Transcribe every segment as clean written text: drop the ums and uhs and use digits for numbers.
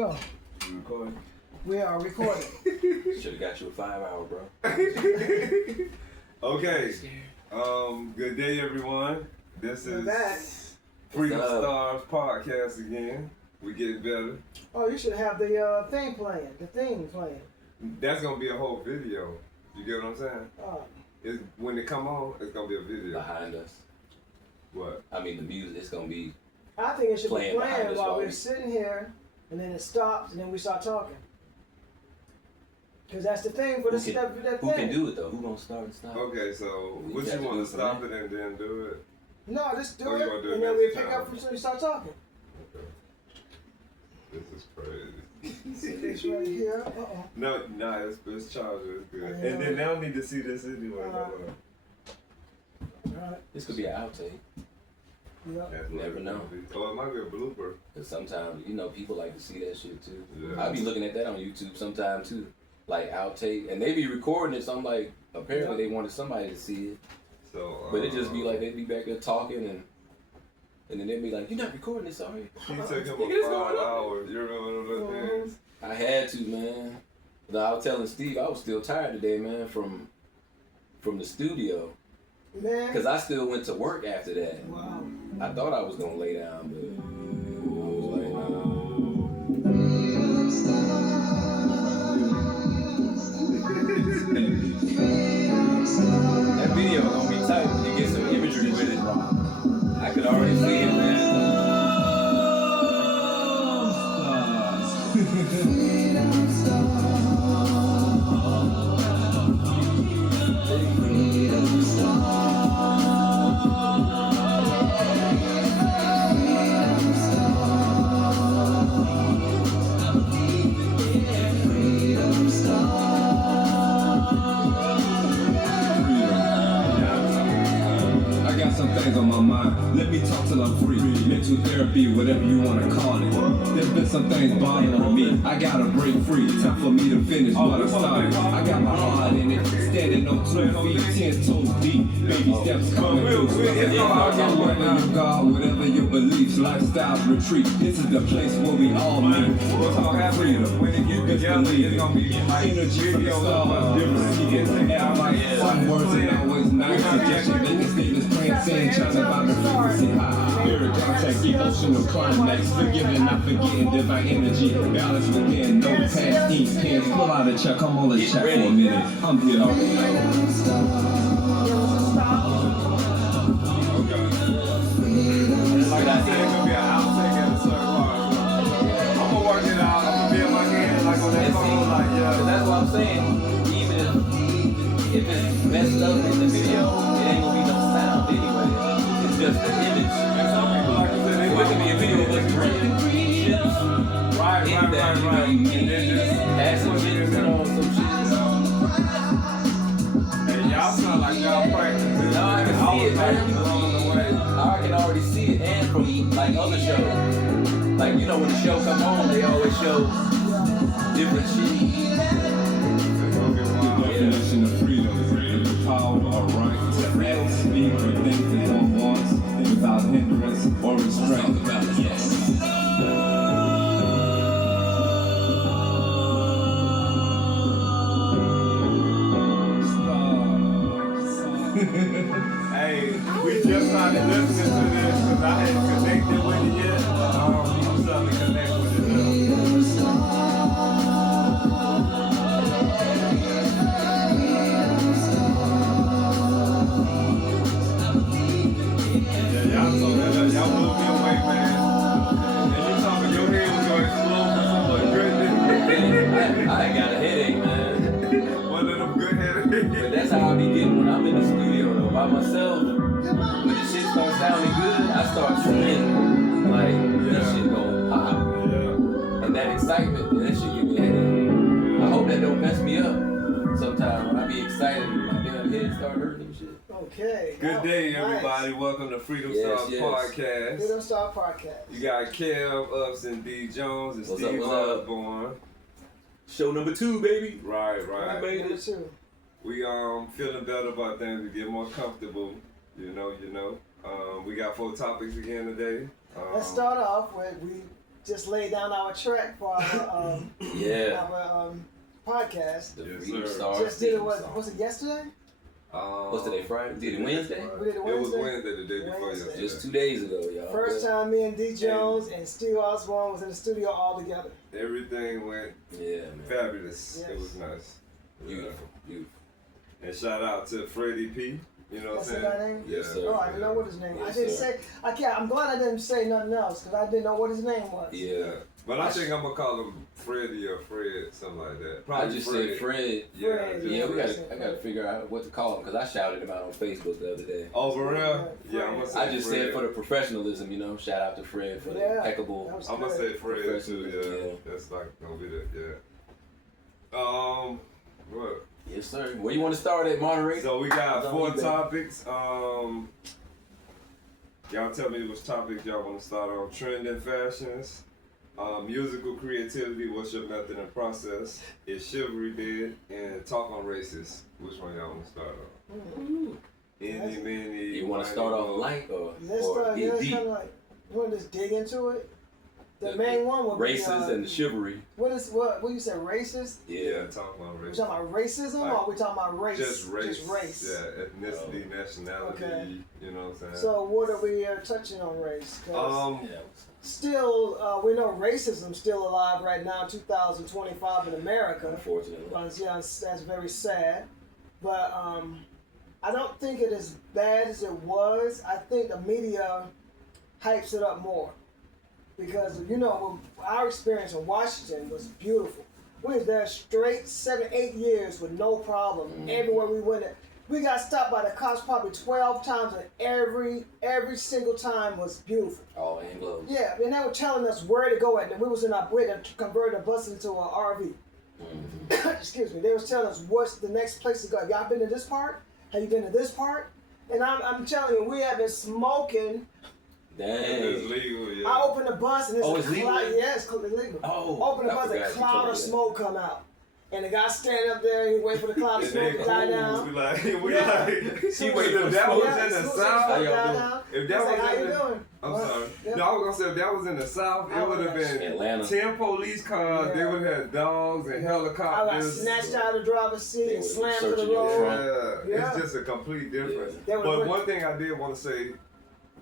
go. You recording? We are recording. Should have got you a 5 hour, bro. Okay. Good day, everyone. This We're is back. Freedom Stars podcast again. We get better. Oh, you should have the thing playing. The theme playing. That's gonna be a whole video. You get what I'm saying? Oh. It's, when it come on, it's gonna be a video. Behind us. What? I mean, the music, it's going to be... I think it should be Playing behind playing us while while we're we- sitting here, and then it stops, and then we start talking. Because that's the thing for this that thing. Who can do it, though? Who going to start and stop? Okay, so We what have you to want do to it stop from it and then do it? No, just do Oh, you it, gonna do it and then next we pick time. up from so you start talking. Okay. This is crazy. It's right here. Uh-oh. No, it's charger. It's good. Yeah. And then they don't need to see this anyway. All right. This could be an outtake. Yeah. That's what Never it know. might be. Oh, it might be a blooper. Because sometimes, you know, people like to see that shit, too. Yeah. I be looking at that on YouTube sometimes, too. Like, outtake. And they be recording it, so I'm like, apparently they wanted somebody to see it. So, But it just be like, they be back there talking, and then they be like, you're not recording this, sorry. He took him Nigga, this a 5 going on. hours. You remember those things? I had to, man. But I was telling Steve, I was still tired today, man, from the studio. Man. Because I still went to work after that. Wow. I thought I was going to lay down, but I was like, nah. That video going to be tight when you get some imagery with it. I could already see it, man. I got some things on my mind. Let me talk till I'm free. Mental therapy, whatever you wanna call it. There's been some things bothering me. I gotta break free. Time for me to finish what I started. I got my heart in it. Standing on 2 feet, 10 toes deep. Baby steps coming through. Whatever you God, whatever your beliefs, lifestyles retreat. This is the place where we all meet. We're talking freedom. When it gets together, it's gonna be energy from the stars. Different advice. Some words ain't always nice. Suggestion, making statements, praying, saying, trying to find the frequency high. Spirit contact, emotional climax. Forgiving, not forgetting divine energy. Balance within, no past, ink pens. Pull out a check, come on, let's chat for a minute. I'm here already. Like I said, it's gonna be an outtake at a certain part. I'm gonna work it out. I'm gonna be in my hand like on that And phone, see, like But that's what I'm saying. Even if it's messed up in the video, it ain't gonna be no sound anyway. It's just the image. And some people, like I said, they It might could be a video of us drinking shit. Right. And then just passing shit on some shit. Hey, y'all sound like y'all practice. No, I can see it, man. Along the way. I can already see it, and from like other shows. Like, you know, when the show come on, they always show different shit. It's gonna be wild. Definition of freedom is the power or right to act, speak, or think that one wants without hindrance or restraint. Hey, we just started listening to this because I hadn't connected with it yet. I'm starting to connect with it now. Yeah, y'all told me that. Y'all blew me away, man. And you told me your head was going to explode with so much goodness. I ain't got a headache, man. One of them good headaches. But that's how I be getting when I'm in the studio, though, by myself. When the shit starts sounding good, I start seeing, like, this shit gon' pop. Yeah. And that excitement, that shit give me a headache. I hope that don't mess me up sometime when I be excited and my damn head start hurting and shit. Okay. Good day, Nice. everybody. Welcome to Freedom Yes, Stars yes. Podcast. Freedom Star Podcast. You got Kev, Upson, D. Jones, and What's up, Steve what's up? Osborne. Show number 2, baby. Right. made Number it. 2. We feeling better about things. We get more comfortable. You know. We got 4 topics again today. Let's start off with we just laid down our track for our Yeah. our podcast. The Yes, Freedom sir. Stars Just did it. theme Was song. it yesterday? What's today, Friday? Did it Wednesday? We did it It was Wednesday? Wednesday, the day before Wednesday. yesterday. Just 2 days ago, y'all. First time me and D Jones and Steve Osborne was in the studio all together. Everything went Yeah, man. fabulous. Yes. It was nice. Beautiful, beautiful. And shout out to Freddie P. You know what I'm That's saying? that name? Yes, Yeah. sir. Oh, I didn't know what his name was. Yes, I didn't sir. say, I can't, I'm glad I didn't say nothing else because I didn't know what his name was. Yeah. But I think I'm gonna call him Freddie or Fred, something like that. I just said Fred. Yeah, Fred, just Yeah, Fred. I gotta figure out what to call him because I shouted him out on Facebook the other day. Oh, for real? Yeah, I'm gonna say I just Fred. said for the professionalism, you know, shout out to Fred for the Yeah. impeccable. That was I'm gonna good. say Fred too. Professionalism, Yeah, yeah. that's like gonna be that. Yeah. What? Yes, sir. Where you want to start at, moderator? So we got Don't 4 leave that. topics. Y'all tell me which topics y'all want to start on. Trending fashions, musical creativity, what's your method and process? Is chivalry dead? And talk on races. Which one y'all want to start on? Mm. Any, many. You want to start off light or Let's start, yeah, get it's deep? kind of like, you want to just dig into it? The The- main one would Races be, and the chivalry. what you said, racist? Yeah, talk about We race. talking about racism or we talking about race? Just race. Just race. Yeah, ethnicity, nationality. Okay. You know what I'm saying? So what are we touching on race? 'Cause Yeah. still, we know racism's still alive right now, 2025 in America. Unfortunately. Yeah, that's very sad. But I don't think it as bad as it was. I think the media hypes it up more. Because, you know, our experience in Washington was beautiful. We was there straight 7-8 years with no problem. Everywhere we went, we got stopped by the cops probably 12 times, and every single time was beautiful. All Anglos. Yeah, and they were telling us where to go at. And we had to convert a bus into an RV. Excuse me. They was telling us what's the next place to go. Y'all been to this part? Have you been to this part? And I'm telling you, we have been smoking. It's Dang. legal, yeah. I open the bus and it's Oh, a it's legal? cloud. Yeah, it's illegal. Oh, Open the I bus, forgot a you cloud told of me that. smoke come out. And the guy stand up there and he wait for the cloud of And smoke they to die cool. down. We like, Yeah. he waiting for if that smoke. was in the smoke South, How die y'all doing? down. if He's that like, was how in you the, doing? I'm What? sorry. Yeah. No, I was gonna say if that was in the South, I it would have would've been Atlanta. 10 police cars. Yeah. They would have had dogs and I got helicopters. snatched out of the driver's seat They and would've slammed to the searching your road. trunk. Yeah, Yeah. it's just a complete difference. They would've But went- one thing I did want to say,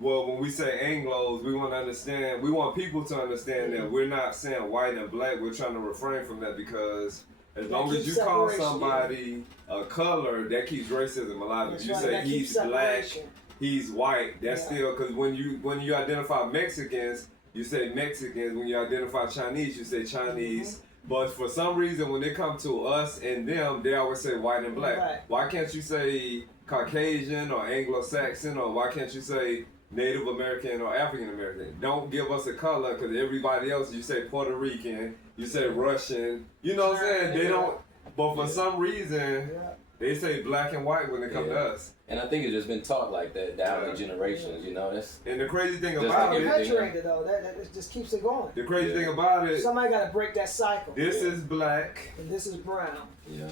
well, when we say Anglos, we want to understand, we want people to understand that we're not saying white and black. We're trying to refrain from that because as That long as keeps you call separation. somebody a color, that keeps racism alive. That's If you right, say that keeps he's black, separation. he's white, that's Yeah. still, because when you identify Mexicans, you say Mexicans. When you identify Chinese, you say Chinese. Mm-hmm. But for some reason, when they come to us and them, they always say white and black. Right. Why can't you say Caucasian or Anglo-Saxon, or why can't you say Native American or African American? Don't give us a color, because everybody else, you say Puerto Rican, you say Russian. You know what I'm saying? They don't. But for some reason, Yeah. they say black and white when they come to Yeah. us. And I think it's just been taught like that down Yeah. the generations, you know. That's And the crazy thing Just about like it, everything. Perpetuated though, that it just keeps it going. the crazy Yeah. thing about it, Somebody got to break that cycle. this Yeah. is black And this is brown. yeah.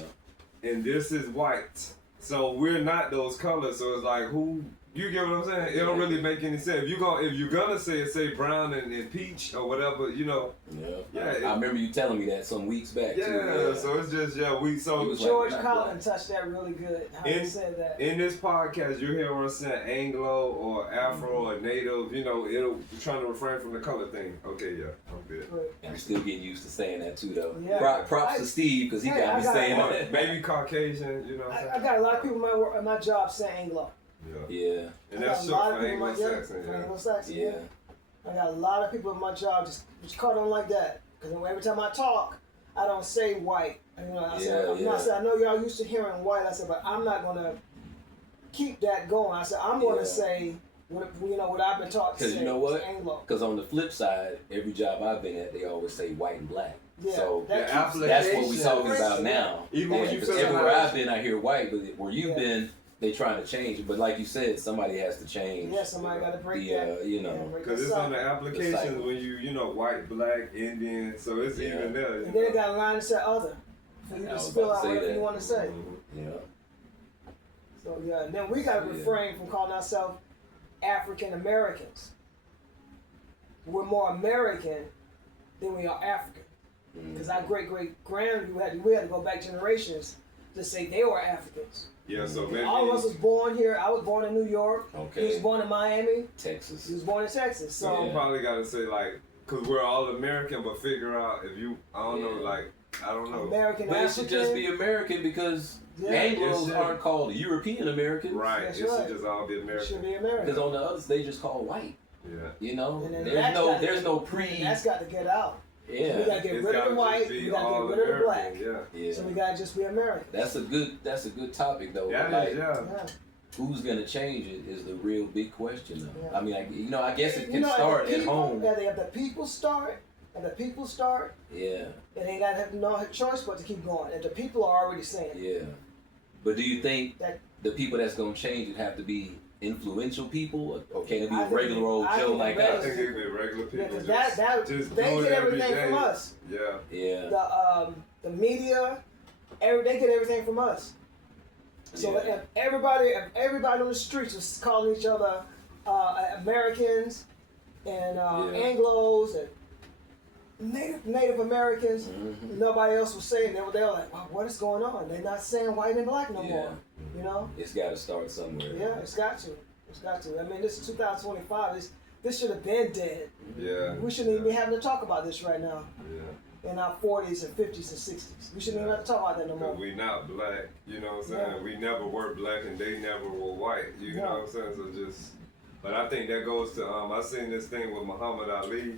and this is white. So we're not those colors. So it's like, who? You get what I'm saying? It don't really make any sense. If you're gonna say brown and peach or whatever, you know. Yeah. Yeah, I remember you telling me that some weeks back Yeah. too. So it's just He so was George like, Collins touched that really good. How he In- said that. in this podcast, you hear us saying Anglo or Afro or Native. You know, we're trying to refrain from the color thing. Okay, yeah, I'm good. But, And I'm still getting used to saying that too, though. Yeah. Props to Steve because he Hey, got I me got- saying Or that. maybe Caucasian. You know what I'm I saying? got a lot of people at my job saying Anglo. Yeah. Yeah, And I that's got a short lot for of people in my Anglo-Saxon. for Yeah. Anglo-Saxon, yeah. I got a lot of people at my job just caught on like that. Because every time I talk, I don't say white. You know, I said, Yeah, I said, I know y'all used to hearing white. I said, but I'm not gonna keep that going. I said, I'm gonna Yeah. say what I've been taught to Because say. you know what? Anglo. Because on the flip side, every job I've been at, they always say white and black. Yeah, So that Yeah, keeps- that's what we're talking separation. about now. Even when Yeah, you 'cause say everywhere that- I've been, I hear white, but where you've Yeah. been, they trying to change it. But like you said, somebody has to change. Yeah, somebody got to break the that. you know. break Because that it's on the cycle. applications cycle. when you know, white, black, Indian, so it's Yeah. even there. And then it got a line that said other. So you I can was spill about to out say whatever that. you want to say. Yeah. So yeah, and then we got to Yeah. refrain from calling ourselves African Americans. We're more American than we are African. Because our great-great-grand, we had to go back generations to say they were Africans. Yeah, so maybe All of us was born here. I was born in New York. Okay. He was born in Miami. Texas. He was born in Texas. So So you probably gotta say like, cause we're all American, but figure out if you, I don't know, like, I don't know. American, But it African. should just be American because Yeah. Anglos It aren't called European Americans. Right, That's it right. should just all be It should American. be American. Because on the others, they just call white. Yeah. You know, And then there's no pre. And that's got to get out. We Yeah, got to get It's rid of gotta the white. just be We got to all get rid of the black. American, Yeah. yeah. So we got to just be American. That's a good topic though. Yeah, Like, yeah. Yeah. who's gonna change it is the real big question though. Yeah. I mean, I guess it can if start the at people, home. If the people start, Yeah, then they got to have no choice but to keep going. If the people are already saying it. yeah. But do you think That- the people that's gonna change it have to be influential people, or can it be I a think regular old I Joe think like the I us? think it'd be regular people. Yeah, because just they do it get every everything day. from us. Yeah. Yeah, The media, they get everything from us. So Yeah. if everybody on the streets was calling each other Americans and Anglos and Native Americans, nobody else was saying. They were like, wow, what is going on? They're not saying white and black no Yeah. more. You know? It's got to start somewhere. Yeah, it's got to. It's got to. I mean, this is 2025. This should have been dead. Yeah. We shouldn't even be having to talk about this right now. Yeah. In our 40s and 50s and 60s. We shouldn't even have to talk about that no more. Because we not black, you know what I'm saying? Yeah. We never were black and they never were white, you Yeah. know what I'm saying? So just, but I think that goes to, I seen this thing with Muhammad Ali,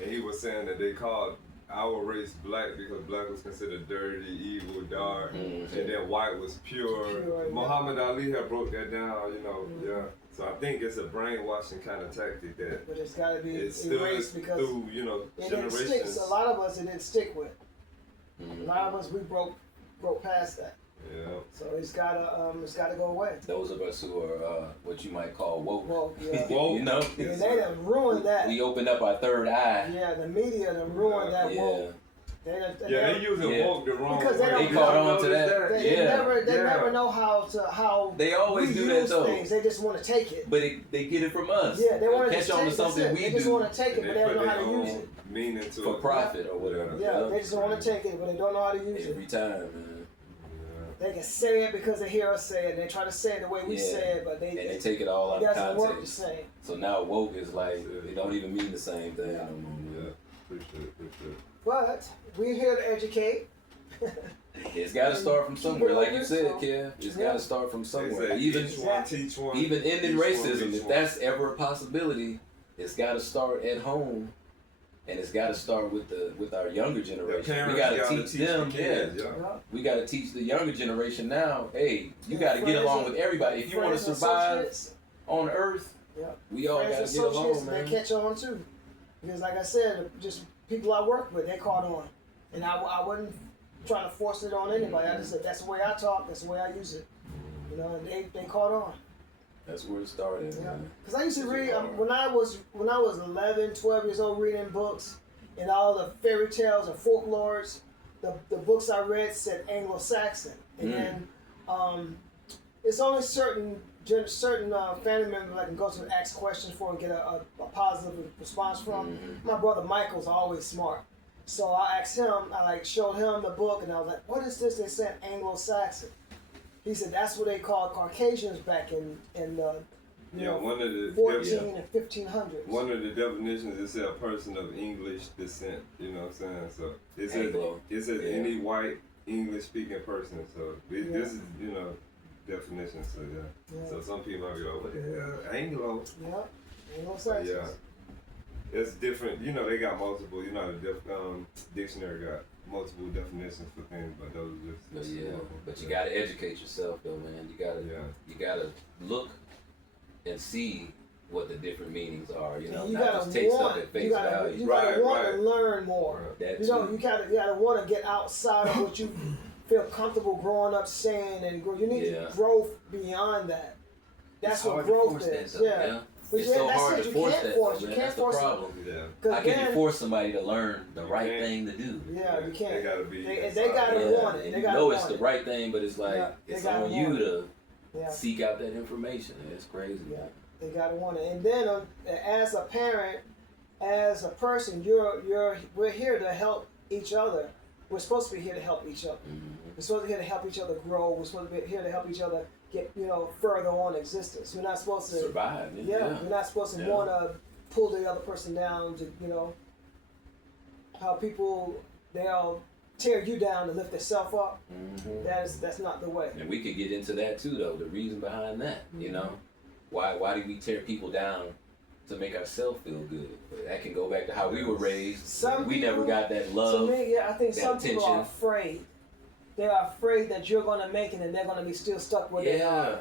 and he was saying that they called our race black because black was considered dirty, evil, dark, and then white was pure. Pure, yeah. Muhammad Ali had broke that down, you know, yeah. So I think it's a brainwashing kind of tactic that But it's got to be it stood erased because through, you know, it didn't stick. generations. So a lot of us, it didn't stick with. A lot of us, we broke past that. Yeah. So it's gotta go away. Those of us who are what you might call woke. Well, yeah. Woke. You know, Yeah, they done ruined that. we opened up our third eye. Yeah, the media done ruined that Yeah. woke. Yeah, they using Yeah. woke the wrong Because way. they don't- They caught on to Notice that. They Yeah. never know how They always we do that use though. things. They just want to take it. But they get it from us. Yeah, they want to catch on to something we They just do want to take it, And but they don't know put how their to use own it. meaning to for it. profit or whatever. Yeah, they just want to take it, but they don't know how to use every it. time, man. They can say it because they hear us say it. And they try to say it the way we Yeah. say it, but And they it take it all out of doesn't work the context. same. So now woke is like it don't even mean the same thing. Yeah. No more. Yeah, appreciate it. But we're here to educate. It's got to start from somewhere, like you said, So, Kev. It's yeah. got to start from They somewhere. say Even each one, teach one. even ending each one, racism, teach if one. that's ever a possibility, it's got to start at home, and it's got to start with our younger The generation. parents We got to gotta teach teach them. the kids, Yeah, yeah. we got to teach the younger generation now. Hey, you Yeah, got to get friends along and- with everybody. If you want to Friends and survive associates, on Earth, yeah. we all Friends got and to get associates, along, man. they catch on too. Because like I said, just people I work with, they caught on. And I wasn't trying to force it on anybody. I just said, that's the way I talk, that's the way I use it. You know, and they caught on. That's where it started. Yeah. Man. Because I used to read, when I was 11, 12 years old, reading books and all the fairy tales and folklores, the books I read said Anglo-Saxon. And then it's only certain family members I can go to and ask questions for and get a positive response from. My brother Michael's always smart. So I asked him, I showed him the book and I was like, what is this? They said Anglo-Saxon. He said that's what they called Caucasians back in the Yeah, one of the 14 and 1500s. one of the definitions is a person of English descent. You know what I'm saying? So it says Anglo. Yeah. any white English speaking person. So this is definition. So Yeah. So some people might be like, what the hell, Anglo? Yeah, Anglo-Saxons. Yeah. It's different. You know, they got multiple. You know, the dictionary got multiple definitions for things, but those are just. But yeah, but you gotta educate yourself though, man. You gotta look and see what the different meanings are. You know, You not gotta just take stuff want. at face You gotta value. Right, want right. to learn more. That You know, too. you gotta want to get outside of what you feel comfortable growing up saying and grow. You need Yeah. growth beyond that. That's It's what hard to growth force is. that, though, Yeah. man. But It's yeah, so that's hard it. to You force can't that, force. though, You man. can't That's the force it. problem. Yeah. Cause How can then, you force somebody to learn the right can't. thing to do? Yeah, you can't. They gotta be. They gotta Yeah, want it. and They you gotta know it's want the it. right thing, but it's like Yeah, they it's gotta on you want to Yeah. seek out that information. It's crazy. Yeah, they gotta want it. And then as a parent, as a person, we're here to help each other. We're supposed to be here to help each other. We're supposed to be here to help each other grow. We're supposed to be here to help each other get, further on existence. We're not supposed to survive. we're not supposed to want to pull the other person down to, how people, they'll tear you down to lift themselves up. That's not the way. And we could get into that too, though. The reason behind that, why do we tear people down to make ourselves feel good? But that can go back to how we were raised. We never got that love. To me, I think some attention. people are afraid. They are afraid that you're going to make it and they're going to be still stuck where they are.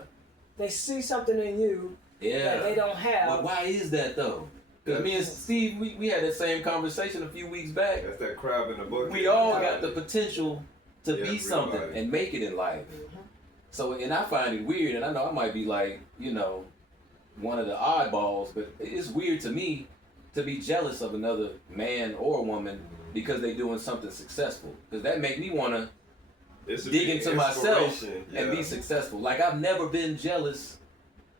They see something in you that they don't have. But why is that though? Because me and Steve, we had that same conversation a few weeks back. That's that crab in the bucket. We all got the potential to be something and make it in life. So, and I find it weird, and I know I might be like, one of the oddballs, but it's weird to me to be jealous of another man or woman because they're doing something successful. Because that make me want to dig into myself and be successful. Like, I've never been jealous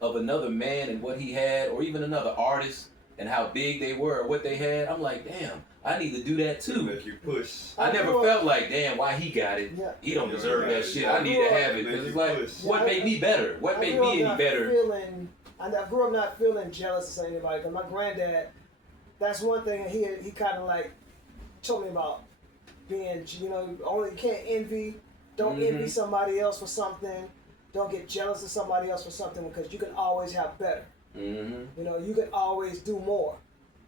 of another man and what he had, or even another artist and how big they were or what they had. I'm like, damn, I need to do that too. Make you push. I never felt like, damn, why he got it? He don't deserve that shit. I need to have it. Because it's like, what made me better? What made me any better? I grew up not feeling jealous of anybody. Because my granddad, that's one thing he kind of like told me about being, only you can't envy. Don't envy somebody else for something. Don't get jealous of somebody else for something, because you can always have better. You can always do more.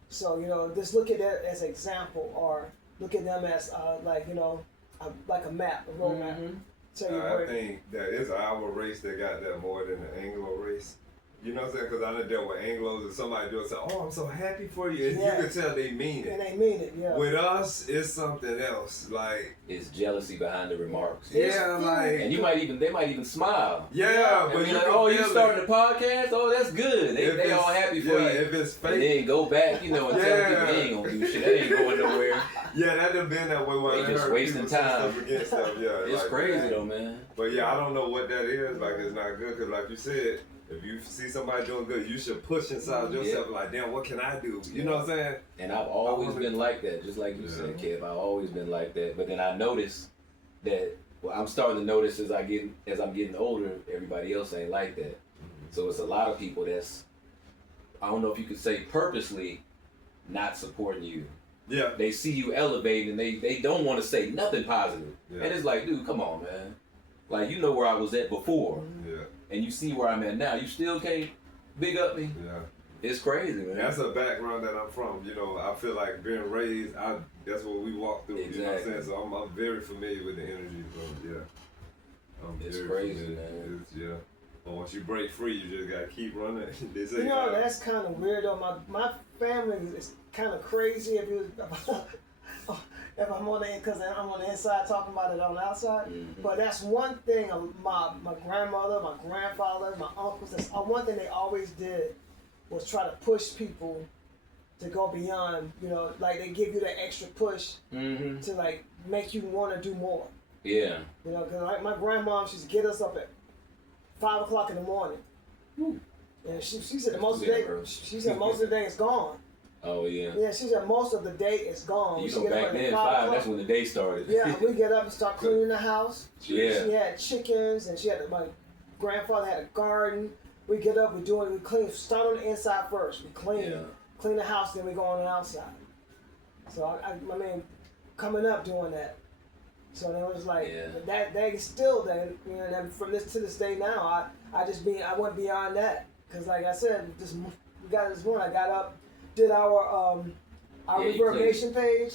So, just look at that as an example, or look at them as like a map, a road map. I think that it's our race that got that more than the Anglo race. You know what I'm saying? Because I done dealt with Anglos, and somebody do it, say, "Oh, I'm so happy for you." And you can tell they mean it. And they mean it, With us, it's something else. Like, it's jealousy behind the remarks. And they might even smile. But you like, oh, you starting a podcast? Oh, that's good. They all happy for you. If it's fake, and then go back, and tell people they ain't gonna do shit. That ain't going nowhere. That done been that way when they just wasting time. Against stuff. It's like, crazy though, man. But I don't know what that is. Like, it's not good, because like you said, if you see somebody doing good, you should push inside yourself, like, damn, what can I do? You know what I'm saying? And I've always been like that, just like you said, Kev. I've always been like that. But then I noticed that, I'm starting to notice as I'm getting older, everybody else ain't like that. So it's a lot of people that's, I don't know if you could say purposely not supporting you. They see you elevating, and they don't want to say nothing positive. And it's like, dude, come on, man. Like, you know where I was at before. And you see where I'm at now. You still can't big up me. It's crazy, man. That's a background that I'm from. I feel like being raised, that's what we walk through. Exactly. You know what I'm saying? So I'm very familiar with the energy. So it's crazy, man. But once you break free, you just gotta keep running. That's kind of weird though. My family is kind of crazy if I'm on the inside talking about it on the outside. But that's one thing my grandmother, my grandfather, my uncles, that's one thing they always did was try to push people to go beyond, like they give you that extra push to like make you want to do more. Because like my grandma, she'd get us up at 5 o'clock in the morning. And she said most of the day is gone. Oh, yeah. Yeah, she said most of the day is gone. Back then, 5, that's when the day started. We get up and start cleaning the house. She had chickens, and my grandfather had a garden. We get up, we clean, start on the inside first. We clean the house, then we go on the outside. So, I mean, coming up doing that. So then it was like, that is still there. And from this to this day now, I went beyond that. Because like I said, we got this morning, I got up, did our Reverb Nation page.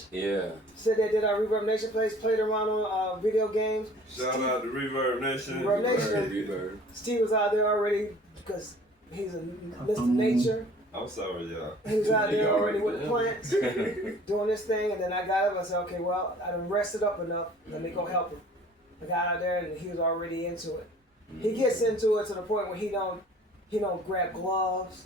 Said they did our Reverb Nation page, played around on video games. Shout out to Reverb Nation. Reverb Nation. Steve was out there already because he's a Mr. Nature. I'm sorry, y'all. He was out there already with the plants, doing this thing, and then I got up. I said, okay, well, I done rested up enough. Let me go help him. I got out there, and he was already into it. He gets into it to the point where he don't grab gloves.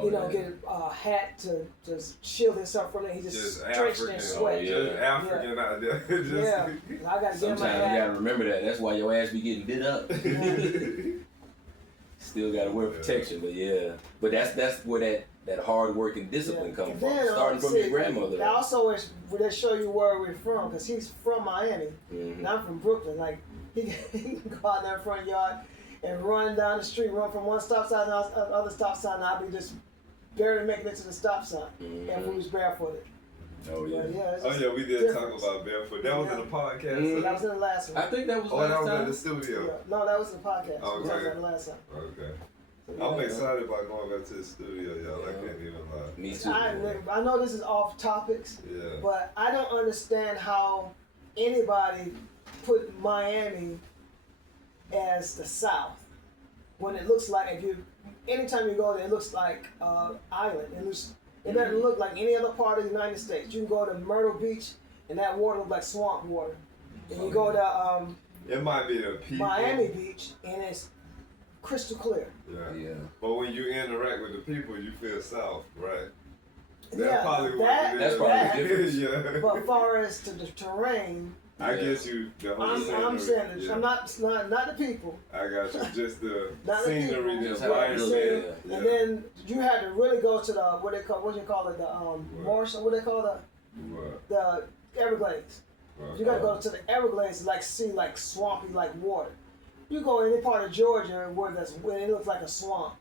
He don't get a hat to just shield himself from it. He just drenched in sweat. Just African out there. I gotta Sometimes get my hat. you gotta remember that. That's why your ass be getting bit up. Still gotta wear protection, but that's where that hard work and discipline come And from, then, starting from see, your grandmother. That also is where they show you where we're from, because he's from Miami, Mhm. and I'm from Brooklyn. Like he can go out there in the front yard and run down the street, run from one stop sign to the other stop sign, and I'll be just barely making it to the stop sign, and we was barefooted. Oh yeah. But yeah, it's Oh just yeah, we did different. talk about barefoot. That was in the podcast. Mhm. That was in the last one. I think that was Oh, last that was time. in the studio. Yeah. No, that was in the podcast. Oh, We talked okay. about it last time. Okay. So, I'm yeah. excited about going back to the studio, y'all. I can't even lie. Me too. I know this is off topics, Yeah. but I don't understand how anybody put Miami as the South when it looks like anytime you go there, it looks like island. It doesn't look like any other part of the United States. You can go to Myrtle Beach and that water looks like swamp water. And you go to It might be the people. Miami Beach and it's crystal clear. Yeah. Yeah. But when you interact with the people, you feel south, right? Yeah, probably that- what it That's is. probably that- the difference. Yeah. But far as to the terrain, I guess you the whole I'm scenery. saying this. Yeah. I'm not the people. I got you. Just the Not the scenery, people. the Yeah, Right, environment. see? Yeah. And then you had to really go to the what you call it, the marsh, what they call What? the Everglades. What? You gotta go to the Everglades to see swampy water. You go any part of Georgia where it looks like a swamp.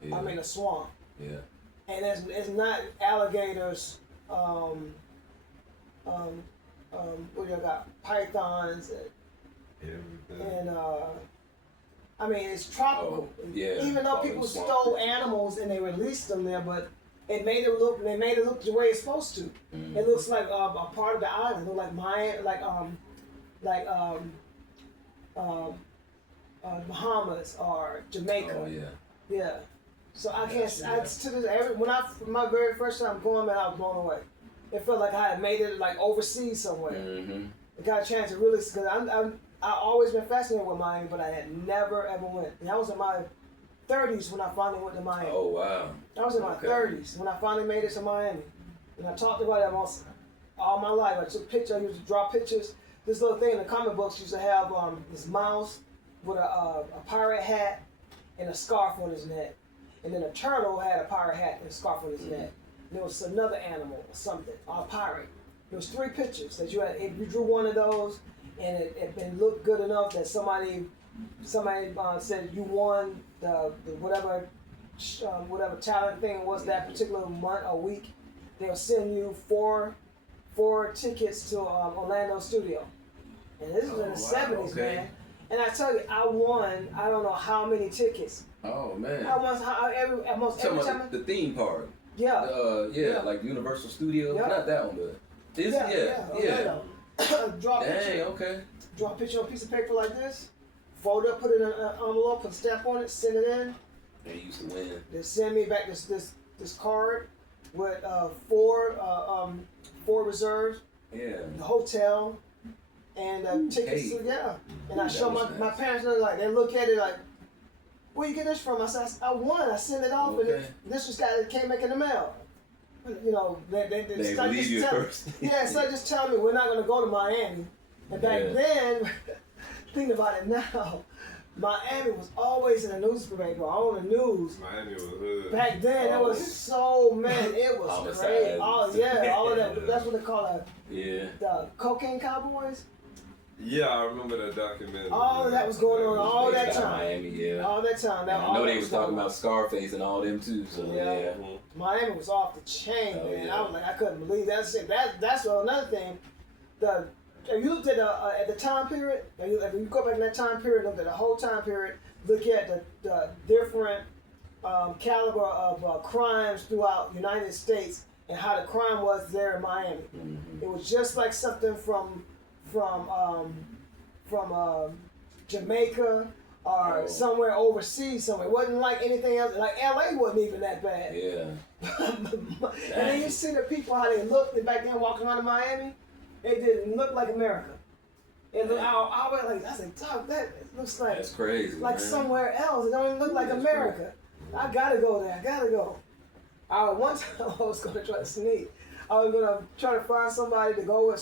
Yeah. I mean a swamp. Yeah. And it's not alligators, what you got, pythons Everything. and I mean it's tropical. Oh, yeah. Even though All people them swamp stole creatures. animals and they released them there, but they made it look the way it's supposed to. Mhm. It looks like a part of the island, it look like Bahamas or Jamaica. Oh yeah. Yeah. So I can't. Yes, yeah. To this, my very first time going, man, I was blown away. It felt like I had made it overseas somewhere. Mm-hmm. I got a chance to really, because I always been fascinated with Miami, but I had never ever went. And I was in my 30s when I finally went to Miami. Oh wow. I was in my Okay. 30s when I finally made it to Miami. And I talked about it almost all my life. I took pictures, I used to draw pictures. This little thing in the comic books used to have this mouse with a pirate hat and a scarf on his neck. And then a turtle had a pirate hat and a scarf on his neck. And there was another animal or something, or a pirate. There was 3 pictures that you had. If you drew one of those and it looked good enough that somebody said you won the whatever talent thing was that particular month or week, they'll send you four tickets to Orlando studio. And this was in the 70s, okay. man. And I tell you, I won, I don't know how many tickets. Oh man. Almost every time. The theme park. Yeah. Yeah. Like Universal Studios. Yeah. Not that one, but yeah. Orlando. Draw a Dang. picture. Okay. Draw a picture on a piece of paper like this. Fold it up, put it in an envelope, put a stamp on it, send it in. And you used to win. They send me back this card with 4 reserves, Yeah. the hotel, and tickets. Hey. To, yeah. And I That show was my nice. parents. They look at it like, where you get this from? I said, I won. I sent it off, and Okay. this was guy that came back in the mail. You know, they started believe you just at telling first. yeah, so they just telling me we're not going to go to Miami. And back Yeah. then, thinking about it now, Miami was always in the newspaper, on the news. Miami was hood. Back then, it was so, man, it was Homicides. crazy. Oh, yeah, all of that. That's what they call it, Yeah. the cocaine cowboys. Yeah, I remember that documentary. All of that was going on all that Based out of time. Miami, yeah. All that time. And I know they was talking about Scarface and all them too. So Yeah. yeah. Miami was off the chain, Oh, man. yeah. I was like, I couldn't believe that shit. That's another thing. If you looked at the time period, if you go back in that time period, look at the whole time period, look at the different caliber of crimes throughout the United States and how the crime was there in Miami. Mhm. It was just like something from Jamaica or somewhere overseas somewhere. It wasn't like anything else. Like LA wasn't even that bad. Yeah. And then you see the people how they looked back then walking around in Miami. It didn't look like America. It looked, I was like, dog, that looks like That's crazy. like man. somewhere else. It don't even look like That's America. I gotta go there. I gotta go. One time I was gonna try to sneak. I was gonna try to find somebody to go with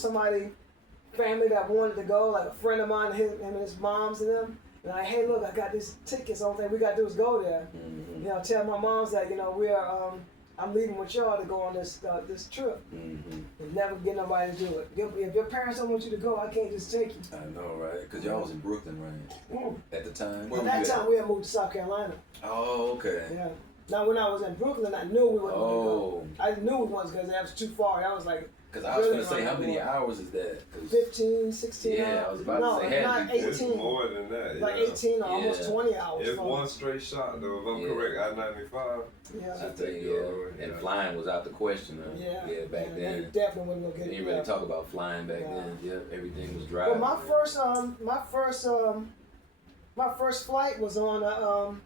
family that wanted to go, like a friend of mine, him and his moms and them. And like, hey, look, I got these tickets. The only thing we gotta do is go there. Mhm. You know, tell my moms that we are I'm leaving with y'all to go on this this trip. Mm-hmm. And never get nobody to do it. If your parents don't want you to go, I can't just take you. I know, right? Because y'all was in Brooklyn, right? Mm. At the time. Where At were that you time, at? we had moved to South Carolina. Oh, okay. Yeah. Now, when I was in Brooklyn, I knew we wasn't going to Oh. go. I knew it wasn't because that was too far. I was like, Because I was really going to say, how many going. hours is that? 'Cause 15, 16 Yeah, hours. I was about no, to say, had not to be 18. It's more than that. Like yeah. 18 or almost Yeah. 20 hours. It's from- one straight shot though. If I'm Yeah. correct, I-95. Yeah. I think, yeah. And flying was out the question. Yeah. Back They then. definitely wasn't gonna They get didn't it. really talk about flying back Yeah. then. Yeah, everything was Well, driving. my first flight was on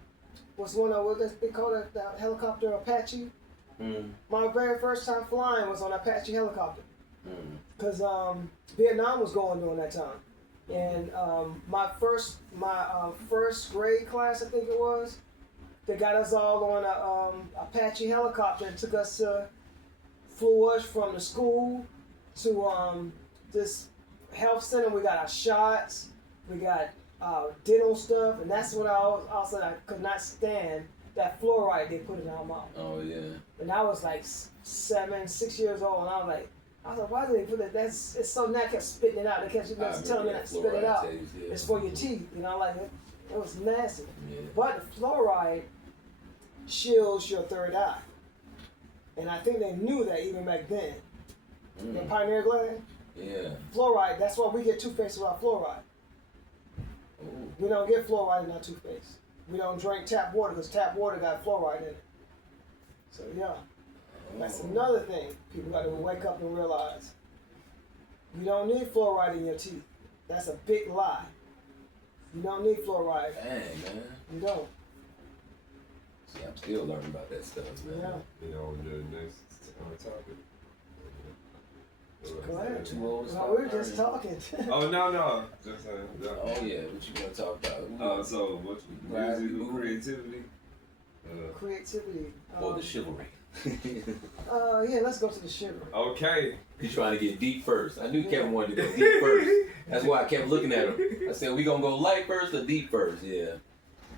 was one of what they call it, the helicopter Apache. Mm. My very first time flying was on Apache helicopter. Mm. Because Vietnam was going during that time, and my first grade class, I think it was, they got us all on a Apache helicopter and flew us from the school to this health center. We got our shots, we got dental stuff, and that's what I could not stand that fluoride they put in our mouth. Oh, yeah. And I was like 6 years old, and I was like, why do they put it? It's so now I kept spitting it out. They kept telling me not to spit it out. Taste, yeah. It's for your teeth, like it was nasty. Yeah. But the fluoride shields your third eye, and I think they knew that even back then. The Pioneer gland, Yeah. fluoride. That's why we get toothpaste without fluoride. Ooh. We don't get fluoride in our toothpaste. We don't drink tap water because tap water got fluoride in it. So yeah. That's another thing people got to wake up and realize. You don't need fluoride in your teeth. That's a big lie. You don't need fluoride. Dang, man. You don't. See, I'm still learning about that stuff, man. Yeah. You know, the next topic. Go ahead. Too old to No, start we were just learning. talking. Oh no, just saying. Yeah. Oh, yeah. What you going to talk about? So what music or creativity? Creativity. Or the chivalry. Yeah, let's go to the chivalry. Okay. He's trying to get deep first. I knew Kevin wanted to go deep first. That's why I kept looking at him. I said, we gonna go light first or deep first? Yeah.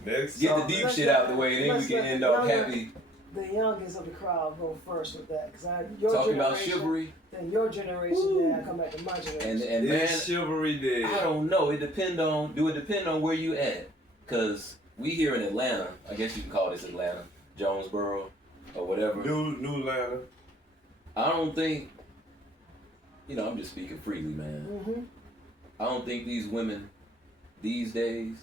Next. Get the topic. deep shit out the way, and then we can end off happy. The youngest of the crowd go first with that, because your Talking about generation, chivalry. then your generation, then I come back to my generation. And man, Is chivalry dead? I don't know. It depend on where you at? Cause we here in Atlanta. I guess you can call this Atlanta, Jonesboro, or whatever. New Atlanta. I don't think. I'm just speaking freely, man. Mm-hmm. I don't think these women these days.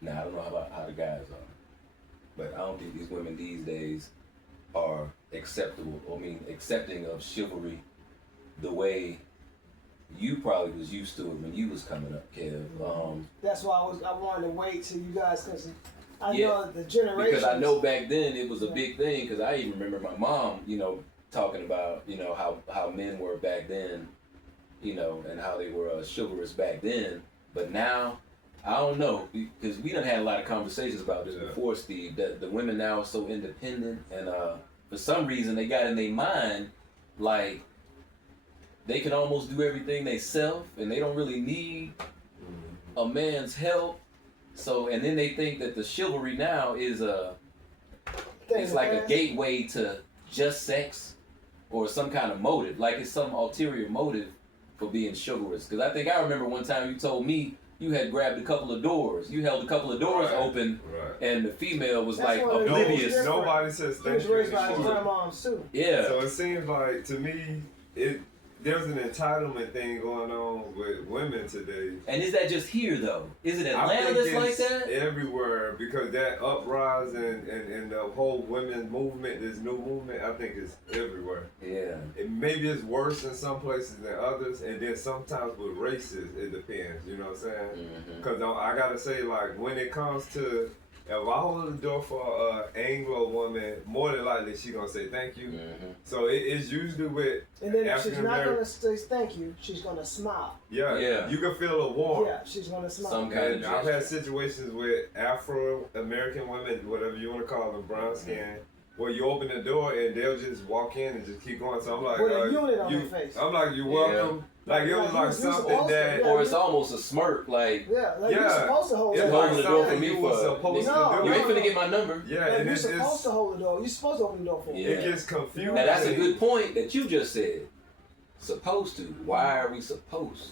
Now I don't know how the guys are, but I don't think these women these days are accepting of chivalry the way you probably was used to it when you was coming up, Kev. That's why I wanted to wait till you guys, because I Yeah, know the generation. Because I know back then it was a big thing. Because I even remember my mom, talking about how men were back then, and how they were chivalrous back then. But now, I don't know, because we done had a lot of conversations about this before, Steve. That the women now are so independent, and for some reason they got in their mind like they can almost do everything themselves, and they don't really need a man's help. So, and then they think that the chivalry now is it's like a gateway to just sex or some kind of motive, like it's some ulterior motive for being chivalrous. Because I think I remember one time you told me you had grabbed a couple of doors. You held a couple of doors open, and the female was That's like one of the oblivious. rules. Nobody says He thank was you raised by his anymore. grandmoms too. Yeah. So it seems like to me, there's an entitlement thing going on with women today. And is that just here though? Is it I Atlanta think that's like it's that? everywhere, because that uprising and the whole women's movement, this new movement, I think is everywhere. Yeah. Maybe it's worse in some places than others, and then sometimes with races, it depends. You know what I'm saying? Because I gotta say, like, when it comes to, if I hold the door for an Anglo woman, more than likely she gonna say thank you. So it's usually with And then if she's African not American. gonna say thank you, she's gonna smile. Yeah, you can feel a warmth. Yeah, she's gonna smile. Some kind And of I've had gesture. situations with Afro-American women, whatever you want to call them, brown skin, where you open the door and they'll just walk in and just keep going. So I'm like, With a unit on their face. I'm like, you're welcome. Like it was like something supposed to, that, yeah. Or it's almost a smirk, like Yeah, like you're Yeah. supposed to hold it's the holding like the door for something me you were for- supposed No, to do. you ain't finna get my number. Yeah, Like, and you're it's supposed to hold the door. You're supposed to open the door for Yeah. it gets confusing. Now that's a good point that you just said. Supposed to. Why are we supposed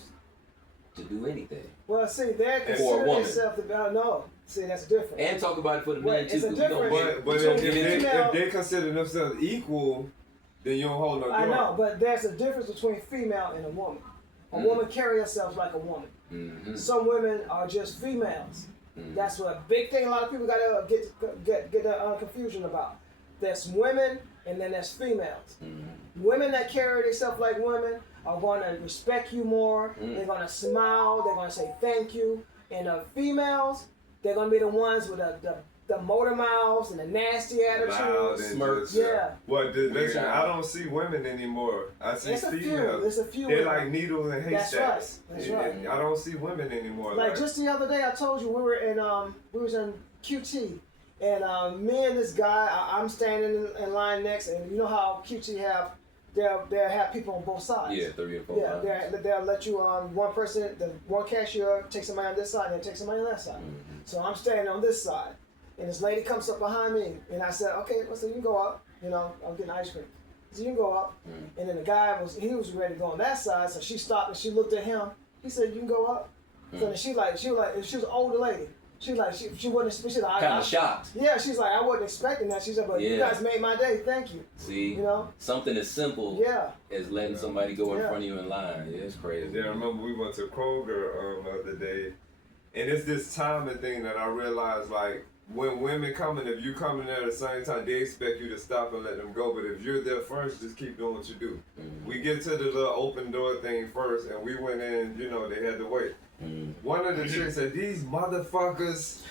to do anything? Well, see, they're For a considering woman. themselves to be, no. See, that's different. And talk about it for the Well, men too. it's a 'cause we don't difference. But Between if they consider themselves equal, then you don't hold no door. I know, but there's a difference between female and a woman. A woman carries herself like a woman. Mhm. Some women are just females. That's what a big thing a lot of people got to get the confusion about. There's women and then there's females. Women that carry themselves like women are going to respect you more. They're going to smile. They're going to say thank you. And the females, they're going to be the ones with the motor mouths and the nasty Loud attitudes. and Smirks. just, Yeah. Well, listen, Yeah. I don't see women anymore. I see There's a few. females. There's a few. They're women. like needles and That's haystacks. right. That's And- right. and I don't see women anymore. Like just the other day, I told you we was in QT, and me and this guy, I'm standing in line next, and you know how QT they'll have people on both sides. Yeah, 3 or 4. Yeah, they'll let you one person, the one cashier take somebody on this side, and then take somebody on that side. So I'm standing on this side, and this lady comes up behind me, and I said, okay, so you can go up. You know, I'm getting ice cream. So you can go up, and then the guy was ready to go on that side, so she stopped and she looked at him. He said, you can go up. So then she was an older lady. She was like, she wasn't, she's like, Kind of shocked. yeah, she's like, I wasn't expecting that. She said, but you Yeah. guys made my day, thank you. See, You know? something as simple Yeah. as letting somebody go in Yeah. front of you in line. Yeah, it's crazy. Yeah, I remember we went to Kroger the other day, and it's this timing thing that I realized, like, when women come in, if you come in there at the same time, they expect you to stop and let them go. But if you're there first, just keep doing what you do. We get to the little open door thing first, and we went in, you know, they had to wait. One of the chicks said, these motherfuckers.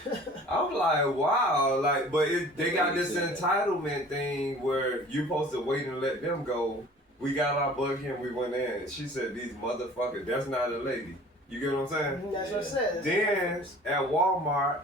I'm like, wow. Like, but they got this entitlement thing where you supposed to wait and let them go. We got our bug here and we went in. She said, these motherfuckers, that's not a lady. You get what I'm saying? That's what I said. Then at Walmart,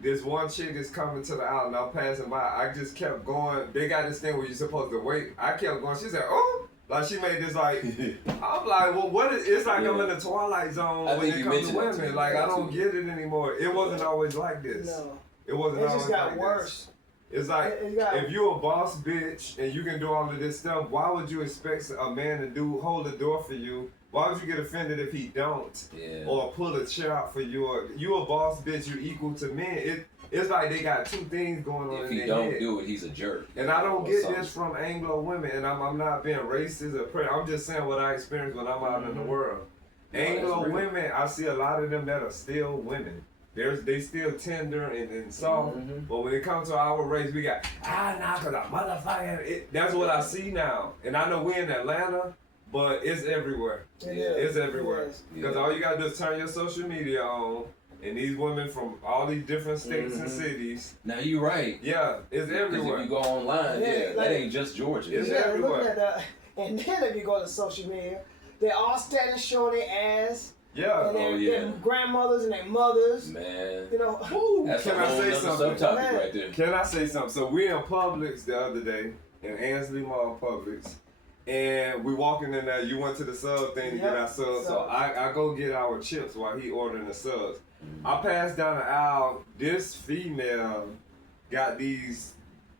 this one chick is coming to the aisle and I'm passing by. I just kept going. They got this thing where you're supposed to wait. I kept going. She said, oh. Like she made this like, I'm like, well, what is, it's like I'm in the Twilight Zone I when think it you comes to mentioned that to women. me. Like, I Yeah, don't too. get it anymore. It wasn't always like this. No. It wasn't It always just got like worse. this. It's like, It got- if you're a boss bitch and you can do all of this stuff, why would you expect a man to hold the door for you? Why would you get offended if he don't? Yeah. Or pull a chair out for you? Or you a boss bitch, you equal to men. It's like they got two things going on If in he their don't head. do it, he's a jerk. And I don't Or get something. this from Anglo women, and I'm not being racist or I'm just saying what I experienced when I'm out in the world. Anglo that's real. women, I see a lot of them that are still women. They still tender and soft, but when it comes to our race, we got nah, cause I'm motherfucking. That's what I see now, and I know we in Atlanta, but it's everywhere. It Yeah. is. It's everywhere. It is. Because all you gotta do is turn your social media on, and these women from all these different states and cities, Now you're right. yeah, it's Because everywhere. if you go online, Yeah, yeah, like- that ain't just Georgia. It's Yeah, everywhere. look at that. And then if you go to social media, they're all standing showing their ass. Yeah. And Oh, their yeah. grandmothers and their mothers. Man, You know, that's Can a I whole say nother something? subtopic Man. right there. Can I say something? So we in Publix the other day, in Ansley Mall Publix, and we walking in there. You went to the sub thing to get Yep. our subs, so Subs. I go get our chips while he ordering the subs. I pass down the aisle. This female got these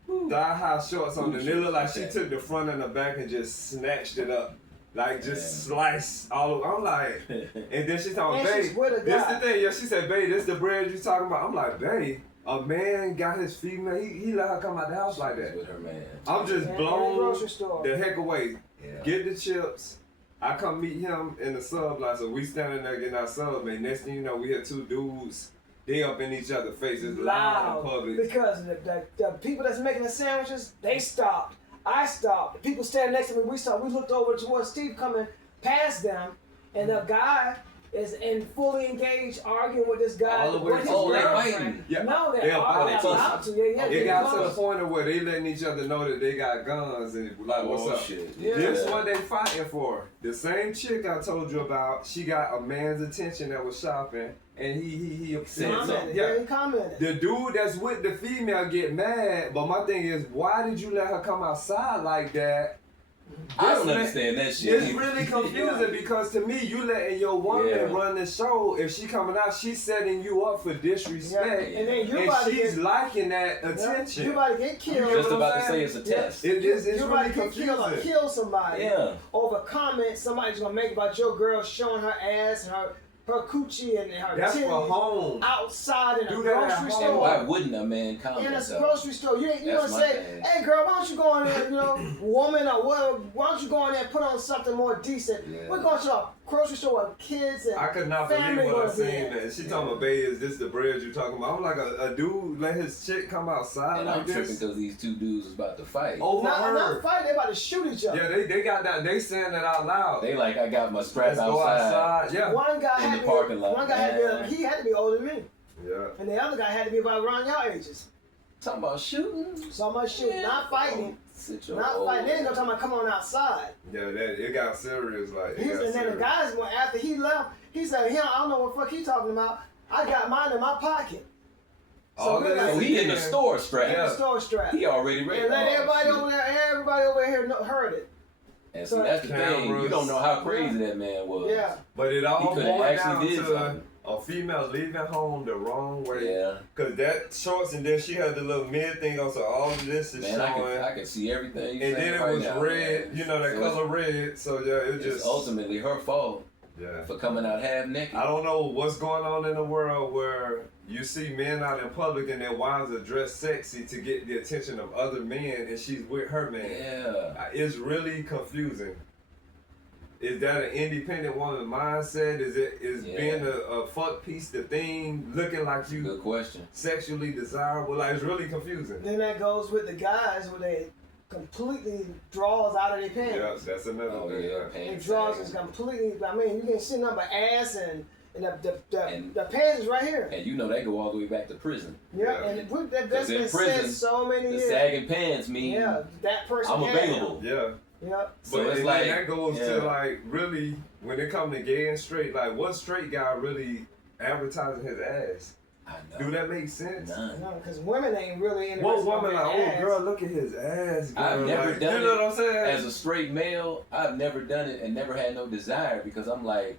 thigh-high shorts on, and it look like she took the front and the back and just snatched it up. Like just sliced all over. I'm like, and then she's talking, And babe, she's with a this guy. the thing. Yeah, she said, babe, this the bread you talking about. I'm like, babe, a man got his female, he let her come out the house like that. With her man. I'm just in the blown grocery store. the heck away. Yeah. Get the chips. I come meet him in the sub line, so we standing there getting our sub, man. Next thing you know, we had two dudes. They up in each other's faces, loud in public. Because the people that's making the sandwiches, they stopped. I stopped. The people standing next to me, we stopped. We looked over towards Steve coming past them, and the guy is fully engaged arguing with this guy. All the way with his to where- girlfriend. Yeah. No, They're they're about arguing to about to. Yeah, It they're got to the close. point of where they letting each other know that they got guns and like, what's Oh, up? shit. Yeah. This what they fighting for. The same chick I told you about, she got a man's attention that was shopping, and he upset. Commented. Yeah. Yeah, he commented. The dude that's with the female get mad, but my thing is, why did you let her come outside like that I don't understand that shit. It's really confusing because to me, you letting your woman run the show. If she coming out, she's setting you up for disrespect, and then you about she's to get, liking that attention. You about to get killed. Just about to say it's a test. It's you really about to get killed or confusing. kill somebody over comments somebody's gonna make about your girl showing her ass and her coochie and her That's titties for home. outside in a Do that at grocery home. store. And why wouldn't a man comment? In a though? grocery store, you That's gonna my say, thing. "Hey, girl, why don't you go in there, woman or whatever? Why don't you go in there and put on something more decent? Yeah. We're going to a grocery store with kids and I could not family believe what I gonna be seen, there." man. She talking about, babe, is this the bread you talking about? I'm like, a dude let his chick come outside And like I'm tripping this? because these two dudes was about to fight. Over her. Not fighting, they about to shoot each other. Yeah, they got that. They saying that out loud. They like, I got my strap Let's go outside. Yeah. One guy In had the to parking be, lot. one guy had to be, he had to be older than me. Yeah. And the other guy had to be about around your ages. Talking about shooting. So much shit, not fighting. Sit your Not old fighting. Then they gonna talk about come on outside. Yeah, it got serious. Like, it got And then the serious. guys went after he left. He said, I don't know what the fuck he talking about. I got mine in my pocket. All we're that like- So he in the store In strap. the store strap. He already ready. And let Oh, everybody shit. over here heard it. And see, that's the thing. You don't know how crazy Yeah. that man was. Yeah. But it all He boiled could've down actually did to something. a female leaving home the wrong way. Yeah. Cause that shorts and then she had the little mid thing on, so all of this is Man, showing. I can see everything you And saying then it right was now, red, man. you know, that So color red. So yeah, it It's just ultimately her fault yeah. for coming out half naked. I don't know what's going on in the world where you see men out in public and their wives are dressed sexy to get the attention of other men, and she's with her man. Yeah. It's really confusing. Is that an independent woman mindset? Is being a fuck piece the thing? Looking like you Good question. sexually desirable? Like, it's really confusing. Then that goes with the guys where they completely draws out of their pants. Yeah, that's another Oh thing. yeah, And pants draws is sagging. completely, I mean, you can see nothing but ass and And- the pants is right here. And you know they go all the way back to prison. Yeah, Yeah. and that's 'Cause in been said prison, so many The years. sagging pants mean Yeah, that person. I'm yeah. available. Yeah. Yep. So But it's and like then that goes yeah. to like really when it comes to gay and straight, like what straight guy really advertising his ass? I Do know. that make sense? None. No, because women ain't really interested. What in woman like, ass. oh girl, look at his ass, girl. I've never like, done you know it what I'm saying? As a straight male, I've never done it and never had no desire because I'm like,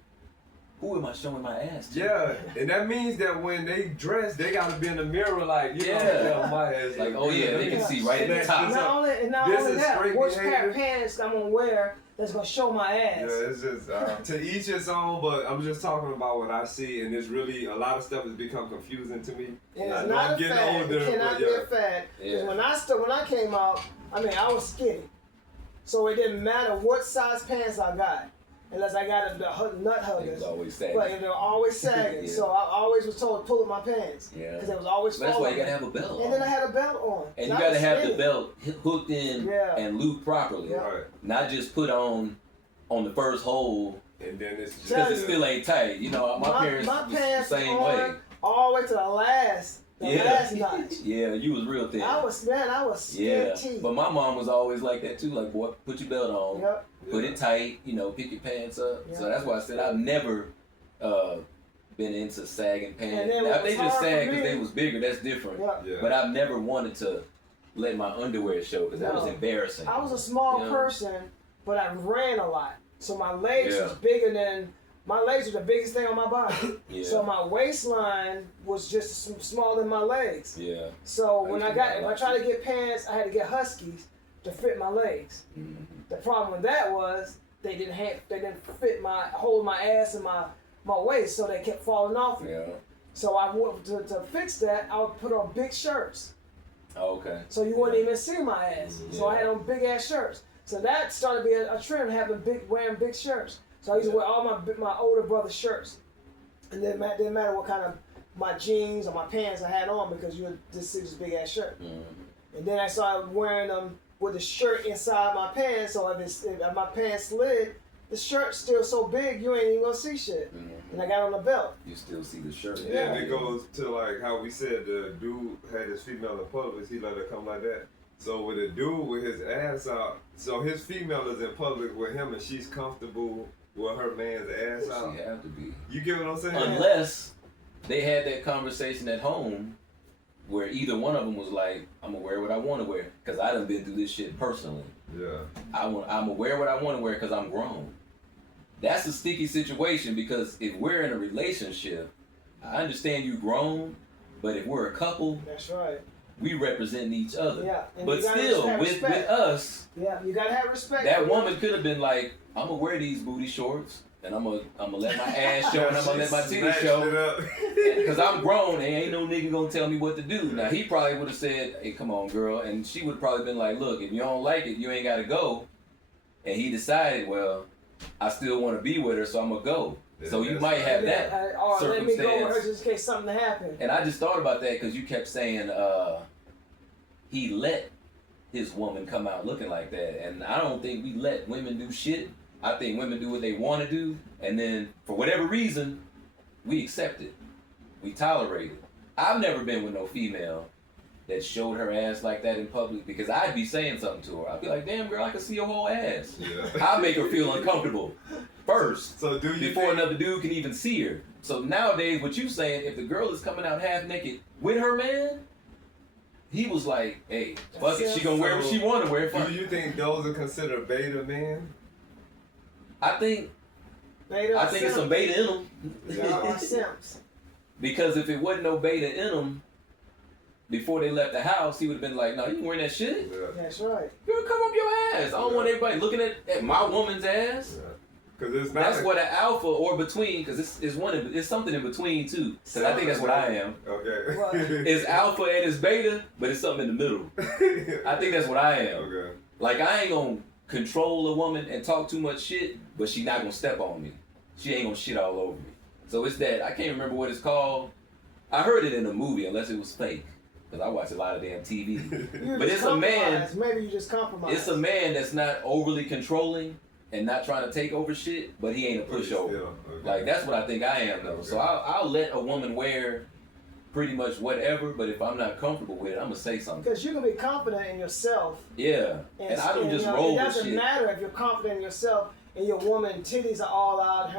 who am I showing my ass to? Yeah, and that means that when they dress, they gotta be in the mirror like, you know, Yeah. my ass. Like, oh yeah, they can see right at the Next top. is Not only, and not This only is that, straight which pair behavior. of pants I'm gonna wear that's gonna show my ass. Yeah, it's just to each his own, but I'm just talking about what I see, and it's really a lot of stuff has become confusing to me. And I it's know not I'm a getting fad. older, It cannot but be yeah. a fad. Because Yeah. when I came out, I mean, I was skinny, so it didn't matter what size pants I got, unless I got the nut It was huggers. always sagging. But they were always sagging, Yeah. so I always was told to pull up my pants. Yeah. Because it was always That's why falling. you gotta have a belt on. And then I had a belt on. And you I gotta was have the skinny. belt hooked in Yeah. and looped properly. Yeah. Right. Not just put on the first hole And then it's just because it still ain't tight. You know, my parents my was the pants same on way. all the way to the last notch. Yeah, you was real thin. I was yeah, skinny. but my mom was always like that too. Like, boy, put your belt on, Yep. put it tight. You know, pick your pants up. So Yeah. that's why I said I've never been into sagging pants. And then Now, what if they was just hard for sag because me- they was bigger, that's different. Yep. Yeah. But I've never wanted to let my underwear show because that was No. embarrassing. I was a small Yeah. person, but I ran a lot. So my legs Yeah. was bigger than my legs were the biggest thing on my body. Yeah. So my waistline was just smaller than my legs. Yeah. So when used I to got wear when I tried to get pants, I had to get Huskies to fit my legs. Mhm. The problem with that was they didn't fit hold my ass and my waist, so they kept falling off me. Yeah. So I went to fix that. I would put on big shirts, Okay. so you wouldn't even see my ass. So I Yeah. had on big ass shirts. So that started to be a trend, wearing big shirts. So I used to wear all my older brother's shirts, and then it didn't matter what kind of my jeans or my pants I had on because you would just see this big ass shirt. Mhm. And then I started wearing them with the shirt inside my pants. So if my pants slid, the shirt's still so big you ain't even gonna see shit. Mhm. And I got on the belt. You still see the shirt. Yeah, and it goes to like how we said the dude had his female in public, he let her come like that. So with a dude with his ass out, so his female is in public with him and she's comfortable with her man's ass out. She have to be. You get what I'm saying? Unless they had that conversation at home where either one of them was like, I'm gonna wear what I want to wear. Because I done been through this shit personally. Yeah. I'm gonna wear what I want to wear because I'm grown. That's a sticky situation because if we're in a relationship, I understand you grown, but if we're a couple, That's right. we representing each other. Yeah. And But you gotta still, have with respect. us, Yeah, you gotta have respect. that woman could have been like, I'm gonna wear these booty shorts and I'm gonna let my ass show and I'm gonna let my titties show. Because I'm grown and ain't no nigga gonna tell me what to do. Now he probably would have said, hey, come on, girl. And she would have probably been like, look, if you don't like it, you ain't gotta go. And he decided, well, I still want to be with her, so I'm gonna go. Yeah, So you might have that Or let me go with her circumstance. just in case something happened. And I just thought about that because you kept saying he let his woman come out looking like that. And I don't think we let women do shit. I think women do what they want to do. And then for whatever reason, we accept it. We tolerate it. I've never been with no female that showed her ass like that in public because I'd be saying something to her. I'd be like, damn girl, I can see your whole ass. Yeah. I'll make her feel uncomfortable first. So do you before think, another dude can even see her. So nowadays, what you saying, if the girl is coming out half naked with her man, he was like, hey, fuck it, she gonna wear what she wanna wear. Fuck do it. you think those are considered beta men? I think it's some beta in them. Yeah. Simps. Because if it wasn't no beta in them, before they left the house, he would have been like, no, you ain't wearing that shit. Yeah. That's right. Girl, come up your ass. I don't want everybody looking at my woman's ass. Because it's not. That's what an alpha or between, because it's something in between too. Because I think that's what I am. Okay. Right. It's alpha and it's beta, but it's something in the middle. I think that's what I am. Okay. Like I ain't gonna control a woman and talk too much shit, but she not gonna step on me. She ain't gonna shit all over me. So it's that, I can't remember what it's called. I heard it in a movie, unless it was fake. Because I watch a lot of damn TV. But it's a man. Maybe you just compromise. It's a man that's not overly controlling and not trying to take over shit, but he ain't a pushover. Still, okay. Like that's what I think I am though. So I'll let a woman wear pretty much whatever, but if I'm not comfortable with it, I'm gonna say something. Because you can be confident in yourself. Yeah, and I don't just roll It with doesn't shit. matter if you're confident in yourself and your woman titties are all out.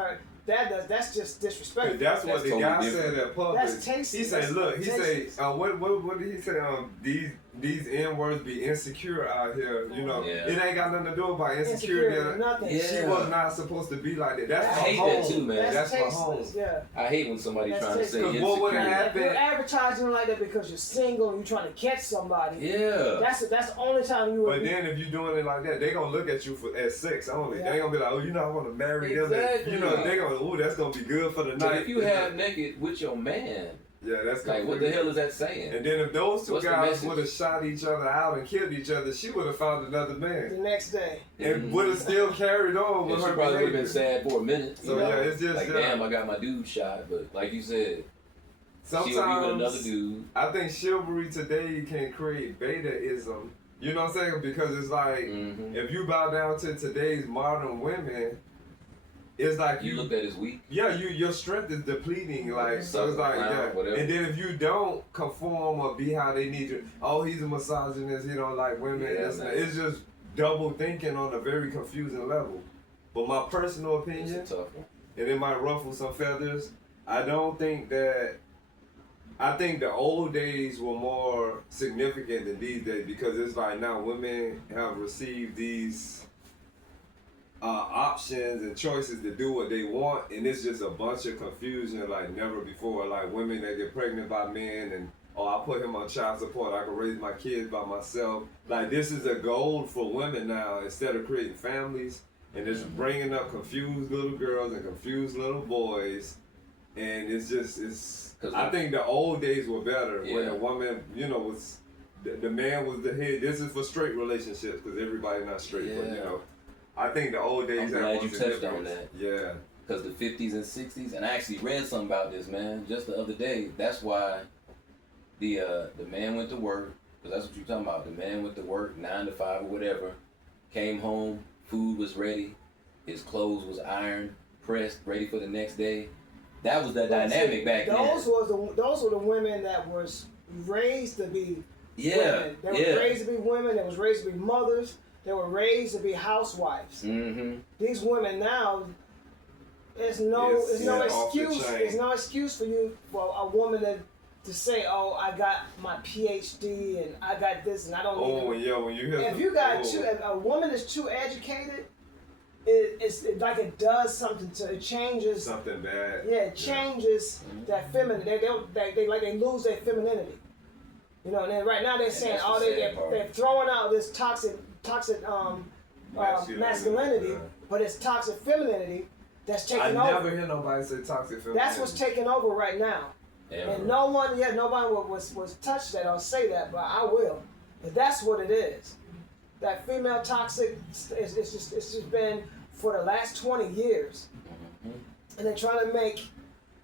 That's just disrespectful. That's what the totally guy different. said at public. That's tasty. He said, look, he Tasty. said, what did he say? These N-words be insecure out here. You know, Yeah. it ain't got nothing to do about insecurity. Nothing. Yeah. She was not supposed to be like that. That's I for hate home. that too, man. That's for tasteless. home. Yeah. I hate when somebody's That's trying to say tasteless. Because what would've insecure. happened- If you're advertising like that because you're single and you're trying to catch somebody, Yeah. that's the only time you would. But then if you're doing it like that, they gonna look at you as sex only. Yeah. They gonna be like, oh, you know, I want to marry them. Exactly. You know, they gonna, oh, that's gonna be good for the But night. if you have naked with your man, yeah, that's like what the hell is that saying? And then if those two What's the guys message? would have shot each other out and killed each other, she would have found another the man next day. and would have still carried on And with she her probably would have been behavior. sad for a minute. So yeah, it's just Like damn, I got my dude shot, but like you said, she would be with another sometimes dude. I think chivalry today can create betaism. You know what I'm saying? Because it's like Mhm. if you bow down to today's modern women, it's like You looked at as weak. yeah, your strength is depleting. Like so, it's like Clown, yeah. whatever. And then if you don't conform or be how they need you, oh, he's a misogynist. He don't like women. Yeah, it's, man. it's just double thinking on a very confusing level. But my personal It's opinion, a tough one. and it might ruffle some feathers, I don't think that. I think the old days were more significant than these days because it's like now women have received these options and choices to do what they want, and it's just a bunch of confusion like never before. Like women that get pregnant by men and I put him on child support, I can raise my kids by myself. Like this is a goal for women now instead of creating families and it's bringing up confused little girls and confused little boys, and I think the old days were better when Yeah. a woman, was the man was the head. This is for straight relationships because everybody not straight, but Yeah. I think the old days I'm had glad more you touched on significance. Yeah. Because the 50s and 60s, and I actually read something about this, man, just the other day. That's why the man went to work, because that's what you're talking about. The man went to work 9 to 5 or whatever, came home, food was ready, his clothes was ironed, pressed, ready for the next day. That was the dynamic back then. Those were the women that was raised to be Yeah, women. They were raised to be women. They was raised to be mothers. They were raised to be housewives. Mm-hmm. These women now, there's no Off the excuse. chain. There's no excuse for a woman to to say, oh, I got my PhD and I got this and I don't need it. When you hear If you got if a woman is too educated, it's like it does something to it changes something bad. Yeah, it changes that feminine. They lose their femininity. You know, and then right now they're saying they're throwing out this toxic masculinity, but it's toxic femininity that's taking over. I never hear nobody say toxic femininity. That's what's taking over right now. Ever. And nobody was touched that or say that, but I will. But that's what it is. That female toxic, it's just been for the last 20 years, and they're trying to make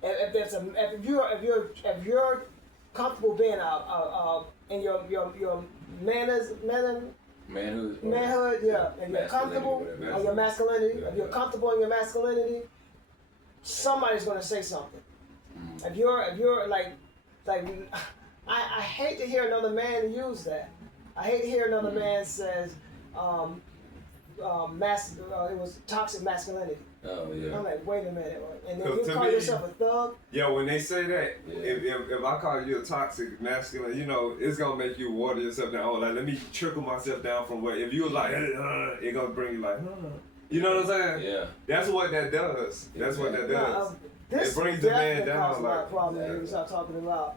if you're comfortable being in your manhood, yeah, and you're comfortable in your masculinity, if you're comfortable in your masculinity, somebody's gonna say something. If you're like I hate to hear another man use that. I hate to hear another man says it was toxic masculinity. Oh yeah. I'm like, wait a minute, and then you To call me, yourself a thug. Yeah, when they say that, if I call you a toxic masculine, you know, it's gonna make you water yourself down. Oh, like let me trickle myself down from where. If you was like, it gonna bring you like, you know what I'm saying? Yeah. That's what that does. That's what that does. This it brings the man down. Causes a lot of problems when we start talking about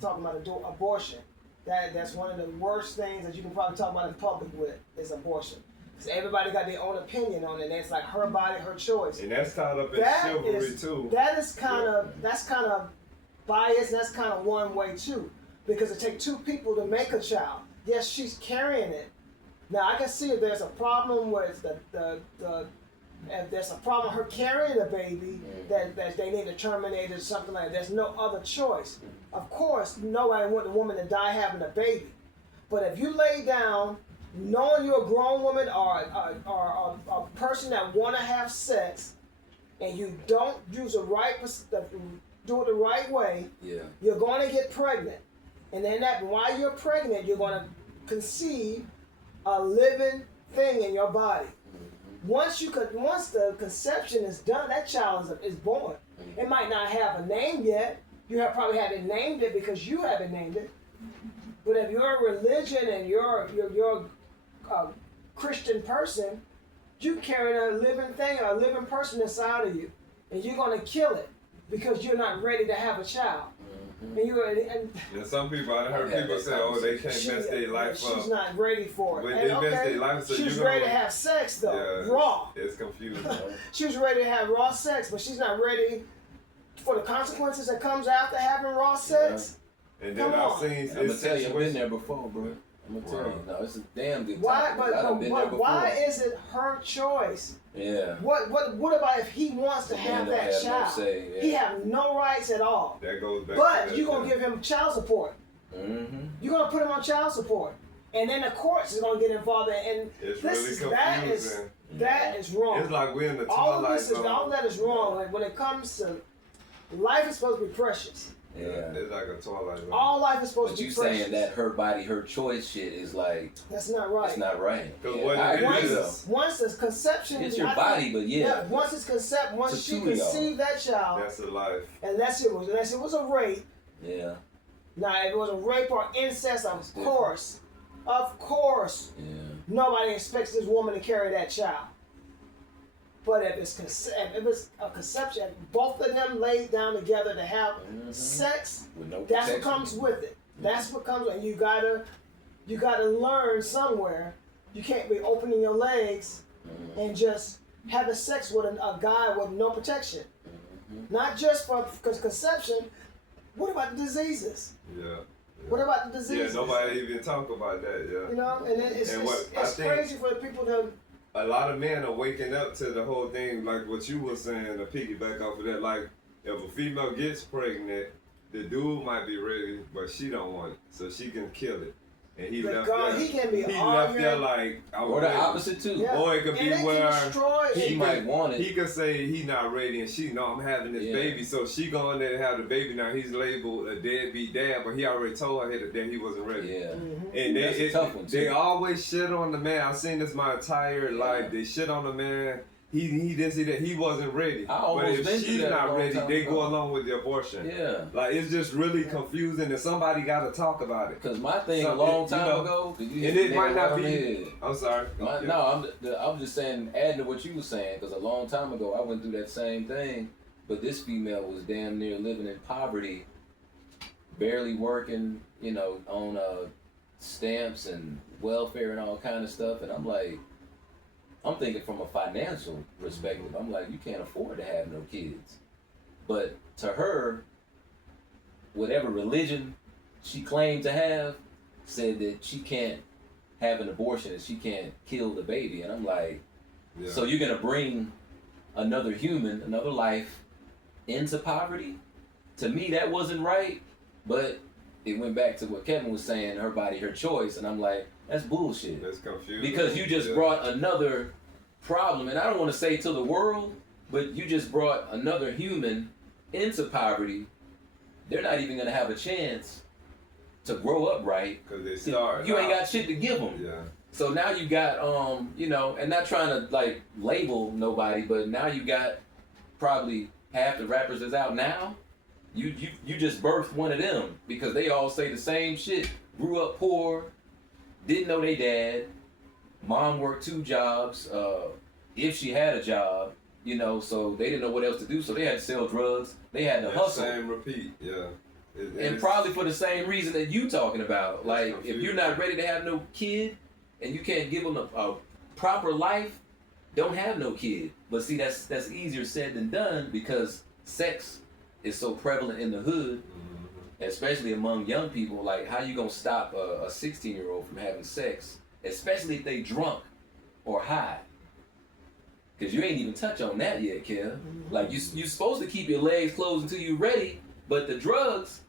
talking about abortion. That's one of the worst things that you can probably talk about in public with is abortion. Because everybody got their own opinion on it, and it's like her body, her choice. And that's tied up in chivalry too. That is kind of biased, and that's kind of one way too. Because it takes two people to make a child. Yes, she's carrying it. Now I can see if there's a problem with if there's a problem her carrying a baby that they need to terminate or something like that. There's no other choice. Of course, nobody want the woman to die having a baby. But if you lay down, knowing you're a grown woman or a person that want to have sex, and you don't use do it the right way, you're going to get pregnant. And then while you're pregnant, you're going to conceive a living thing in your body. Once the conception is done, that child is born. It might not have a name yet. You probably haven't named it because you haven't named it. But if you're a religion and you're a Christian person, you carry a living thing, a living person inside of you, and you're gonna kill it because you're not ready to have a child. And some people, I heard people say, oh, they can't mess their life up. She's not ready for it. When they mess their life, so she's ready to have sex though, raw. It's confusing. She's ready to have raw sex, but she's not ready for the consequences that comes after having raw sex. Yeah. And then I've seen. I'm gonna tell you, I've been there before, bro. I'm gonna tell you, no, it's a damn good time. But why is it her choice? Yeah. What about if he wants to have that child? No say, He have no rights at all. That goes back. But you're gonna give him child support. Mm-hmm. You're gonna put him on child support, and then the courts is gonna get involved in. It's really confusing. That is wrong. It's like we're in the all twilight zone. All that is wrong. Like when it comes to life, is supposed to be precious. Yeah, it's like a twilight zone. All life is supposed to be precious. But you saying that her body, her choice shit is like... That's not right. It's not right. Once it's conception... It's your body, but yeah. Once it's conception, once she conceived that child... That's a life. Unless it was a rape. Yeah. Now, if it was a rape or incest, of course. Of course. Yeah. Nobody expects this woman to carry that child. But if it's a conception, both of them laid down together to have sex, that's what comes with it. That's what comes with it. You gotta learn somewhere. You can't be opening your legs and just having sex with a guy with no protection. Not just for conception. What about the diseases? Yeah. What about the diseases? Yeah, nobody even talk about that. Yeah. You know, and it's crazy for the people to. A lot of men are waking up to the whole thing, like what you were saying, to piggyback off of that. Like, if a female gets pregnant, the dude might be ready, but she don't want it, so she can kill it. And he left there. He can be left there like, or the opposite too. Yeah. Or it could be where he might want it. He could say he not ready, and she know I'm having this baby, so she go in there and have the baby. Now he's labeled a deadbeat dad, but he already told her that he wasn't ready. Yeah, and that's a tough one too. They always shit on the man. I've seen this my entire life. They shit on the man. he didn't see that he wasn't ready. I almost But been if through she's that a not long ready, time they ago. go along with the abortion. Yeah. Like it's just really confusing, and somebody got to talk about it. Cause my thing a So, long you time know, ago, and it might not be. Head. I'm sorry. No, I'm just saying, adding to what you were saying, because a long time ago I went through that same thing, but this female was damn near living in poverty, barely working, you know, on stamps and welfare and all kind of stuff, and I'm like, I'm thinking from a financial perspective, I'm like, you can't afford to have no kids, but to her, whatever religion she claimed to have, said that she can't have an abortion and she can't kill the baby. And I'm like, Yeah. so you're gonna bring another human, another life into poverty? To me, that wasn't right, but it went back to what Kevin was saying, her body, her choice. And I'm like, that's bullshit. That's confusing. Because you just brought another problem, and I don't want to say to the world, but you just brought another human into poverty. They're not even gonna have a chance to grow up right. Because they start. You ain't got shit to give them. Yeah. So now you got, you know, and not trying to like label nobody, but now you got probably half the rappers that's out now. You just birthed one of them because they all say the same shit. Grew up poor, didn't know they dad. Mom worked 2 jobs, if she had a job, you know, so they didn't know what else to do, so they had to sell drugs. They had to hustle. Same repeat, yeah. And probably for the same reason that you talking about. Like, if you're not ready to have no kid and you can't give them a proper life, don't have no kid. But see, that's easier said than done because sex is so prevalent in the hood, especially among young people. Like, how you gonna stop a 16-year-old from having sex, especially if they drunk or high? Because you ain't even touch on that yet, Kev. Like, you supposed to keep your legs closed until you're ready, but the drugs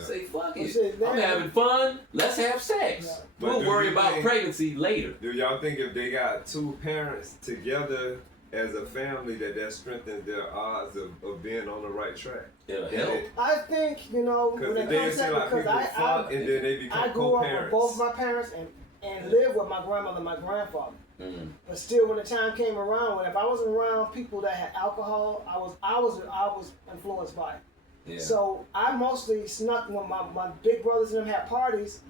say, fuck it. I'm having fun. Let's have sex. Yeah. We'll worry about pregnancy later. Do y'all think if they got 2 parents together as a family that strengthens their odds of being on the right track? It'll help. I think, you know, when it comes to that, because and then they become I grew up with co-parents. both my parents and lived with my grandmother and my grandfather. But still, when the time came around, if I wasn't around people that had alcohol, I was influenced by it. Yeah. So I mostly snuck when my big brothers and them had parties.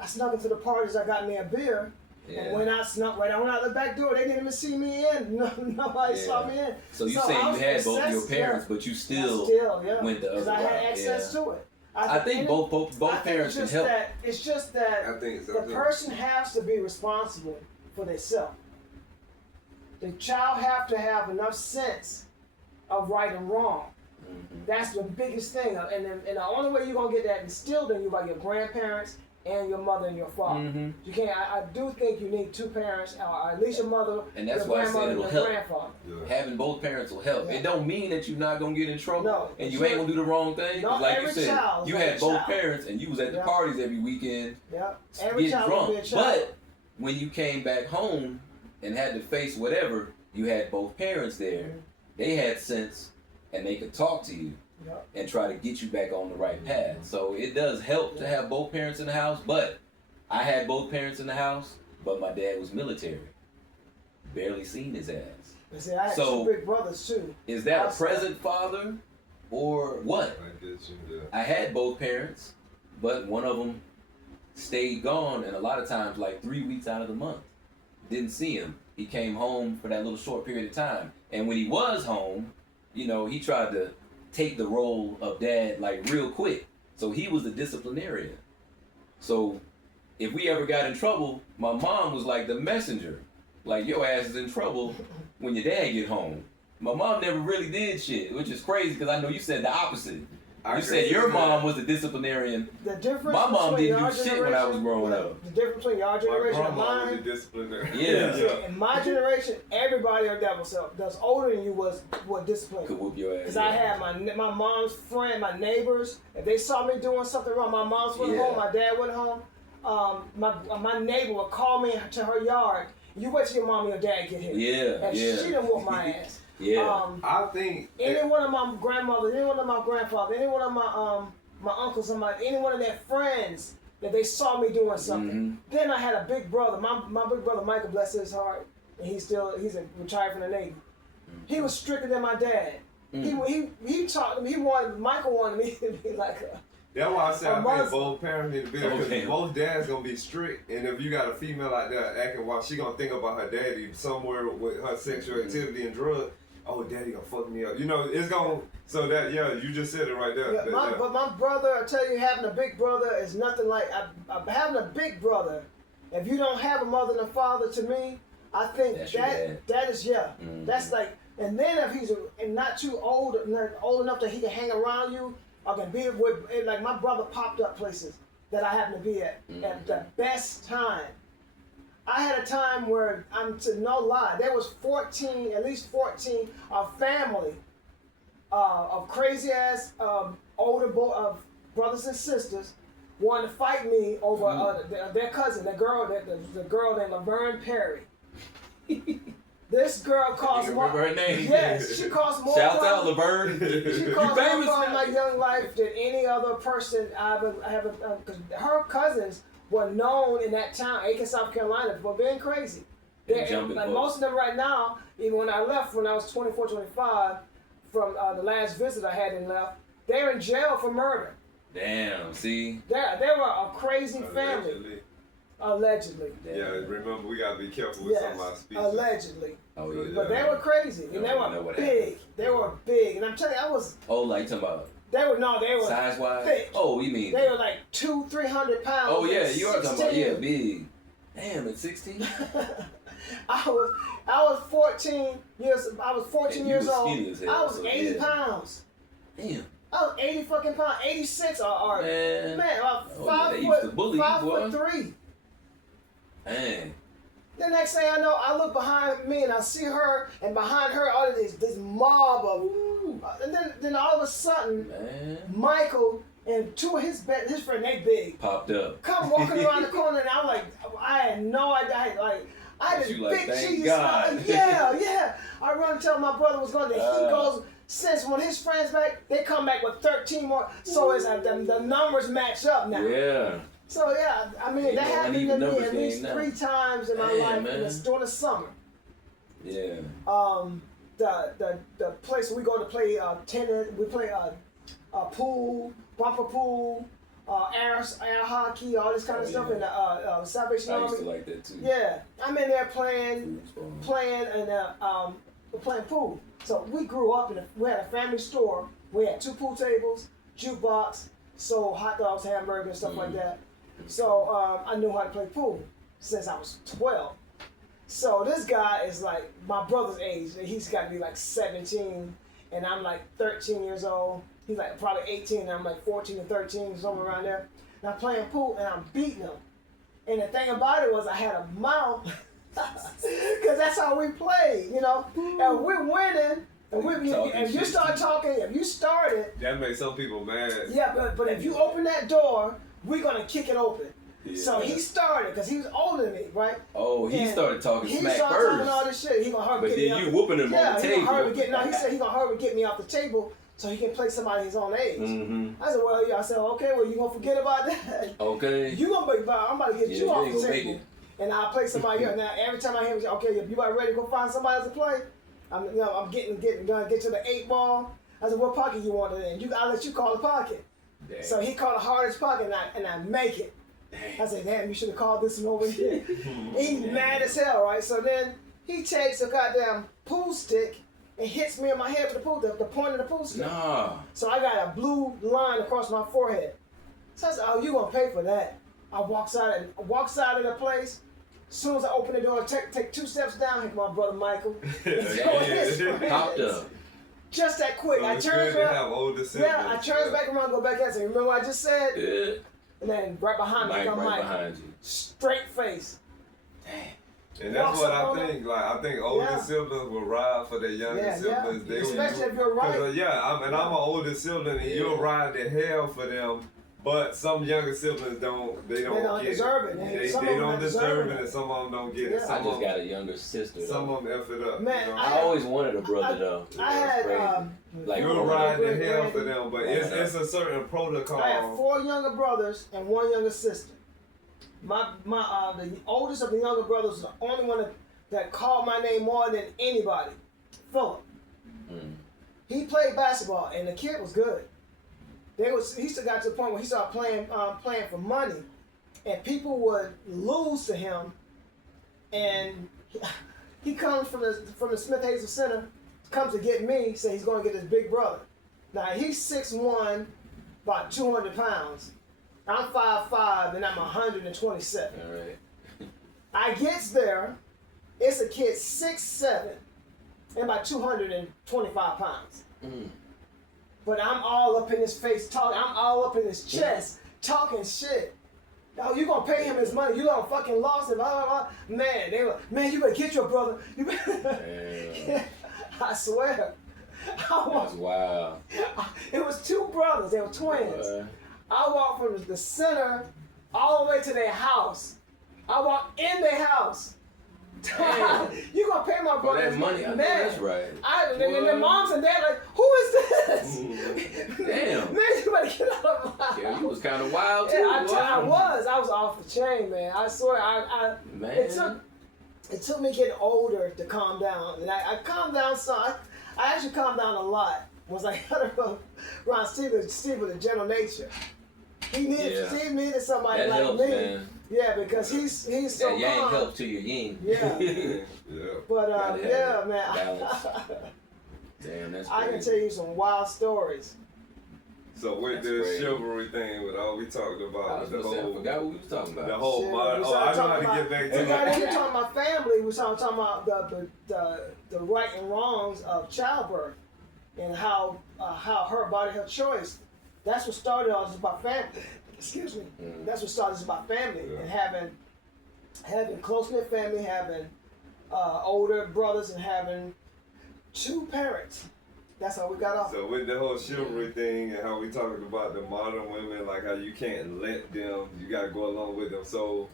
I snuck into the parties. I got me a beer, and when I snuck right out the back door, they didn't even see me in. Nobody saw me in. So you saying you had both your parents, but you still went the other because I had access to it. I think both parents can help. It's just that I think so, the person has to be responsible for themselves. The child have to have enough sense of right and wrong. That's the biggest thing, and the only way you're gonna get that instilled in you by your grandparents and your mother and your father. You can't. I do think you need 2 parents, or at least your mother, and that's your why I said it'll help. grandfather. Having both parents will help. It don't mean that you're not gonna get in trouble and you ain't gonna do the wrong thing. No, like every you said, child you is had a both child. parents and you was at the parties every weekend, Every getting child will drunk. be a child. But when you came back home and had to face whatever, you had both parents there. They had sense and they could talk to you and try to get you back on the right path. So it does help to have both parents in the house, but I had both parents in the house, but my dad was military. Barely seen his ass. See, I had 2 big brothers too. Is that a present father or what? I get you, I had both parents, but one of them stayed gone, and a lot of times, like 3 weeks out of the month. Didn't see him. He came home for that little short period of time. And when he was home, you know, he tried to take the role of dad like real quick. So he was the disciplinarian. So if we ever got in trouble, my mom was like the messenger. Like, your ass is in trouble when your dad get home. My mom never really did shit, which is crazy because I know you said the opposite. You said your mom was the disciplinarian. The difference my mom between didn't do your shit when I was generation- growing up. The difference between your generation and My grandma was a mine. disciplinarian. Yeah. In my generation, everybody that's older than you was disciplined. Could whoop your ass. Because I had my mom's friend, my neighbors. If they saw me doing something wrong, my mom's went home, my dad went home. My neighbor would call me to her yard. You wait till your mom and your dad get here. Yeah, and yeah. she done whoop my ass. I think any one of my grandmothers, any one of my grandfathers, any one of my uncles, and any one of their friends that they saw me doing something. Then I had a big brother. My big brother Michael, bless his heart, and he's retired from the Navy. He was stricter than my dad. He taught me. Michael wanted me to be like a. That's why I say I Muslim. think both parents need to be there because both dads gonna be strict, and if you got a female like that acting wild, she gonna think about her daddy somewhere with her sexual activity and drugs. Oh, daddy gonna fuck me up. You know, it's gonna. So that you just said it right there. Yeah, but my brother, I tell you, having a big brother is nothing like having a big brother. If you don't have a mother and a father, to me, I think that is that's like. And then if he's not too old enough that he can hang around you, I can be with, like my brother popped up places that I happen to be at the best time. I had a time where, no lie, there was at least 14 of family of crazy ass older brothers and sisters wanted to fight me over their cousin, the girl named Laverne Perry. This girl cost more. Remember her name? Yes, she cost more. Shout out Laverne. She cost more in my young life than any other person I ever. Because her cousins were known in that town, Aiken, South Carolina, for being crazy. Like most of them right now, even when I left when I was 24, 25, from the last visit I had and left, they're in jail for murder. Damn, see? They were a crazy family. Allegedly. Yeah, remember we gotta be careful with some of our speeches. Allegedly. Oh yeah. But they were crazy, and they were big. They were big, and I'm telling you, I was. Oh, like you talking about? They were size wise. Thick. Oh, you mean? They were like 200-300 pounds. Oh yeah, you are talking about big. Damn, at 16. I was 14 years. I was 14 years old. I was 80 pounds. Damn. I was 80 fucking pounds. 86 or man, 5'3". Dang. The next thing I know, I look behind me and I see her, and behind her, all of this mob of, and then all of a sudden, Michael and two of his friends, they big, popped up, come walking around the corner, and I'm like, I had no idea, I had this big cheesy smile. Yeah. I run and tell my brother was going there. He goes, since when his friends back, they come back with 13 more. So it's the numbers match up now. Yeah. So yeah, I mean that happened to me at least 3 times in my life. Man. And it's during the summer. Yeah. The place we go to play tennis, we play pool, bumper pool, air hockey, all this kind of stuff in the Salvation Army. I used to like that too. Yeah, I'm in there playing, and we're playing pool. So we grew up we had a family store. We had 2 pool tables, jukebox, sold hot dogs, hamburgers, and stuff like that. So I knew how to play pool since I was 12. So this guy is like my brother's age. He's got to be like 17, and I'm like 13 years old. He's like probably 18, and I'm like 14 or 13, somewhere around there. And I'm playing pool, and I'm beating him. And the thing about it was I had a mouth, because that's how we played, you know. And we're winning. And if you start talking, if you started, that makes some people mad. Yeah, but if you open that door, we're gonna kick it open. Yeah. So he started because he was older than me, right? Oh, he started talking smack He started talking all this shit. He gonna hurry but get then me you whooping him on the table. He said he gonna hurry get me off the table so he can play somebody his own age. Mm-hmm. I said, well, yeah. I said, okay, well, you gonna forget about that? Okay. I'm about to get you off the table, and I'll play somebody else. Now, every time I hear him say, okay, if you are ready to go find somebody else to play, I'm gonna get to the 8 ball. I said, what pocket you want it in? I'll let you call the pocket. Damn. So he called the hardest pocket, and I make it. Damn. I said, damn, you should have called this one over here. He's mad as hell, right? So then he takes a goddamn pool stick and hits me in my head with the point of the pool stick. Nah. So I got a blue line across my forehead. So I said, oh, you gonna pay for that? I walks out of the place. As soon as I open the door, take 2 steps down, here my brother Michael. Popped up. Just that quick. So I turns back. I turns back around, go back and say, remember what I just said? Yeah. And then right behind me, come Mike. Behind you. Straight face. Damn. And that's what I think. Like I think older siblings will ride for their younger siblings. Yeah. Especially if you're right. I'm an older sibling, and you'll ride to hell for them. But some younger siblings don't deserve it. They don't deserve it, and some of them don't get it. I just got a younger sister. Some of them F it up. Man, you know? I always wanted a brother though. I had like you'll ride to hell for them, but it's a certain protocol. I have 4 younger brothers and 1 younger sister. The oldest of the younger brothers was the only one that called my name more than anybody. Phillip. He played basketball, and the kid was good. He still got to the point where he started playing for money, and people would lose to him. And he comes from the Smith Hazel Center, comes to get me, say he's going to get his big brother. Now he's 6'1", about 200 pounds. I'm 5'5", and I'm 127. All right. I gets there, it's a kid 6'7", and about 225 pounds. But I'm all up in his face talking. I'm all up in his chest talking shit. Oh, you gonna pay him his money? You gonna fucking lost him? Blah, blah, blah. Man, they were, man, you better get your brother. You better. I swear. That's wild. It was two brothers. They were twins. I walked from the center all the way to their house. I walked in their house. You gonna pay my brother that money? man. That's right. And their moms and dad like, who is this? Damn. Man, you better get out of my house. Yeah, you was kind of wild too. Yeah, I was off the chain, man. I swear, Man. It took me getting older to calm down, and I calmed down some. I actually calmed down a lot once I got around Steve with the General Nature. Steve needed somebody that like helps, me. Man. Yeah, because he's so that yang calm. help to your yin. Yeah. But yeah, man. Damn, that's I can crazy. tell you some wild stories. So with That's this crazy. chivalry thing, with all we talked I about, was the gonna say, I whole, forgot what we was talking about. the whole Shit, modern. we Oh, I know started how to talking get back about- to we got that. into talking about family. We started talking about the right and wrongs of childbirth and how her body, her choice. That's what started all this about family. Excuse me. That's what started this about family and having close knit family, having older brothers, and having two parents. That's how we got off. So with the whole chivalry thing and how we talking about the modern women, like how you can't let them, you gotta go along with them. So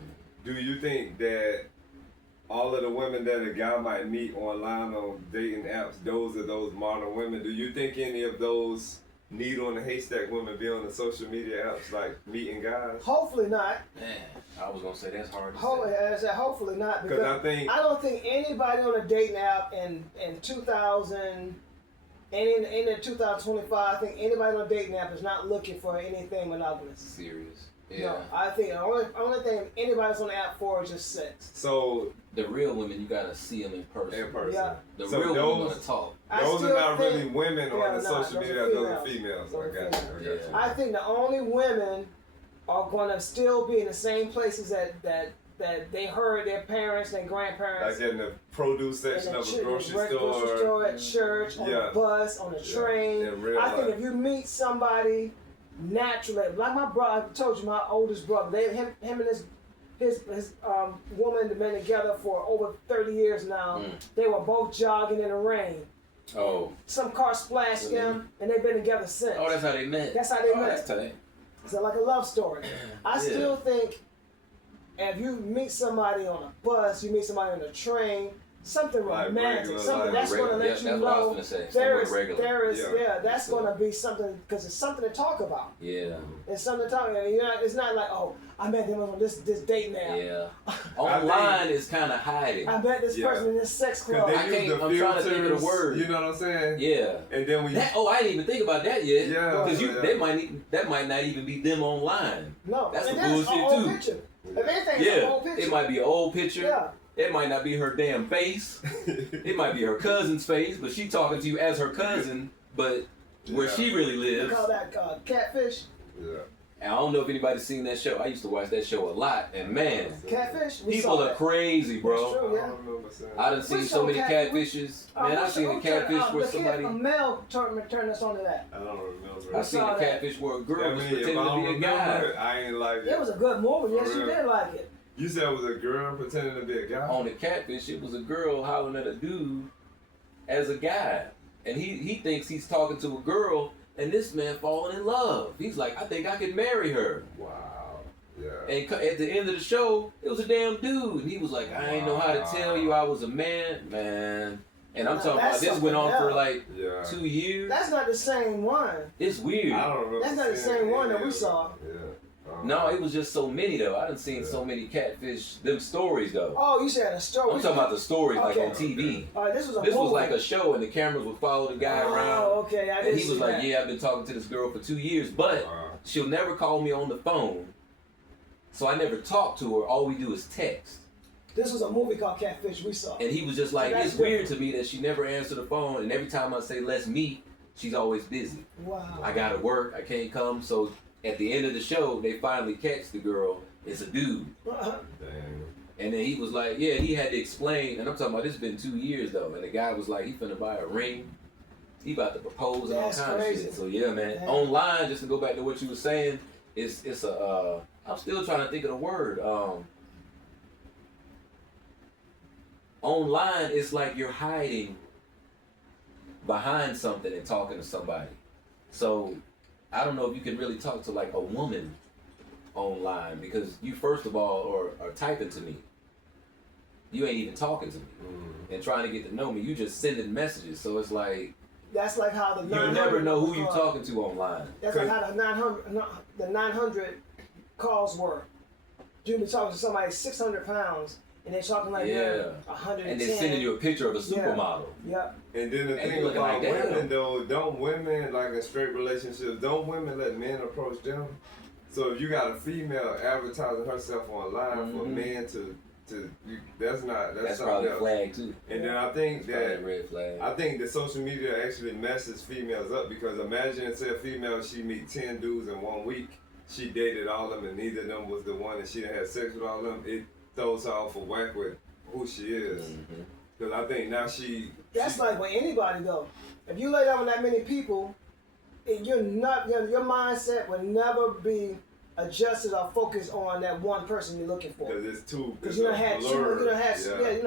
do you think that all of the women that a guy might meet online on dating apps, those are those modern women? Do you think any of those needle in the haystack women be on the social media apps like meeting guys? Hopefully not. Man, I was gonna say that's hard to I said hopefully not, because I don't think anybody on a dating app in 2000 and in 2025, I think anybody on a dating app is not looking for anything monogamous. serious. Yeah. No, I think the only thing anybody's on the app for is just sex. So The real women, you gotta see them in person. Yeah. The So real those- women wanna talk. those are not really women Yeah, on the nah, social those are media, those are females. females. I got you. Yeah. I think the only women are gonna still be in the same places that they heard their parents, their grandparents. Like in the produce section in the of a grocery grocery store, at church, on Yeah. the bus, on the train. in real I think life. if you meet somebody naturally, like my brother, I told you, my oldest brother, him and his woman have been together for over 30 years now. They were both jogging in the rain. Oh. Some car splashed them, and they've been together since. Oh, that's how they met. That's how they met. That's tight. It's like a love story. I Yeah. still think if you meet somebody on a bus, you meet somebody on a train, something Like romantic, regular something life. that's going to let Yeah, you that's what I was know gonna say. there Somewhere is, regular. Yeah. that's going to be something, because it's something to talk about. Yeah. It's something to talk about. It's not like, oh, I met him on this date now. Yeah. Online is kind of hiding. I met this Yeah. person in this sex Cause club. they I use can't- the I'm trying to think of the filters, word. You know what I'm saying? Yeah. And then when you I didn't even think about that yet. Yeah. Because Yeah. that might not even be them online. No, That's and some that's bullshit, an old too. picture. If anything, it's an old Yeah. picture. It might be an old picture. Yeah. It might not be her damn face. It might be her cousin's face, but she talking to you as her cousin, but where Yeah. she really They lives. call that catfish. yeah. And I don't know if anybody's seen that show. I used to watch that show a lot, and man, Catfish? We people saw are that. crazy, That's bro. true, yeah. I don't remember saying I done seen We so saw many catfish. catfishes. Man, I seen a catfish where somebody. A male turned us on to that. I don't remember. I seen saw a that. catfish where a girl I was mean, if I pretending to don't be a remember guy. it, I ain't like it. It was a good movie. Yes, For you real. did like it. You said it was a girl pretending to be a guy? On the catfish, it was a girl hollering at a dude as a guy. And he thinks he's talking to a girl, and this man falling in love. He's like, I think I could marry her. Wow. Yeah. And at the end of the show, it was a damn dude. And he was like, I ain't know how to tell you I was a man. And I'm Now, talking about that's this went on something for else. like Yeah. 2 years. That's not the same one. It's weird. I don't remember. That's not the seeing same one any that we of it. saw. Yeah. No, it was just so many though. I done seen so many catfish. Them stories though. Oh, you said a story. I'm talking about the stories like on Okay. TV. All right, this was a This movie. was like a show, and the cameras would follow the guy around. Oh, okay. I And didn't he was see like, that. "Yeah, I've been talking to this girl for 2 years, but she'll never call me on the phone, so I never talk to her. All we do is text." This was a movie called Catfish we saw. And he was just like, That's "It's weird to me that she never answered the phone, and every time I say let's meet, she's always busy. Wow. I gotta work, I can't come." So at the end of the show, they finally catch the girl. It's a dude. Uh-huh. Damn. And then he was like, yeah, he had to explain, and I'm talking about this has been 2 years though, and the guy was like, he finna buy a ring. He about to propose and all That's kinds crazy. of shit. So yeah, man. Damn. Online, just to go back to what you were saying, it's a I'm still trying to think of the word. Online, it's like you're hiding behind something and talking to somebody. So I don't know if you can really talk to like a woman online, because you first of all are typing to me. You ain't even talking to me and trying to get to know me. You just sending messages. So it's like That's like how the 900. you'll never know who you talking to online. That's like how the 900 calls were. You be talking to somebody 600 pounds, and they're talking like they're 110. And they're sending you a picture of a supermodel. Yep. And then the And thing you looking about like, damn. women though, don't women, like in straight relationships, don't women let men approach them? So if you got a female advertising herself online for men to that's That's something probably a else. flag too. And then I think Probably a that red flag. I think that social media actually messes females up, because imagine, say a female, she meet 10 dudes in 1 week, she dated all of them and neither of them was the one, and she done had sex with all of them, it throws her off a whack with who she is. Because I think now That's like with anybody though. If you lay down with that many people, you're not your mindset will never be adjusted or focused on that one person you're looking for. because it's too. Because you done had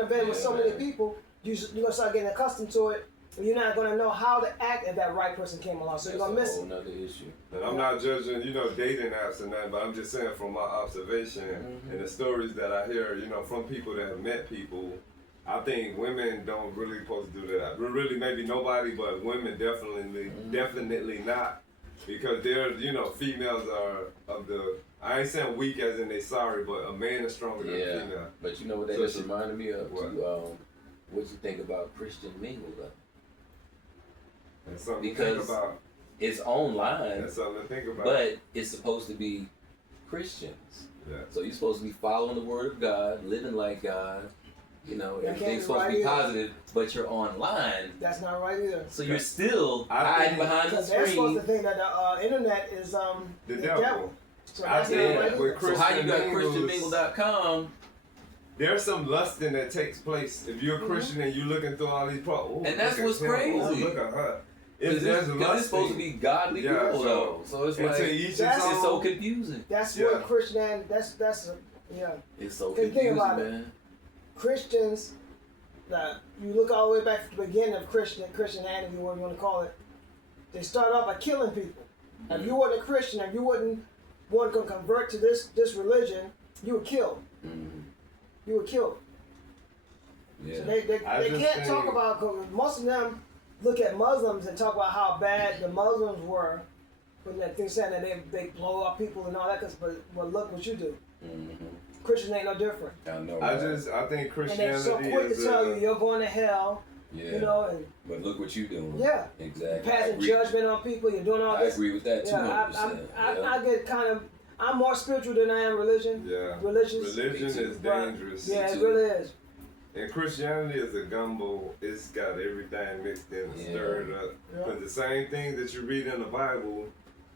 been with so many people, you're gonna start getting accustomed to it. And you're not gonna know how to act if that right person came along. So That's you're gonna miss a whole it. nother issue. And I'm not judging, dating apps and that, but I'm just saying from my observation and the stories that I hear, from people that have met people, I think women don't really supposed to do that. Really, maybe nobody, but women definitely not. Because they're, females are of the, I ain't saying weak as in they sorry, but a man is stronger than a female. But you know what that So just reminded me of? What? What you think about Christian mingle though? That's something Because to think about. It's online, That's something to think about. but it's supposed to be Christians. Yeah. So you're supposed to be following the word of God, living like God. Everything's can't supposed right to be either. positive, but you're online. That's not right either. So you're still I hiding think- behind the Because they're supposed to screen. think that the internet is The devil. So I that's not think right with either. So how you got Christian ChristianMingle.com? There's some lusting that takes place if you're a Christian and you're looking through all these And that's what's crazy. Look at her. Because There's it's supposed to be godly Yeah, people though. So it's and like to each his That's- it's so own. confusing. That's Yeah. what Christianity. That's yeah. It's so Hey, think confusing, about it. man. Christians. You look all the way back to the beginning of Christianity, whatever you want to call it. They start off by killing people. If you weren't a Christian, if you wouldn't want to convert to this religion, you were killed. You were killed. Yeah. So they I just can't talk think- about, cause most of them look at Muslims and talk about how bad the Muslims were when that thing saying that they blow up people and all that. But look what you do. Christian ain't no different. I know. I right? think And they're Christianity so quick to is tell you you're going to hell. Yeah. And But look what you doing. Yeah. Exactly. passing I agree. judgment on people. You're doing all I this. agree with that 200%. Yeah, I get kind of. I'm more spiritual than I am religion. Yeah. Religious. Religion Me too. is dangerous. Yeah, it too. really is. And Christianity is a gumbo. It's got everything mixed in and stirred up. Yeah. But the same things that you read in the Bible,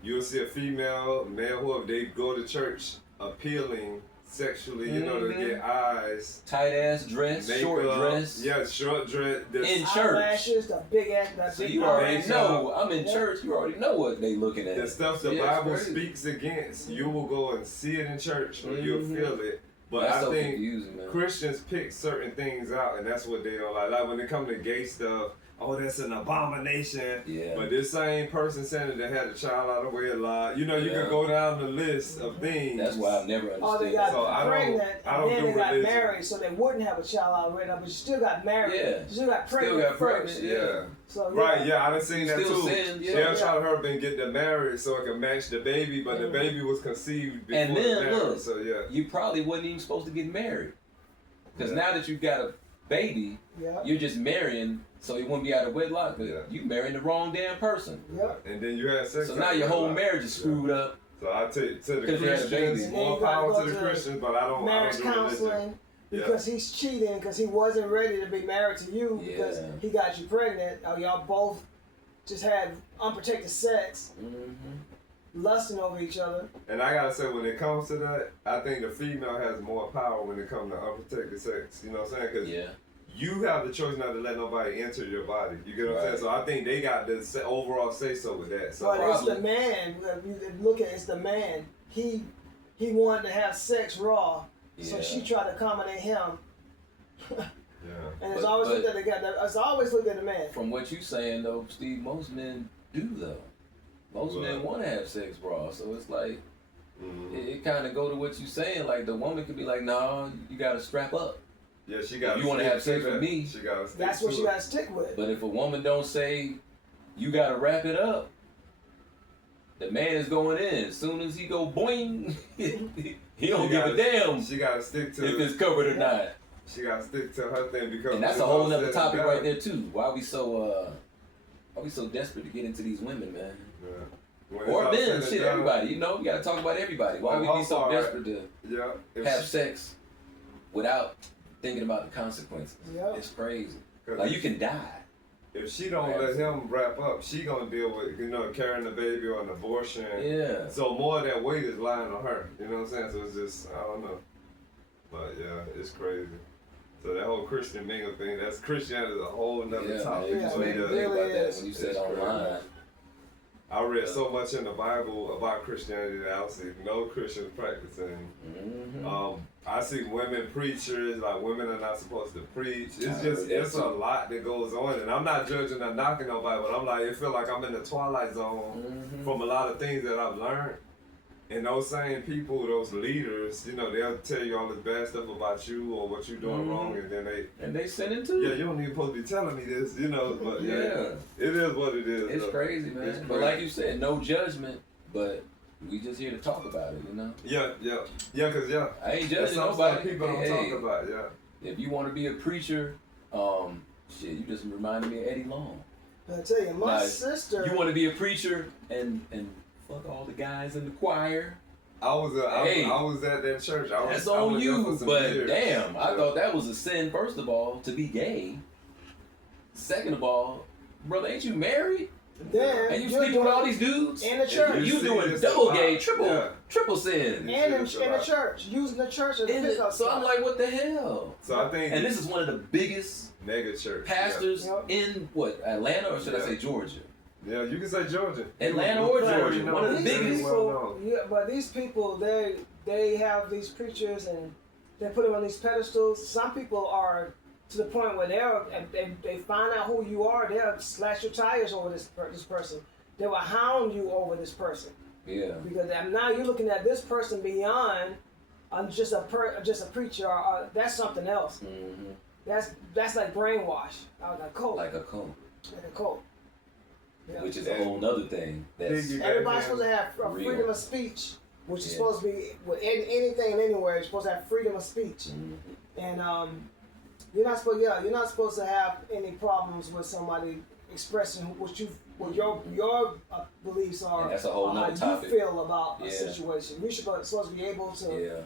you'll see a female, male, whoever, they go to church appealing sexually, to get eyes. Tight ass dress, Makeup, short dress. Yeah, short dress. In church. Eyelashes, the big ass. That So big you already eyelash. know. I'm in Yeah. church. You already know what they looking at. The stuff the Yeah, it's Bible crazy. speaks against, you will go and see it in church or you'll feel it. But That's I so think confusing, man. Christians pick certain things out, and that's what they don't like. Like when it comes to gay stuff, oh, that's an abomination. Yeah. But this same person saying that they had a child out of wedlock, you know, you can go down the list of things. That's why I've never Oh, they understood. got So pregnant, I don't and then do they got religion. married, so they wouldn't have a child out of wedlock, but you still got married. Yeah. You still got pregnant Still got first. pregnant, Yeah. So, Right, yeah, I done seen that Still too. sin, yeah. They'll try to hurry and get them married so it can match the baby, but the baby was conceived before And the then marriage. look, So yeah. you probably wasn't even supposed to get married. Because now that you've got a baby, Yeah. you're just marrying, so you won't be out of wedlock. But Yeah. you marrying the wrong damn person. Yep. And then you had sex. So out now of your whole wedlock. marriage is screwed up. So I take to the 'Cause you had a Christians, baby. more And then you power gotta to go the to Christians, but I don't Marriage do religion. counseling Yeah. because he's cheating because he wasn't ready to be married to you because Yeah. he got you pregnant. Or y'all both just had unprotected sex, lusting over each other. And I gotta say, when it comes to that, I think the female has more power when it comes to unprotected sex. You know what I'm saying? Because Yeah. you have the choice not to let nobody enter your body. You get what I'm saying? Right. So I think they got the overall say so with that. So But it's Probably. the man. If you look at it, it's the man. He wanted to have sex raw, so Yeah. she tried to accommodate him. yeah. And it's But- always but- looked at the guy. It's always looked at the man. From what you saying though, Steve, most men do though. Most Right. men want to have sex raw, so it's like Mhm. it kind of go to what you saying. Like the woman could be like, "No, you got to strap up." Yeah, she got. If you wanna have sex with me, she got to stick That's to what you it. got to stick with. But if a woman don't say, "You got to wrap it up," the man is going in. As soon as he go boing, he don't give a damn She got to stick to. if it's covered or not. She got to stick to her thing because. And that's when a it's all whole nother said topic and right done- there too. Why we so desperate to get into these women, man? Yeah. When it's Or all said men, and shit, done, everybody. You know, we gotta talk about everybody. Why On we her be so part, desperate to Yeah. If have she- sex without thinking about the consequences? Yep. It's crazy. 'cause Like you can die. If she don't let him wrap up, she gonna deal with carrying the baby or an abortion. Yeah. So more of that weight is lying on her. You know what I'm saying? So it's just I don't know. But yeah, it's crazy. So that whole Christian mingle thing, that's Christianity is a whole nother Yeah, topic. man. Yeah, You But made me it think really about that is. when you said It's crazy. online. I read so much in the Bible about Christianity that I see no Christians practicing. I see women preachers, like women are not supposed to preach. I It's heard just, that it's a too. lot that goes on. And I'm not judging or knocking nobody, but I'm like, it feel like I'm in the twilight zone from a lot of things that I've learned. And those same people, those leaders, they'll tell you all this bad stuff about you or what you're doing wrong, and then And they sinning too. yeah, you don't even supposed to be telling me this, but yeah, Yeah. it is what it is. It's though. crazy, man. It's But crazy. like you said, no judgment. But we just here to talk about it, you know. Yeah, cause I ain't that's judging something nobody. people don't Hey, talk about. Yeah, if you want to be a preacher, shit, you just reminded me of Eddie Long. But I tell you, my Like, sister. You want to be a preacher and fuck all the guys in the choir. I was Hey. I was at that church. I was, That's I on was there you, for some but years. damn, I Yeah. thought that was a sin. First of all, to be gay. Second of all, brother, ain't you married? Then And you you're sleeping with all doing- these dudes? in the church. You You see doing this double a lot. gay, Yeah. triple sin. and in It's a the lot. church, using the church as a And pickup so I'm spot. like, what the hell? So I think And this is one of the biggest mega church pastors Yep. in what, Atlanta, or should I Yeah. say Georgia? Yeah, you can say Georgia. Atlanta or Very Georgia, known, one of the very biggest. well known. Yeah, but these people, they have these preachers and they put them on these pedestals. Some people are to the point where they find out who you are. They'll slash your tires over this person. They will hound you over this person Yeah. because now you're looking at this person beyond just a preacher or that's something else. hmm That's like brainwash. Like a cult. Like a cult, Like a cult. Yeah. which is a whole nother thing. That's Big, Everybody's supposed to have Real. freedom of speech, which is Yeah. supposed to be with anything and anywhere. You're supposed to have freedom of speech, Mhm. and you're not supposed to have any problems with somebody expressing what your beliefs are. And that's a whole or nother how topic. you feel about Yeah. a situation. You're supposed to be able to,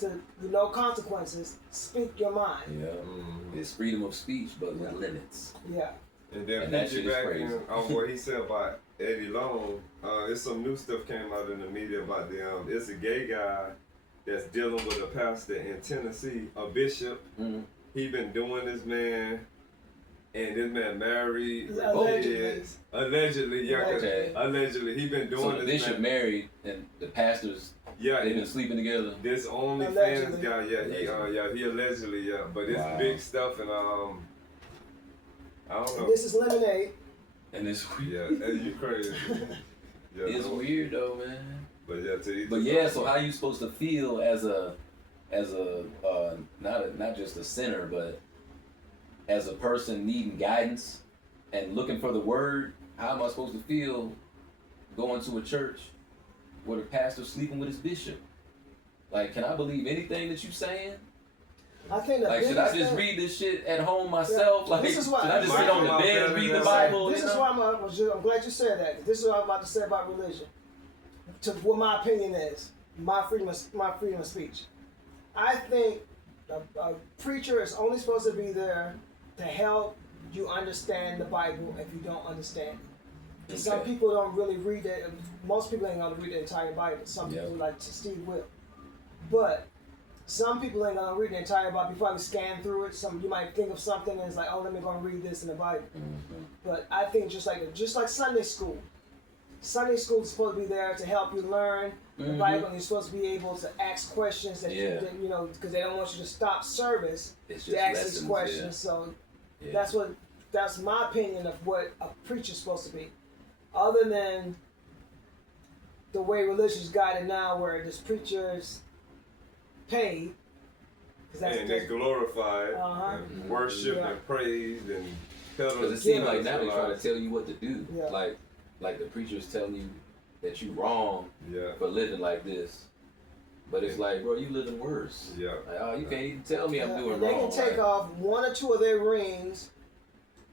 Yeah, with no consequences, speak your mind. yeah. Mhm. It's freedom of speech, but with limits. Yeah. And then And that shit is piggybacking crazy. on what he said about Eddie Long, it's some new stuff came out in the media about them. It's a gay guy that's dealing with a pastor in Tennessee, a bishop. Mhm. He been doing this man, and this man married with Allegedly. kids. Allegedly, yeah. 'cause Okay. Allegedly, he been doing So the this bishop man. married and the pastors, Yeah, they've been sleeping together. this OnlyFans Allegedly. guy, he allegedly, but it's Wow. big stuff, and I don't know. This is lemonade. And it's Yeah, and you crazy. Yeah, it's weird though, man. But yeah, to each But his yeah, own. so how you supposed to feel as a not just a sinner, but as a person needing guidance and looking for the word? How am I supposed to feel going to a church where the pastor's sleeping with his bishop? Like, can I believe anything that you're saying? I think the Like, should I biggest just thing- read this shit at home myself? Yeah, like, this is why- should I just sit on the bed and read the Bible? This you is know? why I'm glad you said that. This is what I'm about to say about religion. To what my opinion is, my freedom of speech. I think a preacher is only supposed to be there to help you understand the Bible if you don't understand it. Okay. Some people don't really read it. Most people ain't gonna read the entire Bible. Some Yeah. people, like Steve, will. But some people ain't gonna read the entire Bible. You probably scan through it. You might think of something and it's like, oh, let me go and read this in the Bible. Mm-hmm. But I think just like Sunday school. Sunday school is supposed to be there to help you learn the Bible, and you're supposed to be able to ask questions that you know, because they don't want you to stop service It's to just ask lessons, these questions. So yeah. that's my opinion of what a preacher's supposed to be. Other than the way religion's guided now, where this preacher's paid, And they're glorified, Uh-huh. and worshipped Yeah. and praised and held Because on it seems like to now they try to lives. tell you what to do. Yeah. Like the preacher's telling you that you wrong Yeah, for living like this. But it's like, bro, you living worse. yeah. Like, oh, you can't even tell me I'm doing and they wrong. can take like, off one or two of their rings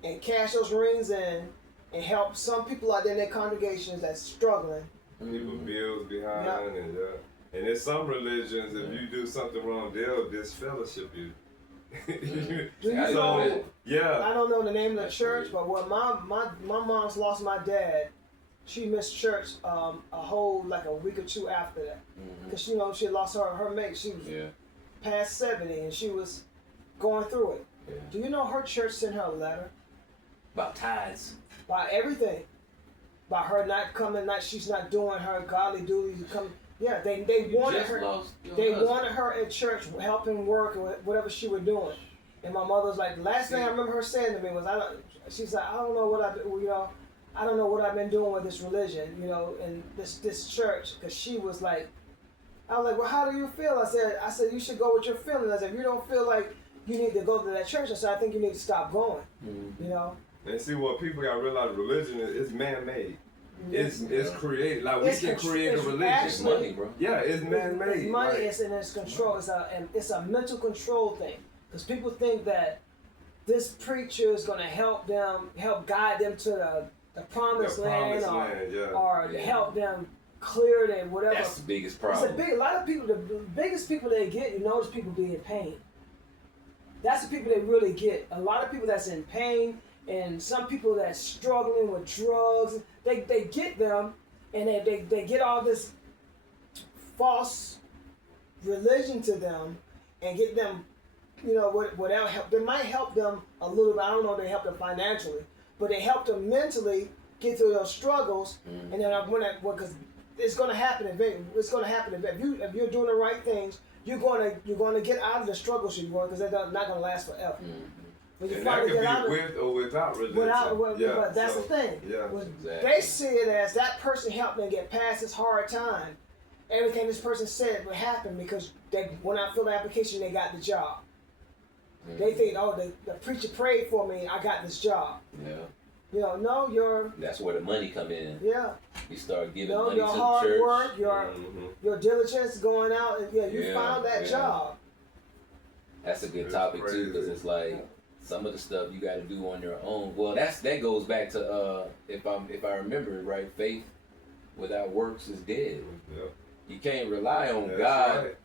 and cash those rings in and help some people out there in their congregations that's struggling. People bills behind, Yeah. and in some religions, if you do something wrong, they'll disfellowship you. Do you I know? know Yeah, I don't know the name of the That's church, crazy. but when my mom's lost my dad, she missed church a whole like a week or two after that, because you know she had lost her mate. She was yeah. past 70 and she was going through it. Yeah. Do you know her church sent her a letter About tithes. about everything, about her not coming, she's not doing her godly duties to come. Yeah, they wanted Just her. lost your They husband. wanted her at church helping work or whatever she was doing. And my mother was like, the last thing I remember her saying to me was, she's like, I don't know what I don't know what I've been doing with this religion, you know, and this church, because she was like, I was like, well, how do you feel? I said, you should go with your feelings. I said, if you don't feel like you need to go to that church, I said, I think you need to stop going, you know. and see what people got to realize: religion is man-made. It's created. Like It's we can create a it's religion. It's actually- money, bro. Yeah, it's man-made. It's money, like- it's control. It's a mental control thing. Because people think that this preacher is going to help guide them to the promised land, or Yeah. help them clear their whatever. That's the biggest It's problem. a lot of people, the biggest people they get, you notice people being in pain. That's the people they really get. A lot of people that's in pain, and some people that's struggling with drugs, they get them, and they get all this false religion to them, and get them, you know, whatever help. They might help them a little bit. I don't know if they help them financially, but they help them mentally get through those struggles, and then because it's going to happen. It's going to happen if you're doing the right things. You're going to get out of the struggles you're going, because they're not going to last forever. When you And that finally could get out be of with or without religion. but that's the thing. Yeah. Exactly. They see it as that person helped them get past this hard time. Everything this person said would happen because they, when I filled the application, they got the job. They think, oh, the preacher prayed for me, I got this job. Yeah. You know, no, That's where the money come in. yeah. You start giving No, money your to the hard church. work, your diligence going out, and you Yeah, found that yeah. job. That's a good It's topic too, crazy. because it's like some of the stuff you got to do on your own. Well, that goes back to if I remember it right, faith without works is dead. Yeah. You can't rely on That's God right.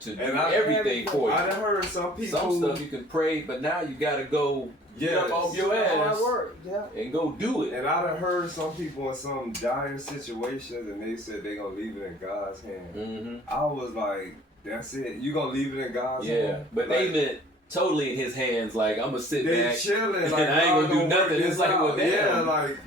to do And everything for you. I done heard some people. Some stuff you can pray, but now you got to go get up off your Hard ass work, yeah. and go do it. And I done heard some people in some dire situations, and they said they gonna leave it in God's hand. Mm-hmm. I was like, that's it. You gonna leave it in God's hand? Yeah, but they meant totally in His hands. Like, I'm gonna sit they back chilling. and Like, I ain't gonna do work nothing. this It's like, well, out. damn. Yeah, like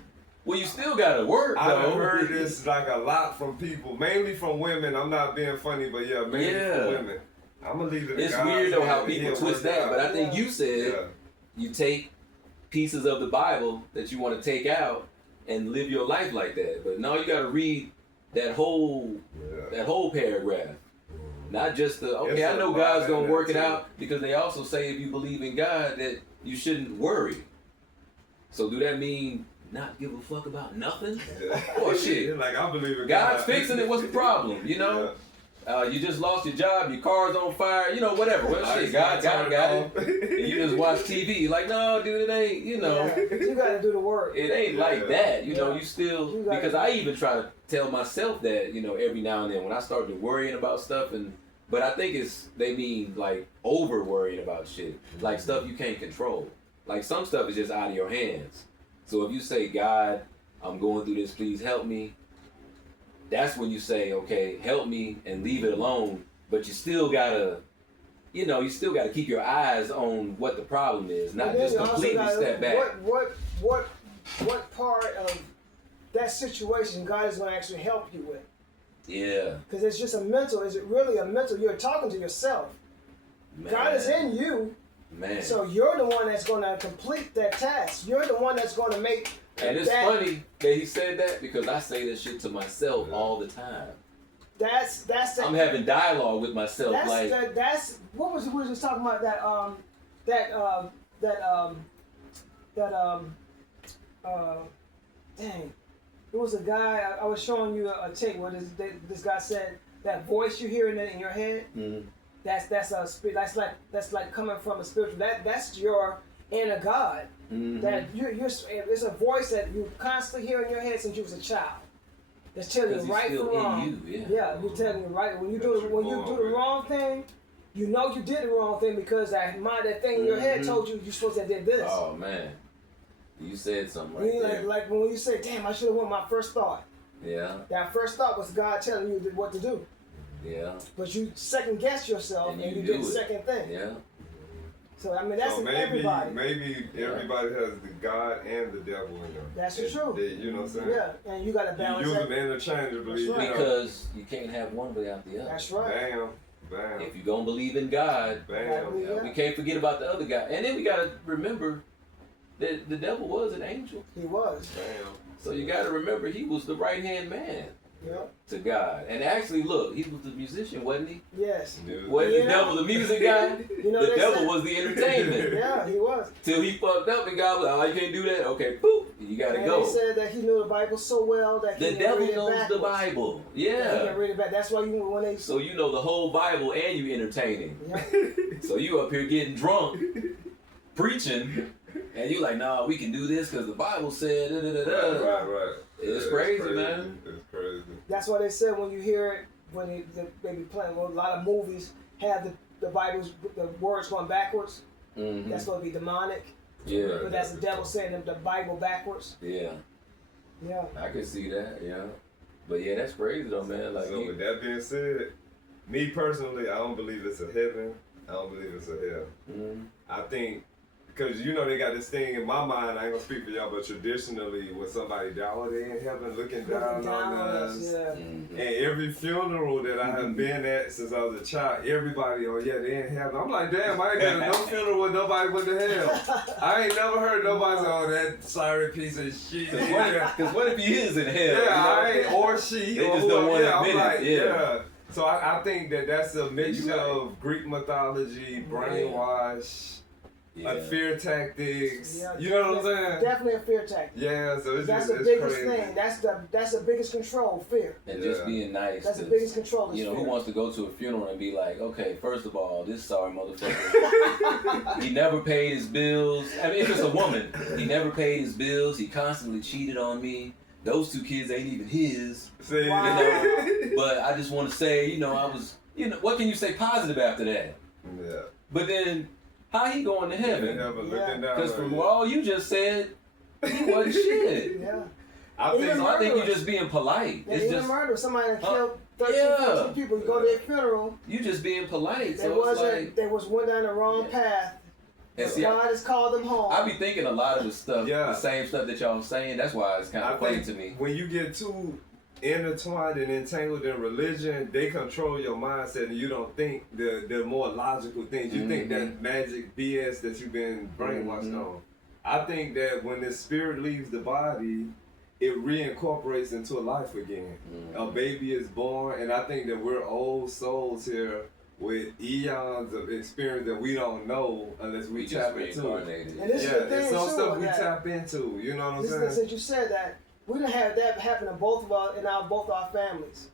Well, you still gotta work I though. done heard this like a lot from people, mainly from women. I'm not being funny, but yeah, mainly Yeah. from women. I'm gonna leave it in It's God's weird though hand how and people he'll twist work it that, out. but I think you said Yeah. you take pieces of the Bible that you want to take out and live your life like that. But no, you got to read that whole paragraph. Not just the, okay, I know God's going to work it out, because they also say if you believe in God that you shouldn't worry. So do that mean not give a fuck about nothing? Oh shit. Like, I believe in God's fixing it, what's the problem? You know? You just lost your job, your car's on fire, you know, whatever. Well, shit, God got it. And you just watch TV. Like, no, dude, it ain't, you know. Yeah, you got to do the work. It ain't like that. You know, you still, because I even try to tell myself that, you know, every now and then when I start to worrying about stuff. But I think they mean like over worrying about shit. Like stuff you can't control. Like some stuff is just out of your hands. So if you say, God, I'm going through this, please help me. That's when you say, okay, help me and leave it alone. But you still gotta, you know, keep your eyes on what the problem is, not just completely step back. What part of that situation God is going to actually help you with? Yeah. Because it's just a mental. Is it really a mental? You're talking to yourself. Man. God is in you. Man. So you're the one that's going to complete that task. You're the one that's going to make. And it's funny that he said that, because I say this shit to myself all the time. That's I'm having dialogue with myself. That's what was we were just talking about dang. It was a guy, I was showing you a tape where this guy said that voice you hear in your head, that's a spirit, that's like coming from a spiritual, that's your inner God. That it's a voice that you constantly hear in your head since you was a child. That's telling you right from wrong. You're telling you right. When you do the wrong thing, you know you did the wrong thing because that thing in your head told you you're supposed to have did this. Oh man. You said something right there. Like when you say, damn, I should have went my first thought. Yeah. That first thought was God telling you what to do. Yeah. But you second guess yourself and you did the second thing. Yeah. So I mean that's everybody. Maybe everybody has the God and the devil in them. That's true. You know what I'm saying? Yeah, and you got to balance you use that. them interchangeably. That's right. Because you can't have one without the other. That's right. Bam. If you're going to believe in God, we can't forget about the other guy. And then we got to remember that the devil was an angel. He was. Bam. So you got to remember he was the right-hand man to God. And actually, look, he was the musician, wasn't he? Yes. Wasn't the devil the music guy? The devil was the entertainment. Yeah, he was. Till he fucked up and God was like, oh, you can't do that? Okay, boop, you got to go. And he said that he knew the Bible so well that he the devil knows the Bible. Yeah. He can read it back. That's why when they... So you know the whole Bible and you entertaining. Yeah. So you up here getting drunk, preaching, and you like, nah, we can do this because the Bible said da da da da. Right. It's crazy, man. It's crazy. That's why they said when you hear it, when they be playing, well, a lot of movies have the Bible's, the words going backwards. That's going to be demonic. Yeah. But that's the devil saying the Bible backwards. Yeah. Yeah. I can see that, yeah. But yeah, that's crazy though, man. Like, so with that being said, me personally, I don't believe it's a heaven. I don't believe it's a hell. I think, because you know they got this thing in my mind, I ain't gonna speak for y'all, but traditionally when somebody died, they in heaven looking down on us. Yeah. And every funeral that I have been at since I was a child, everybody, oh yeah, they in heaven. I'm like, damn, I ain't been to no funeral where nobody went to hell. I ain't never heard nobody say, oh, that sorry piece of shit. Because what if he is in hell? Yeah, you know? I ain't, or she. They or just don't want to I'm admit like, it. Yeah. So I think that's a mixture of Greek mythology, brainwash, fear tactics. Yeah, you know what I'm saying? Definitely a fear tactic. Yeah, so it's that's just, the biggest crazy. thing. That's the biggest control, fear. And just being nice. That's the biggest control. You know, who wants to go to a funeral and be like, okay, first of all, this sorry motherfucker, he never paid his bills. I mean, if it's a woman, he never paid his bills. He constantly cheated on me. Those 2 kids ain't even his. See, wow. You know, but I just want to say, you know, what can you say positive after that? Yeah. But then, how he going to heaven? Because from all you just said, he wasn't shit. Yeah. I think you're just being polite. Yeah, it's even just murder. Somebody that killed 13 people. You go to their funeral. You just being polite. They went down the wrong path. And see, God has called them home. I be thinking a lot of the stuff, the same stuff that y'all saying. That's why it's kind of funny to me. When you get too intertwined and entangled in religion, they control your mindset, and you don't think the more logical things. You think that magic BS that you've been brainwashed on. I think that when the spirit leaves the body, it reincorporates into life again. A baby is born, and I think that we're old souls here with eons of experience that we don't know unless we tap into it. And this is the thing, it's some too, stuff we that- tap into. You know what I'm This saying? is, since you said that, we done had that happen to both of us in both our families.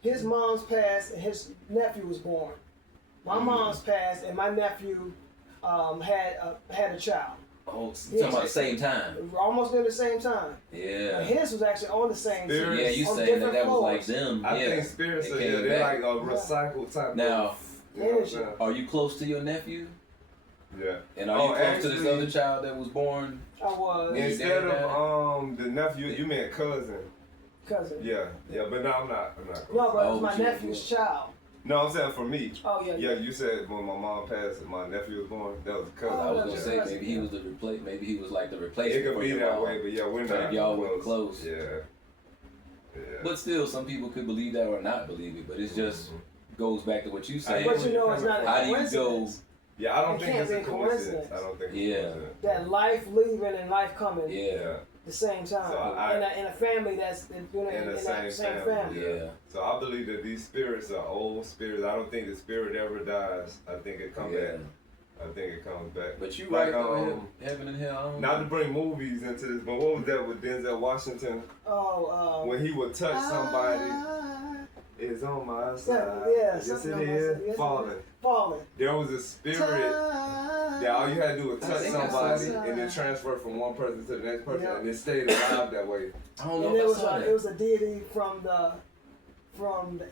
His mom's passed and his nephew was born. My mom's passed and my nephew had a child. Oh, you talking about the same time? Almost near the same time. Yeah. And his was actually on the same Spirits. team. Yeah, you on saying that different was like floors. them. I yeah. think spirits They are came they're back. like a recycled type Now, of, you know what I'm saying? Are you close to your nephew? Yeah. And are you close to this actually, other child that was born? I was Yeah. Instead Dad, of the nephew, you meant cousin. cousin. Yeah, but no, I'm not. No, close. but it was Oh, my but you- nephew's child. No, I'm saying for me. Oh yeah. Yeah, you said when my mom passed and my nephew was born, that was a cousin. I was Oh, gonna say that's maybe he was the maybe he was like the It replacement. could for be your that mom. way, but yeah, we're But not. y'all weren't close. Yeah. Yeah. But still, some people could believe that or not believe it. But it's just goes back to what you said. But you know, it's not a How do you coincidence. Yeah, I don't It think can't it's a be a coincidence. coincidence. I don't think it's Yeah. a coincidence. That life leaving and life coming Yeah. the same time So in a family that's in the that same family. family. Yeah. So I believe that these spirits are old spirits. I don't think the spirit ever dies. I think it comes Yeah. back. I think it comes back. But you Like, right though, heaven and hell. I don't Not to know. bring movies into this, but what was that with Denzel Washington Oh, when he would touch somebody? It's on my side. yeah, Yes, something it on my is. side. Yes, Falling. falling. There was a spirit that all you had to do was I touch think I saw somebody that. and then transfer from one person to the next person, Yeah. and it stayed alive that way. I don't know And if it I was saw it that. was a deity from the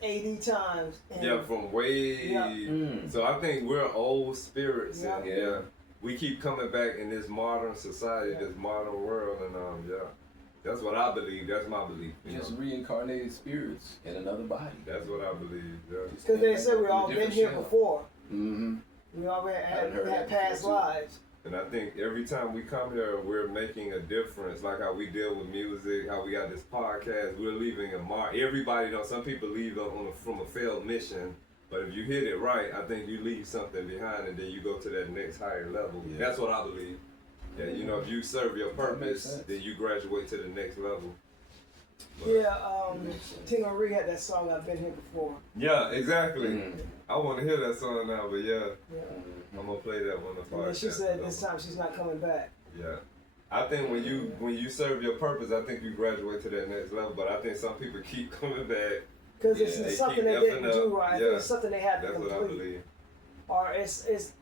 AD times. And Yeah, from way. Yeah. Mm. So I think we're old spirits, and Yeah. we keep coming back in this modern society, Yeah. this modern world, and that's what I believe. That's my belief. You Just know? reincarnated spirits in another body. That's what I believe. Yeah. because they said we all been here before. Mm-hmm. We already I've heard had that past before, too. lives. And I think every time we come here, we're making a difference. Like how we deal with music, how we got this podcast, we're leaving a mark. Everybody knows some people leave from a failed mission, but if you hit it right, I think you leave something behind and then you go to that next higher level. Yeah. That's what I believe. Yeah, you know, if you serve your That makes purpose, sense. then you graduate to the next level. But- Yeah, Chivalry had that song I've been here before. Yeah, exactly. Mm. I want to hear that song now, but yeah, Yeah. I'm gonna play that one. And then she said this time she's not coming back. Yeah, I think when you serve your purpose, I think you graduate to that next level. But I think some people keep coming back. Because Yeah, it's they something keep they didn't effing up. do right. I think Yeah. it's something they had to That's what I complete. believe. Or it's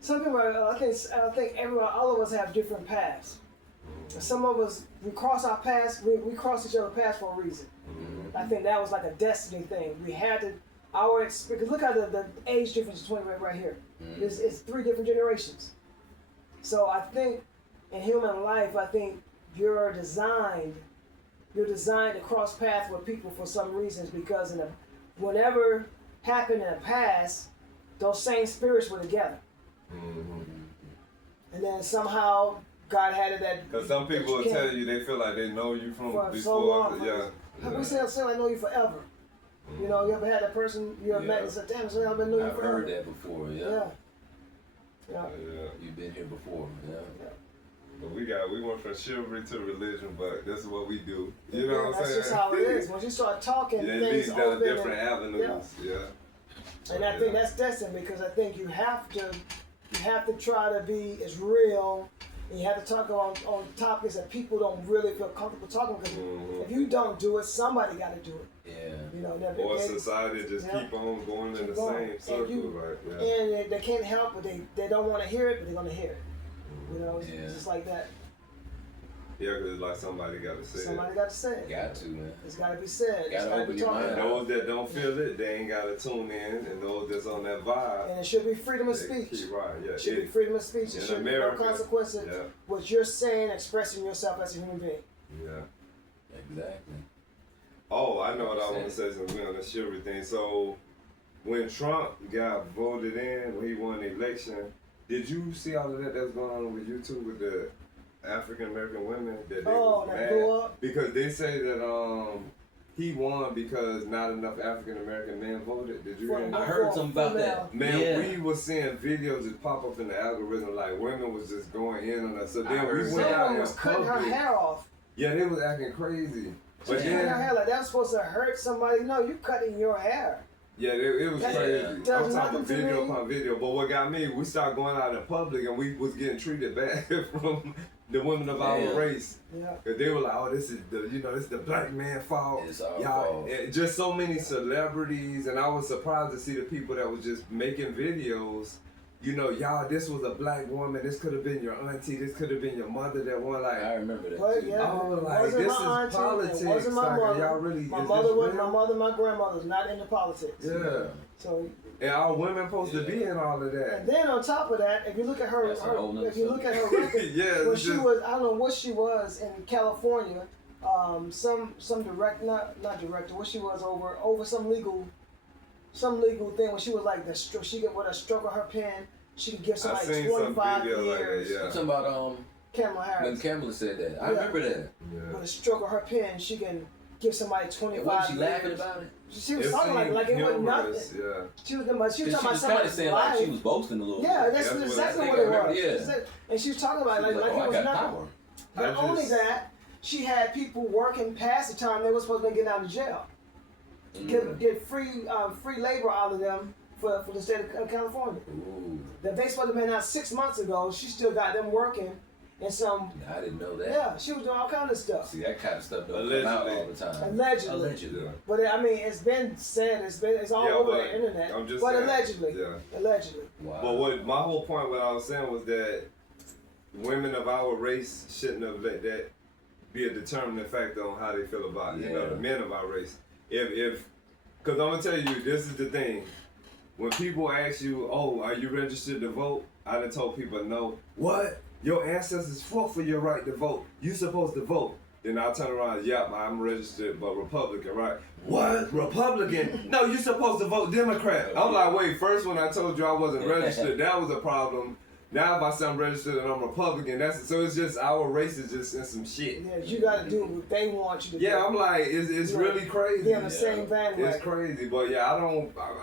something where I think everyone, all of us have different paths. Some of us, we cross our paths, we cross each other's paths for a reason. I think that was like a destiny thing. We had to, because look at the age difference between right here. It's 3 different generations. So I think in human life, I think you're designed to cross paths with people for some reasons, because whenever happened in the past, those same spirits were together. And then somehow God had it that. Because some people will that you tell can't- you they feel like they know you from For before. so long. Yeah. We say I know you forever. You know, you ever had that person you ever met and said, damn, I've been knowing you I've forever. heard that before. Yeah. Yeah. Yeah. Yeah. You've been here before. Yeah. But we went from chivalry to religion, but this is what we do. You know what I'm That's saying? just how it is. Once you start talking, Yeah, it things leads down open. different avenues. Yeah. And I think that's destined, because I think you have to try to be as real, and you have to talk on topics that people don't really feel comfortable talking, because if you don't do it, somebody got to do it. Yeah. You know, Or society just keep on going in the same circle. And they can't help, but they don't want to hear it, but they're going to hear it. You know, it's Yeah. just like that. Yeah, because it's like somebody got to say Somebody it. got to say it. Got to, man. It's got to be said. It's Gotta got to open be your talked mind. And about. those that don't feel it, they ain't got to tune in. And those that's on that vibe, And it should be freedom of they speech. keep right. Yeah. It should be freedom of speech. It in should be no America, consequences. Yeah. What you're saying, expressing yourself as a human being. Yeah. Exactly. Oh, I know what I want to say since we're on the chivalry thing. So, when Trump got voted in, when he won the election, did you see all of that was going on with YouTube with the African American women that they was that mad? blew up? Because they say that he won because not enough African American men voted. Did you hear I that? heard something about that. Man, yeah. we was seeing videos just pop up in the algorithm like women was just going in on us. So I then we heard went out Someone in was cutting her public. hair off. Yeah, they was acting crazy. She But cutting her then, hair like that was supposed to hurt somebody. No, you cutting your hair. yeah, it was That crazy. does I'm talking nothing to video me. upon video. But what got me, we started going out in public and we was getting treated bad from the women of our Damn. race. Yeah. Cause they were like, oh, this is the black man fault. It's our Y'all, fault. just so many celebrities, and I was surprised to see the people that was just making videos. You know, y'all, this was a black woman. This could have been your auntie. This could have been your mother. That one, like, I remember that. But too. yeah, I was it like, wasn't this my is auntie, politics. it wasn't my Like, mother. y'all really, My is mother this was real? my mother. My grandmother was not into politics. Yeah. So, And our women supposed to be in all of and that. then on top of that, if you look at her, That's a whole nother if you look at her record, Yeah, when it's she just- was, I don't know what she was in California. Some direct, not director. What she was over some legal thing when she was like she could with a stroke of her pen, she could give I somebody seen some 25 video like that. years. Yeah. I'm talking about Kamala when Harris. Kamala said that. I Yeah. remember that. Yeah. With a stroke of her pen, she can give somebody 25 And wasn't she years. laughing about it? She was It talking like it wasn't humorous, nothing. Yeah. She was talking about She was kind of somebody's saying life. like she was boasting a little Yeah, bit. that's That's what exactly I what think it I remember, was. yeah. She said- and she was talking about She it was like oh, it I was got nothing. power. Not I just- only that, she had people working past the time they were supposed to be getting out of jail. Get free labor out of them for the state of California. Ooh, That they supposed to been out 6 months ago. She still got them working in some. I didn't know that. Yeah, she was doing all kind of stuff. See, that kind of stuff don't come out all the time. Allegedly. Allegedly. Yeah. But I mean, it's been said. It's all Yeah, over but the internet. I'm just but saying, allegedly, yeah. allegedly. Wow. But what my whole point, what I was saying was that women of our race shouldn't have let that be a determining factor on how they feel about Yeah. the men of our race. Because I'm gonna tell you, this is the thing. When people ask you, "Oh, are you registered to vote?" I done told people no. What? Your ancestors fought for your right to vote. You supposed to vote. Then I turn around, yep, I'm registered, but Republican, right? What? Republican? No, you supposed to vote Democrat. I'm like, wait, first when I told you I wasn't registered, that was a problem. Now if I say I'm registered and I'm Republican, so it's just our race is just in some shit. Yeah, you got to do what they want you to do. Yeah, I'm like, it's Yeah. really crazy. Be on the same bandwagon. It's crazy, but yeah,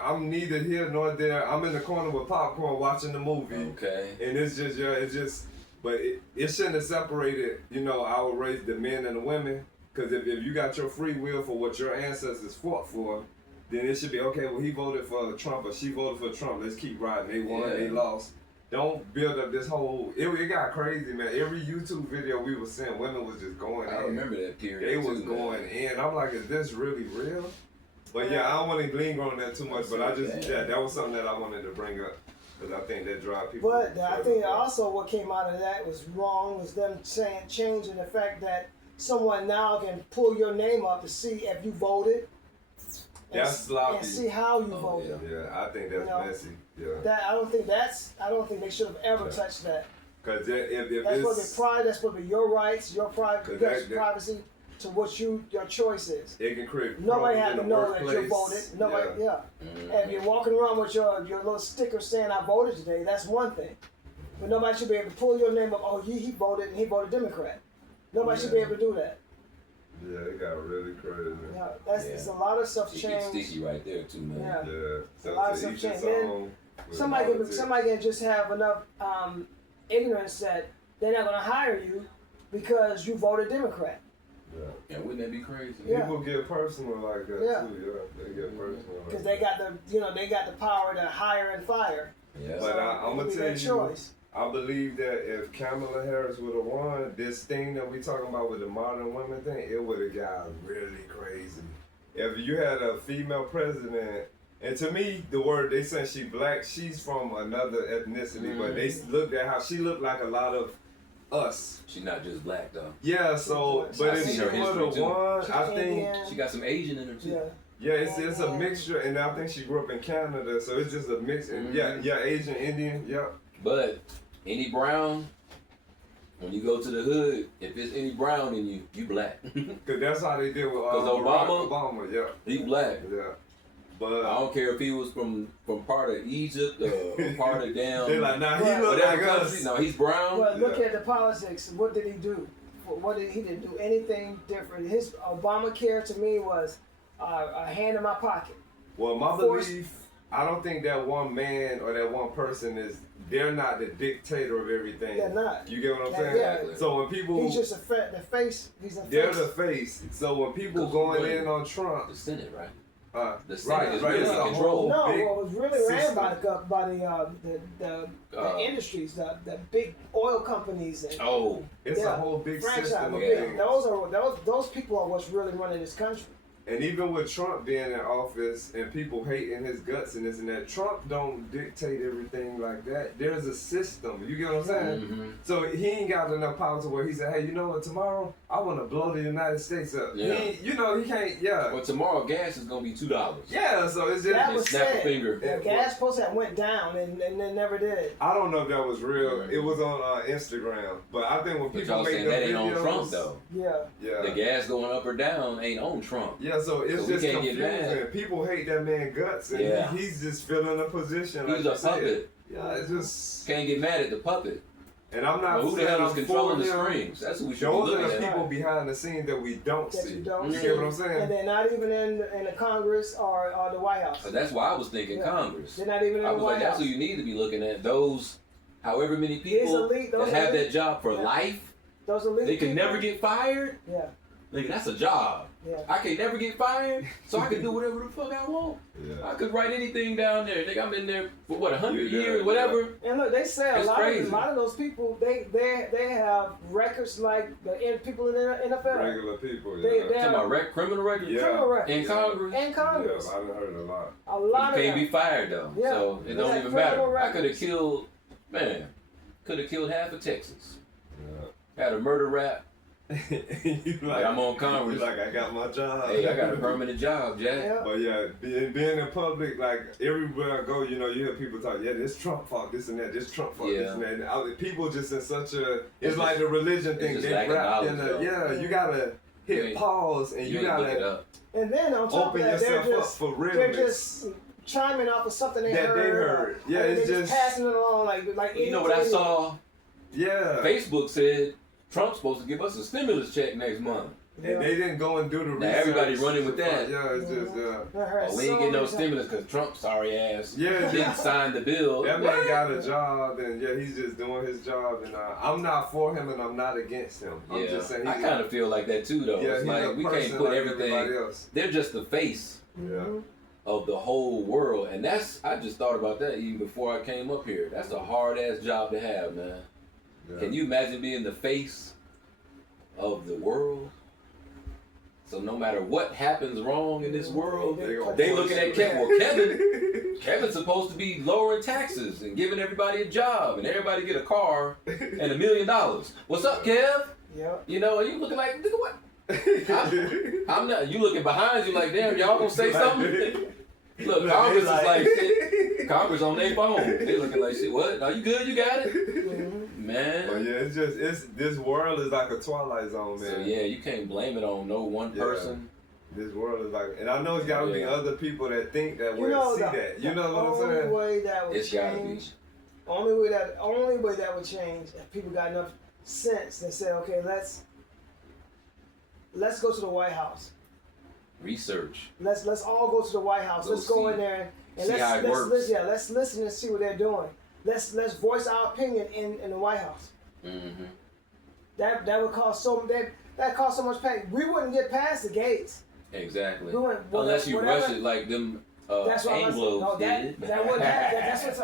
I'm neither here nor there. I'm in the corner with popcorn watching the movie. Okay. And it's just, but it shouldn't have separated, our race, the men and the women. Because if you got your free will for what your ancestors fought for, then it should be, okay, well, he voted for Trump or she voted for Trump. Let's keep riding. They won, Yeah. they lost. Don't build up this whole, it got crazy, man. Every YouTube video we was seeing, women was just going in. I remember that period. They was too, going man. in. I'm like, is this really real? But yeah, I don't want to linger on that too much, but I just, that was something that I wanted to bring up because I think that drive people. But I further think apart. also what came out of that was wrong was them changing the fact that someone now can pull your name up to see if you voted. That's sloppy. And see how you Oh, voted. Yeah, I think that's messy. Yeah. That I don't think they should have ever touched that. Because if That's supposed to it's, be pride. That's supposed to be your rights, your Cause privacy to what your choice is. it can create Nobody problems had in to the know that you workplace. voted. Nobody, yeah. Mhm. And if you're walking around with your little sticker saying I voted today, that's one thing. But nobody should be able to pull your name up. Oh, he voted and he voted Democrat. Nobody should be able to do that. Yeah, it got really crazy. Yeah, it's a lot of stuff It gets changed. sticky right there too, man. Yeah. Yeah. A lot of to stuff each his changed. Then own with Somebody politics. can just have enough ignorance that they're not going to hire you because you voted Democrat. Yeah. Yeah, wouldn't that be crazy? Yeah. People get personal like that Yeah. too. Yeah, they get personal. Like Because that. they got the power to hire and fire. Yeah. But I'm it'll gonna be tell their you, choice. I believe that if Kamala Harris would have won, this thing that we talking about with the modern women thing, it would have got really crazy. If you had a female president, and to me, the word they saying she black, she's from another ethnicity, but they looked at how she looked like a lot of us. She's not just black though. Yeah, so but I've if seen she her would history, have too. won, She's I think. Indian. She got some Asian in her too. Yeah. Yeah, it's a mixture, and I think she grew up in Canada, so it's just a mix. And yeah, Asian, Indian, yeah. But any brown, when you go to the hood, if it's any brown in you, you black. Cause that's how they did with Obama? Obama, yeah, He black. yeah. But I don't care if he was from part of Egypt or part of down they like, nah, he Well, look whatever like country. us. No, he's brown. But look at the politics. What did he do he didn't do anything different. His Obamacare to me was a hand in my pocket. Well, my Force- belief, I don't think that one man or that one person they're not the dictator of everything. They're not. You get what I'm Yeah, saying? yeah. So when people, He's just the face. He's a they're face. the face. So when people Because going when- in on Trump, The Senate, right? The right, Senate is right, really it's a in control. whole No, big what was really ran system. by the industries, the big oil companies, and Oh, It's yeah, a whole big franchise. system of Yeah. things. Those people are what's really running this country. And even with Trump being in office and people hating his guts and this and that, Trump don't dictate everything like that. There's a system. You get what I'm saying? mhm. So he ain't got enough power to where he said, hey, you know what, tomorrow I want to blow the United States up. Yeah. He can't, yeah. Well, tomorrow gas is gonna be $2. Yeah, so it's just, That was Snap a said. finger. The gas post that went down and they never did. I don't know if that was real. It was on Instagram. But I think when But people y'all make saying them that ain't on videos, Trump though. Yeah. Yeah. The gas going up or down ain't on Trump. Yeah, so it's So we just can't get confusing. mad. People hate that man guts, and Yeah. he's just filling a position. He's like a you said. puppet. Yeah, it's just, Can't get mad at the puppet. and I'm not. Well, who the saying hell is I'm controlling for the him. strings? That's what we should be Those looking are the at. people behind the scenes that we don't That see. you don't You see. get what I'm And saying? they're not even in the Congress or the White House. So that's why I was thinking Yeah. Congress. They're not even in I the was White like, that's House. who you need to be looking at. Those, however many His people elite, that those have elite, that job for Yeah. life, those elite they can people, never get fired. Yeah, Nigga, that's a job. yeah. I can never get fired, so I can do whatever the fuck I want. Yeah. I could write anything down there. Nigga, I'm in there for what, 100 Yeah, years, yeah. whatever. And look, they say a It's lot crazy. of those people they have records like the people in the NFL. Regular people. They- Yeah. they- Talking about criminal records Yeah. Criminal records. in Congress. And Congress. Yeah, I done heard a lot. A You lot of can't them. be fired though, Yeah. so it They don't have even criminal matter. I could have records. killed, man, could have killed half of Texas. Yeah. Had a murder rap. You Like, I'm on Congress. You like, I got my job. Hey, I got a permanent job, Jack. Yeah. But yeah, being in public, like everywhere I go, you know, you hear people talk, yeah, this Trump fault, this and that, this Trump fault, this Yeah. and that. And people just in such a, it's It's like just- the religion thing. just They lacking wrapped in knowledge, the, though. yeah, you gotta You hit ain't- pause and You you ain't look it gotta up. And then on top open of that, they're yourself up just for they're realness. just chiming off of something they That heard. they heard. Yeah, and it's they're just- passing it along like You know what I anything. saw? Yeah. Facebook said Trump's supposed to give us a stimulus check next month. And they didn't go and do the Now research. everybody running with that. Yeah, it's just, yeah. I heard Oh, we ain't so getting no many stimulus because Trump, sorry ass, Yeah. didn't sign the bill. That What? man got a job, and yeah, he's just doing his job, and I'm not for him, and I'm not against him. I'm Yeah, just saying I he's kind of feel like that too, though. yeah, It's he's like a we person can't put like everything. everybody else. They're just the face Yeah, of the whole world, and I just thought about that even before I came up here. That's a hard ass job to have, man. yeah. Can you imagine being the face of the world? So no matter what happens wrong in this world, gonna they push looking at you. Kevin. Well, Kevin's supposed to be lowering taxes and giving everybody a job and everybody get a car and $1 million. What's up, Kev? Yeah. You know, and you looking like, nigga, what? I'm not. You looking behind you like, damn, y'all gonna say something? Look, Congress is like shit. Congress on their phone. They looking like shit. What? Are you good? You got it, man. But yeah, it's this world is like a twilight zone, man. So yeah, you can't blame it on no one Yeah. person. This world is like, and I know it's gotta be Yeah. other people that think that You way, know, see that. You know what I'm only saying? way that would It's gotta be. change, only way that would change if people got enough sense and said, okay, let's go to the White House. Research. Let's all go to the White House. Go Let's go see- in there and see how it works. let's listen and see what they're doing. Let's voice our opinion in the White House. Mm-hmm. That would cause that cost so much pain. We wouldn't get past the gates. Exactly. We wouldn't- Unless you whatever- rush it like them That's what Anglos no, did. that wouldn't happen.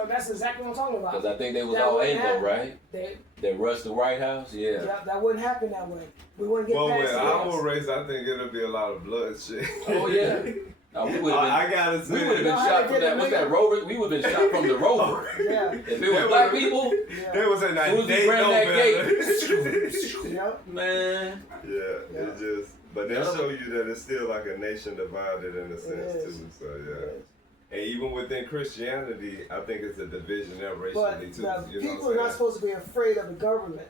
That's exactly what I'm talking about. Because I think they was That all wouldn't Anglo, happen. right? They rushed the White House. Yeah. Yeah, that wouldn't happen that way. We wouldn't get Well, past with the our gates. race, I think it'll be a lot of bloodshed. Oh yeah. No, we would have been. I gotta say, We would have been know how shot they from did that. it, What's nigga? that rover? We would have been shot from the rover. Yeah. If it was black people, They was in that soon as we they ran know that better. Yep. man. Yeah, Yeah. it just, but they Yeah. show you that it's still like a nation divided in a sense is. too. So yeah, and even within Christianity, I think it's a division there But racially too. the You know people what are not I'm saying? supposed to be afraid of the government.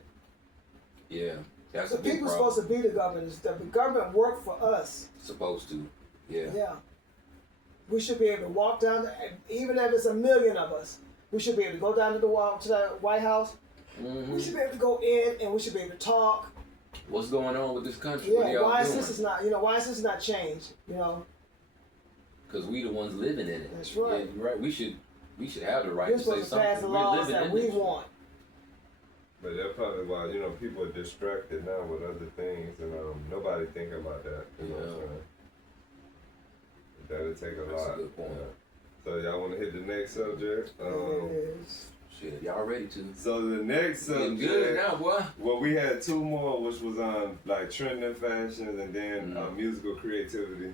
Yeah, that's The a big people are problem. supposed to be the government. The government work for us. Supposed to. Yeah. Yeah. We should be able to walk down, even if it's 1 million of us. We should be able to go down to the White House. Mm-hmm. We should be able to go in and we should be able to talk What's going on with this country? What are Yeah, y'all why is doing? this not changed? You know, Because we the ones living in it. That's right. Yeah, you're right. We should have the right we're to say supposed to pass the something. We're laws living that in we this. want. But that's probably why, you know, people are distracted now with other things, and nobody think about that. You know what I'm saying? That'll take a That's lot. a good point. Yeah. So y'all want to hit the next subject? Shit, y'all ready to? So the next Getting subject. good now, boy. Well, we had two more, which was on like trending fashions and then musical creativity.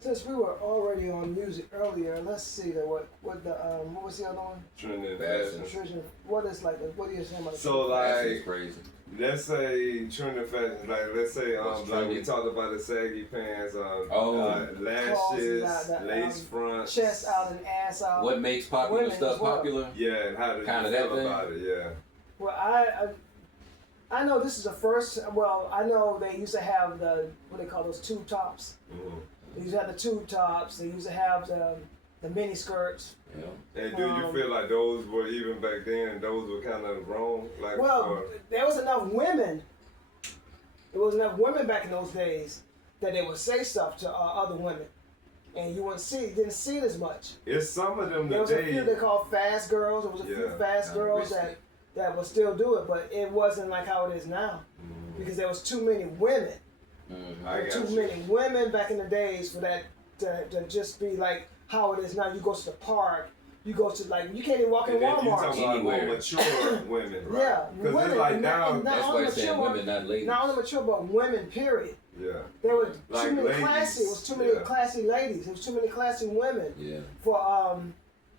Since we were already on music earlier, let's see what was the other one? Trending Fashion. fashions. What is like what do you say about So That's like, crazy. let's say trending fashions. Like let's say What's like we trendy? talked about the saggy pants, Clothes, lashes, the, lace fronts, chest out and ass out. What makes popular Women stuff as well. popular? Yeah, and how do you Kinda that feel thing? about it? Yeah. Well, I know this is the first. Well, I know they used to have the what they call those tube tops. Mm-hmm. They used to have the tube tops. They used to have the mini skirts. You know? And do you feel like those were even back then? Those were kind of wrong. Like, Well, there was enough women. There was enough women back in those days that they would say stuff to other women, and you didn't see it as much. it's some of them There was a today. few they called fast girls. There was a few Yeah, fast girls risky. that would still do it, but it wasn't like how it is now because there was too many women. Mhm. I got Too you. many women back in the days for that to just be like how it is now. You go to the park, you go to like you can't even walk in And then you Walmart. talking about more Anywhere. mature women, right? Yeah, Because women, it's like and now, not That's only why it's saying mature, women, not ladies. not only mature, but women. Period. yeah. There were Like too many ladies, classy. It was too many yeah. classy ladies. It was too many classy women Yeah.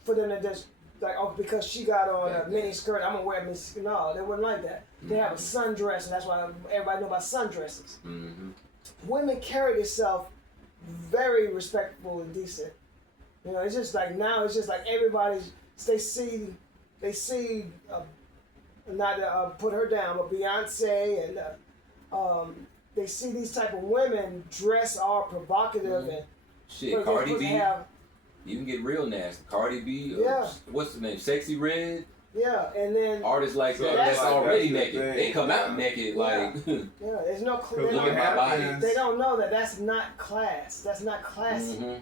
for them to just like because she got on Yeah. a mini skirt, I'm gonna wear a mini skirt. No, they wouldn't like that. They have a sundress, and that's why everybody know about sundresses. Mm-hmm. Women carry themselves very respectful and decent. You know, it's just like now. It's just like everybody's. They see, not to put her down, but Beyonce and they see these type of women dress all provocative and Shit, but Cardi they B. have, You can get real nasty. Cardi B. Yeah. What's the name? Sexy Red. yeah, and then Artists like So that. that's That's like- already that's the naked. thing. They come out Yeah. naked. Yeah. Like. yeah, there's no. Because Look what at my body. happens, They don't know that that's not class. That's not classy. Mhm.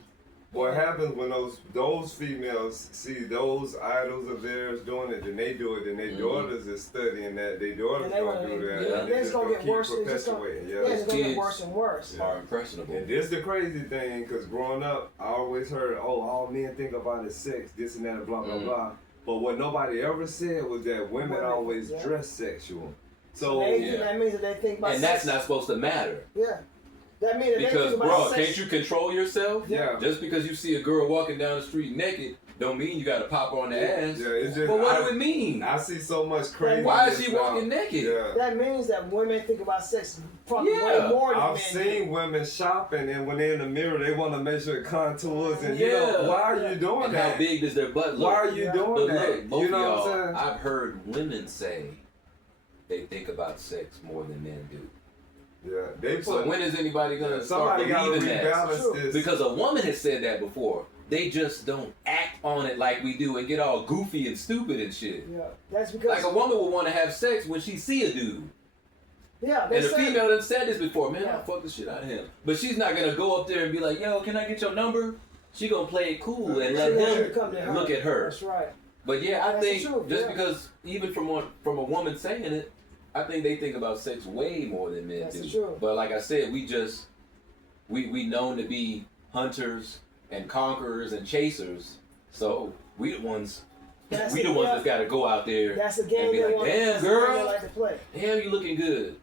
what happens when those females see those idols of theirs doing it, then they do it, then their daughters is studying that, their daughters And they gonna wanna- do that, yeah, and it's just gonna get keep worse, it's just gonna- perpetuating. Yeah, it's gonna get Kids. worse and worse. Yeah. Are impressionable. And this the crazy thing, because growing up, I always heard, oh, all men think about is sex, this and that, and blah, blah, Mhm. blah. But what nobody ever said was that women Women, always yeah. dress sexual. So So, Yeah. that means that they think about And that's sex. not supposed to matter. Yeah, that means that they Because, think about bro, sex. can't you control yourself? yeah. Just because you see a girl walking down the street naked, don't mean you gotta pop her on the ass. Yeah, it's just, But what I, do it mean? I see so much crazy. Why is she walking naked? Yeah. That means that women think about sex probably Yeah. way more than I've men. seen women shopping, and when they're in the mirror, they want to make sure the contours, and you Yeah. know, why are you doing And that? how big does their butt look? Why are you Yeah. doing But that? look, both You of know y'all, what I'm saying? I've heard women say they think about sex more than men do. Yeah, they So put. when is anybody gonna start Somebody got to believing that? rebalance True. this. Because a woman has said that before. They just don't act on it like we do and get all goofy and stupid and shit. Yeah, that's because Like a woman would want to have sex when she see a dude. yeah, they And a say female done said this before, man, Yeah. I'll fuck the shit out of him. But she's not gonna go up there and be like, yo, can I get your number? She gonna play it cool and let she wants you to him come to her. look at her. That's right. But yeah, I That's the think truth, just yeah. because even from a woman saying it, I think they think about sex way more than men That's do. the truth. But like I said, we known to be hunters and conquerors and chasers. So we the ones That's we the- the ones yeah. that's gotta go out there That's a game and be they like, want. damn that's a game they girl, like to play. damn you looking good.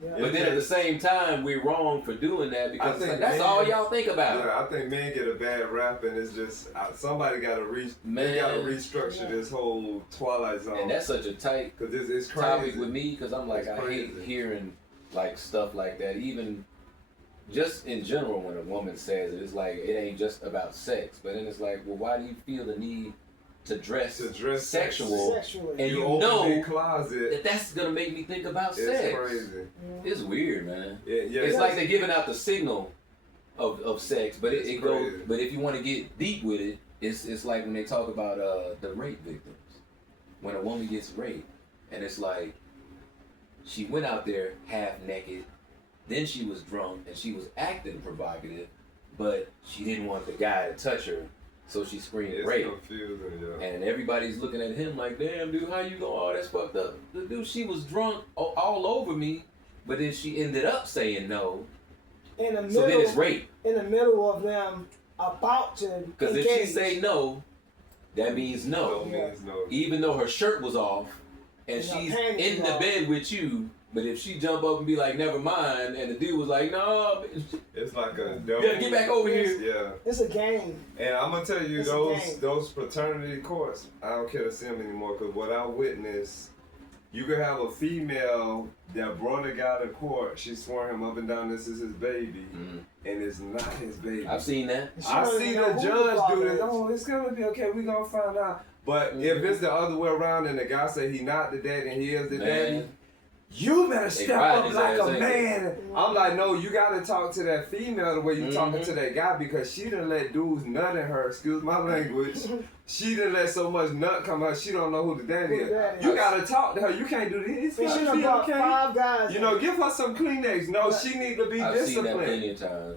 Yeah. But then at the same time, we're wrong for doing that because it's think like, that's men- all y'all think about. Yeah, I think men get a bad rap, and it's just somebody got to they got to Man. restructure Yeah. this whole Twilight Zone. And that's such a tight because it's crazy. topic with me because I'm like, It's I hate crazy. hearing like stuff like that. Even just in general, when a woman says it, it's like it ain't just about sex. But then it's like, well, why do you feel the need to dress sexual? Sexually. And you open know their closet. that's gonna make me think about It's sex. crazy. It's weird, man. Yeah, yeah. It's like they're giving out the signal of sex, but it It's goes. crazy. But if you want to get deep with it, it's like when they talk about the rape victims. When a woman gets raped, and it's like she went out there half naked. Then she was drunk and she was acting provocative, but she didn't want the guy to touch her, so she screamed rape. Confusing, yeah. And everybody's looking at him like, damn, dude, how you going? Oh, that's fucked up. The dude, she was drunk all over me, but then she ended up saying no. In the middle, So then it's rape. In the middle of them about to Because if she say no, that means no. No means no. Even though her shirt was off and And she's her panties in the off. bed with you, but if she jump up and be like, never mind, and the dude was like, no, It's like a double. yeah, get back over here. Yeah. It's a game. And I'm gonna tell you, It's a game. those fraternity courts, I don't care to see them anymore, because what I witnessed, you could have a female that brought a guy to court, she swore him up and down this is his baby, and it's not his baby. I've seen that. I don't see even the know who judge father do this. is. Oh, it's gonna be okay. We gonna find out. But if it's the other way around and the guy say he not the daddy and he is the daddy, Man, you better They step ride up his like ass, a ain't man. I'm like, no, you gotta talk to that female the way you talking to that guy, because she done let dudes nut in her. Excuse my language. She done let so much nut come out. She don't know who the daddy Who is. the daddy You is. gotta talk to her. You can't do this. And she done brought 5 guys. You know, give her some Kleenex. No, she need to be I've seen that disciplined. plenty of times.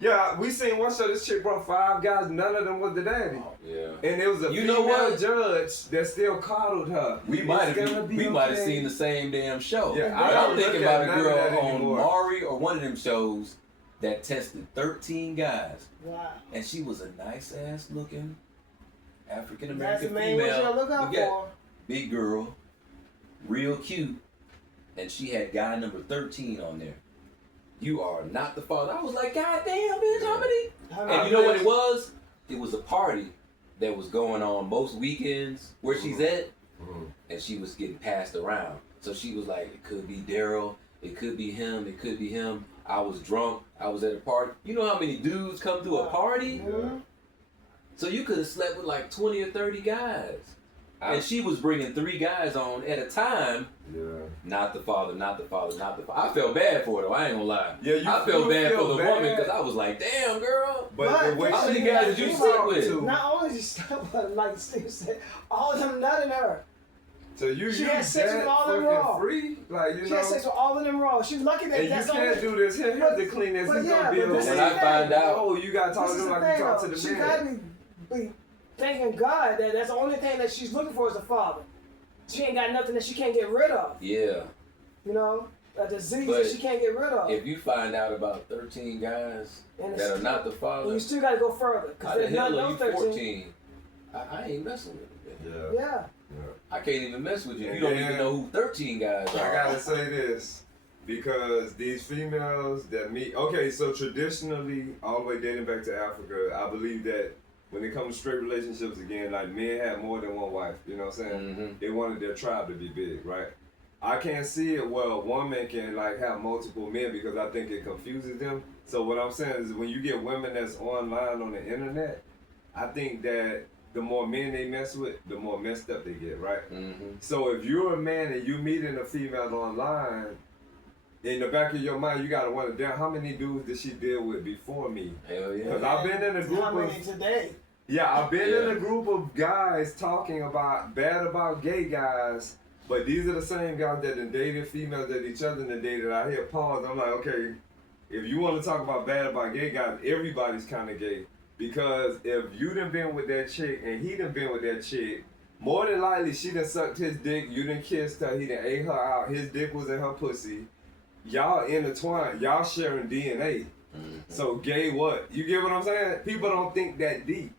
Yeah, we seen one show. This chick brought 5 guys. None of them was the daddy. Yeah. And it was a You female know what? judge that still coddled her. We might It's gonna have be we might have okay. seen the same damn show. Yeah, But I I'm don't thinking look at about a none of girl that on anymore. Maury or one of them shows that tested 13 guys, Wow. and she was a nice ass looking African That's the American main one you female. gotta look out We got for. big girl, real cute, and she had guy number 13 on there. You are not the father. I was like, God damn, bitch, how many? And you know what it was? It was a party that was going on most weekends where she's at, and she was getting passed around. So she was like, it could be Daryl, it could be him, it could be him. I was drunk, I was at a party. You know how many dudes come to a party? Mhm. So you could have slept with like 20 or 30 guys. And she was bringing 3 guys on at a time. Yeah. Not the father, not the father, not the father. I felt bad for her though, I ain't gonna lie. Yeah, I felt bad feel for the bad. woman because I was like, damn girl. But the way How many she guys did you talked sleep with? to- Not only did she step, but like Steve said, all of them nutting her. So you She had sex that with all them fucking raw. free, like you She know. had sex with all of them raw. She was lucky that And that's you can't only. do this. Here's the cleanest. but It's yeah, gonna be but a this When is I the find thing. out, Oh, you gotta talk This to is them the like you thing, talk to though. the She man. gotta be thanking God that that's the only thing that she's looking for is a father. She ain't got nothing that she can't get rid of. Yeah. You know, a disease But that she can't get rid of. If you find out about 13 guys And that are it's not the and father, you still gotta go further. how Because the there's not hell are no you 13. 14? I ain't messing with it. Yeah. Yeah. I can't even mess with you. And You don't then- even know who 13 guys I are. gotta say this because these females that meet. Okay, so traditionally, all the way dating back to Africa, I believe that when it comes to straight relationships again, like men have more than one wife. You know what I'm saying? Mhm. They wanted their tribe to be big, right? I can't see it where a woman can like have multiple men because I think it confuses them. So what I'm saying is when you get women that's online on the internet, I think that the more men they mess with, the more messed up they get, right? Mhm. So if you're a man and you meeting a female online, in the back of your mind, you gotta wonder, damn, how many dudes did she deal with before me? Hell yeah. Because I've been in a group How many of today? I've been in Yeah. a group of guys talking about bad about gay guys, but these are the same guys that done dated females that each other done dated. I hear pause. I'm like, okay, if you want to talk about bad about gay guys, everybody's kind of gay. Because if you done been with that chick and he done been with that chick, more than likely she done sucked his dick, you done kissed her, he done ate her out, his dick was in her pussy. Y'all intertwined, y'all sharing DNA. So gay what? You get what I'm saying? People don't think that deep.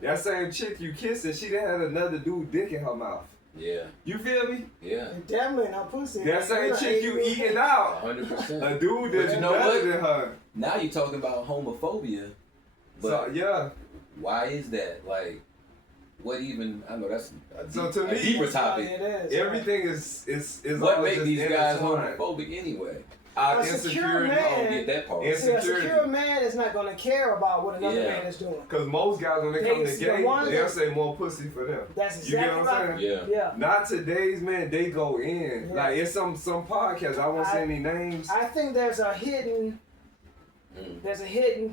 That same chick you kissing, she done had another dude dick in her mouth. Yeah. You feel me? Yeah. And definitely in her pussy. That same chick you eating out, 100%. a dude But that's you know better what? than her. Now you're talking about homophobia. But So yeah. why is that? Like, what even? I know that's a, So to me, deeper topic. It is. Everything is What all makes just these guys intertwined. homophobic anyway? Our A secure insecurity. man- I don't get that part. It's- See, a Insecurity. secure man is not going to care about what another Yeah. man is doing. Because most guys, when they come to They- the gay, ones they'll that- say more pussy for them. That's You get exactly what I'm right. saying? Yeah. Yeah. Not today's man, they go in. Yeah. Like it's some podcasts, I won't say any names. I think there's a hidden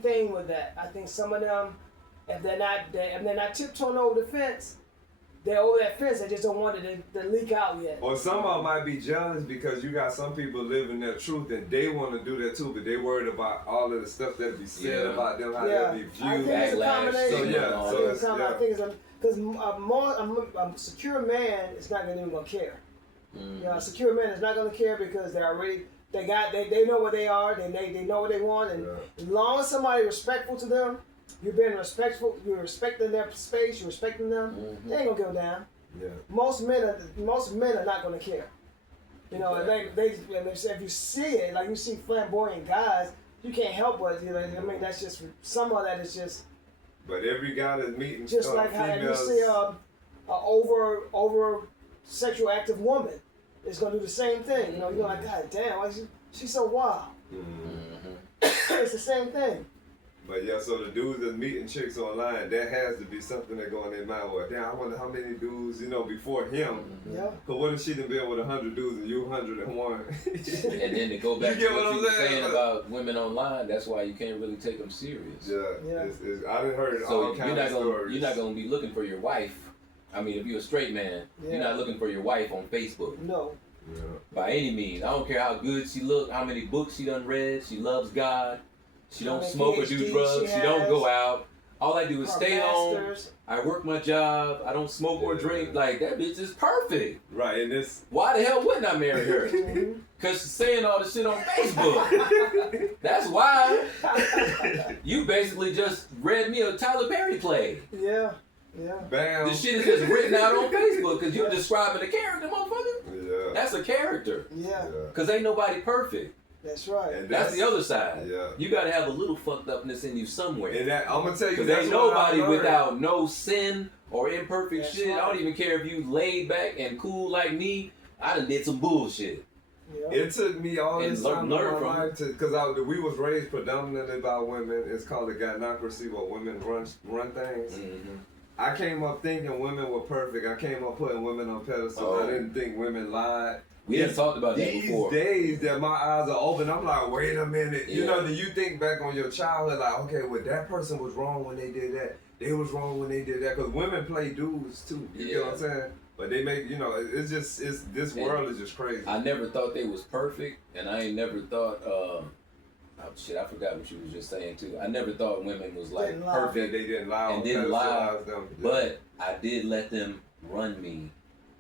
thing with that. I think some of them, if they're not tiptoeing over the fence, they're over that fence. They just don't want it to leak out yet. Or some of them might be jealous because you got some people living their truth and they want to do that too, but they worried about all of the stuff that be said about them, how they'll be viewed. I think it's a combination. So yeah, I think it's because a secure man is not even gonna care. You know, a secure man is not gonna care because they know where they are, they know what they want, and as long as somebody respectful to them, you're being respectful, you're respecting their space, you're respecting them, they ain't gonna go down. Yeah. Most men are not gonna care. You know, if you see it, like you see flamboyant guys, you can't help but, you know, I mean, that's just, some of that is just. But every guy that's meeting just like how you see a over sexual active woman is gonna do the same thing. You know, you're like, God damn, why she's so wild. It's the same thing. But yeah, so the dudes that's meeting chicks online, there has to be something that go in their mind. Well, damn, I wonder how many dudes, you know, before him. Yeah. Cause what if she done been with 100 dudes and you 101? And then to go back to what you were saying about women online, that's why you can't really take them serious. Yeah. I done heard so all kinds of stories. You're not gonna be looking for your wife. I mean, if you're a straight man, you're not looking for your wife on Facebook. No. Yeah. By any means. I don't care how good she look, how many books she done read. She loves God. She don't smoke or do drugs. She don't go out. All I do is stay home. I work my job. I don't smoke or drink. Like, that bitch is perfect. Right, and this. Why the hell wouldn't I marry her? Because she's saying all the shit on Facebook. That's why. You basically just read me a Tyler Perry play. Yeah. Bam. The shit is just written out on Facebook because you're describing a character, motherfucker. Yeah. That's a character. Yeah. Because ain't nobody perfect. That's right. And that's the other side. Yeah. You got to have a little fucked upness in you somewhere. And that, I'm going to tell you, because that's ain't nobody without no sin or imperfect shit. Right. I don't even care if you laid back and cool like me. I done did some bullshit. Yeah. It took me all this time in my life because we was raised predominantly by women. It's called the gynocracy, where women run things. I came up thinking women were perfect. I came up putting women on pedestals. I didn't think women lied. We had talked about that before. These days that my eyes are open, I'm like, wait a minute. You know, do you think back on your childhood, like, okay, well, that person was wrong when they did that. They was wrong when they did that. Because women play dudes, too. You get what I'm saying? But they make, you know, this world is just crazy. I never thought they was perfect. And I ain't never thought, oh, shit, I forgot what you was just saying, too. I never thought women was, like, perfect. They didn't lie. And didn't lie. But I did let them run me.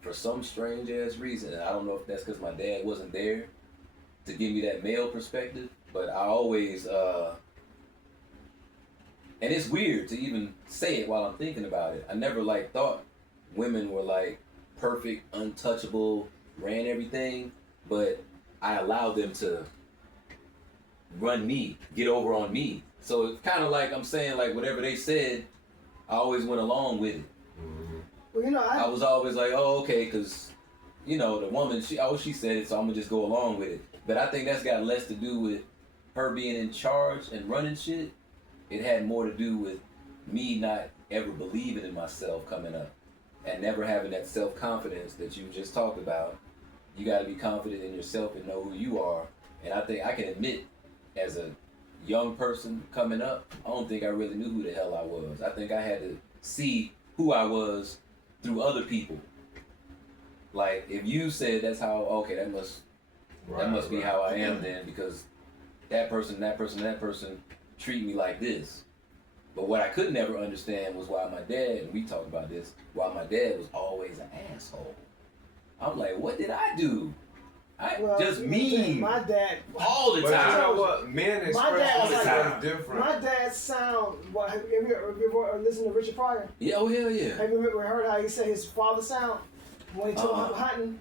For some strange ass reason, and I don't know if that's because my dad wasn't there to give me that male perspective, but I always, and it's weird to even say it while I'm thinking about it. I never like thought women were like perfect, untouchable, ran everything, but I allowed them to run me, get over on me. So it's kind of like I'm saying, like whatever they said, I always went along with it. Well, you know, I was always like, oh, okay, because, you know, the woman, she said it, so I'm going to just go along with it. But I think that's got less to do with her being in charge and running shit. It had more to do with me not ever believing in myself coming up and never having that self-confidence that you just talked about. You got to be confident in yourself and know who you are. And I think I can admit, as a young person coming up, I don't think I really knew who the hell I was. I think I had to see who I was through other people. Like if you said that's how, okay, that must be how I am then, because that person treat me like this. But what I could never understand was why my dad, and we talked about this, why my dad was always an asshole. I'm like, what did I do? Just mean. My dad all the time. But you know what? Men express themselves different. My dad sound. Have you ever listened to Richard Pryor? Yeah, oh hell yeah. Have you ever heard how he said his father sound when he told him hunting?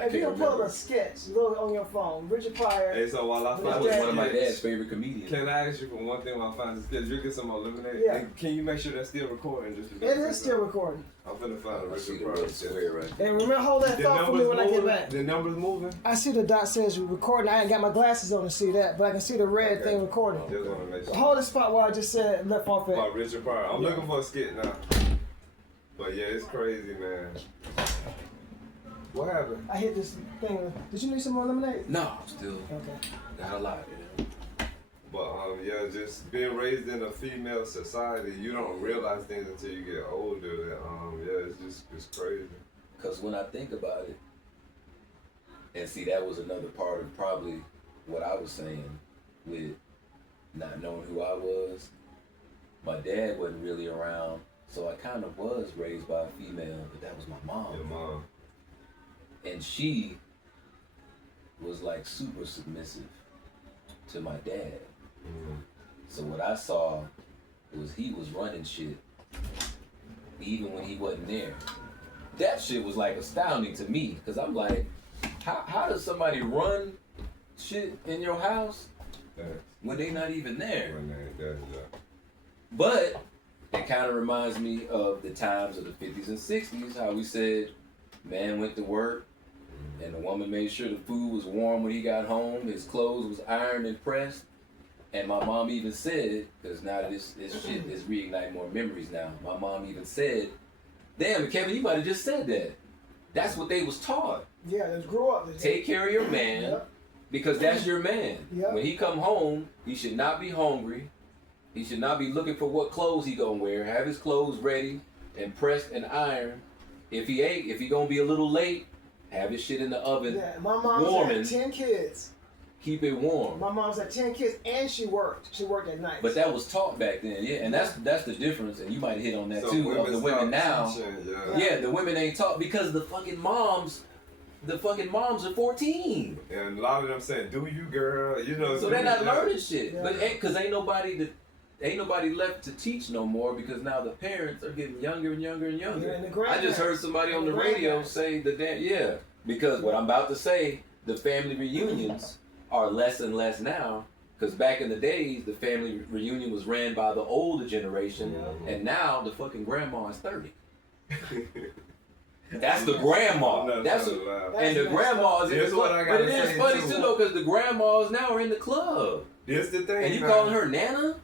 If you can pull up a sketch, look on your phone, Richard Pryor. Hey, so while I find that was one of my dad's favorite comedians. Can I ask you for one thing while I find the sketch? You get some more lemonade. Yeah. And can you make sure that's still recording? It is still recording. I'm finna find a Richard Pryor sketch. Right. And remember, hold that thought for me when I get back. The numbers moving? I see the dot says recording. I ain't got my glasses on to see that, but I can see the red thing recording. Just wanna make sure. Hold the spot while I just said left off it. About Richard Pryor. I'm looking for a skit now. But yeah, it's crazy, man. What happened? I hit this thing. Did you need some more lemonade? No, I'm still okay. got a lot. Yeah. But yeah, just being raised in a female society, you don't realize things until you get older. It's crazy. Because when I think about it, and see, that was another part of probably what I was saying with not knowing who I was. My dad wasn't really around, so I kind of was raised by a female, but that was my mom. Your mom. And she was like super submissive to my dad. Mm-hmm. So what I saw was he was running shit even when he wasn't there. That shit was like astounding to me, because I'm like, how does somebody run shit in your house when they not even there? But it kind of reminds me of the times of the 50s and 60s, how we said man went to work and the woman made sure the food was warm when he got home, his clothes was ironed and pressed. And my mom even said, because now this shit is reigniting more memories now, my mom even said, damn, Kevin, you might have just said that. That's what they was taught. Yeah, just grow up. Take care of your man, Yep. because that's your man. Yep. When he come home, he should not be hungry. He should not be looking for what clothes he gonna wear. Have his clothes ready and pressed and ironed. If he gonna be a little late, have his shit in the oven. Yeah, my mom warming. had 10 kids. Keep it warm. My mom's had 10 kids, and she worked. She worked at night. But that was taught back then, yeah. And that's the difference, and you might hit on that So too, of the women now. Yeah. The women ain't taught because the fucking moms are 14. And a lot of them saying, "Do you, girl?" You know. So they're not learning shit. Yeah. But because ain't nobody left to teach no more, because now the parents are getting younger and younger and younger. Yeah, and the I grandparents. just heard somebody on the The radio grandparents. say because what I'm about to say, the family reunions are less and less now. Because back in the days, the family reunion was ran by the older generation, Yeah. and now the fucking grandma is 30. That's the grandma. And the grandmas. Here's what I gotta But it is say, funny too. too, though, because the grandmas now are in the club, Here's the thing. and you man. calling her Nana?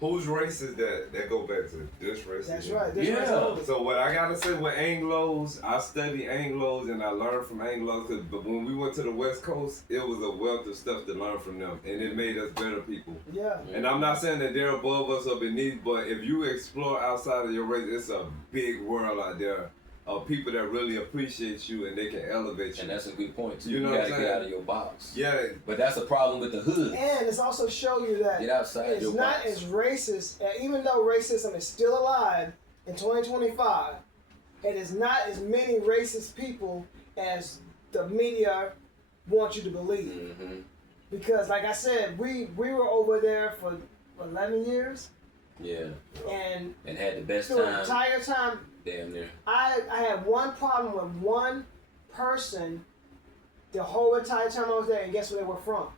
Whose race is that? That go back to this race. That's again. right. This Yeah. was older. So what I gotta say with Anglos, I study Anglos and I learned from Anglos. But when we went to the West Coast, it was a wealth of stuff to learn from them, and it made us better people. Yeah. And I'm not saying that they're above us or beneath, but if you explore outside of your race, it's a big world out there of people that really appreciate you and they can elevate you. And that's a good point too. You You, know what gotta I'm get saying? out of your box. Yeah. But that's a problem with the hood. And it's also show you that Get outside it's your not box. as racist, even though racism is still alive in 2025, it is not as many racist people as the media want you to believe. Mm-hmm. Because like I said, we were over there for 11 years, Yeah. and And had the best through the time. entire time, Damn near. I had one problem with one person the whole entire time I was there, and guess where they were from?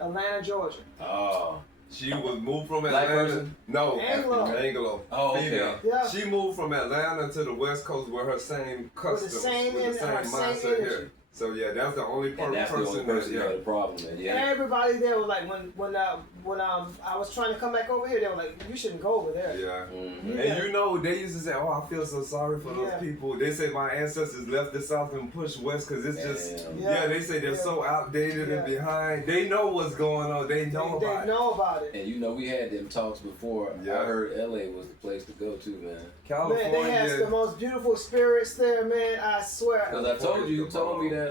Atlanta, Georgia. Oh. She was moved from Black Atlanta. person? No, Anglo. Anglo. Oh, okay. Female. Yeah. She moved from Atlanta to the West Coast with her same customs, same with the same her same mindset energy. here. So yeah, that's the only And that's the only person that had a problem. And yeah. Everybody there was like, when I was trying to come back over here, they were like, you shouldn't go over there. Yeah. Mhm. Yeah. And you know, they used to say, "Oh, I feel so sorry for those Yeah. people." They say my ancestors left the South and pushed West because it's just, Damn. yeah. They say they're so outdated and Yeah. behind. They know what's going on. They know They about it. know about it. And you know, we had them talks before. Yeah. I heard LA was the place to go to, man. Man, California. they had the most beautiful spirits there, man. I swear. Because I told you told me that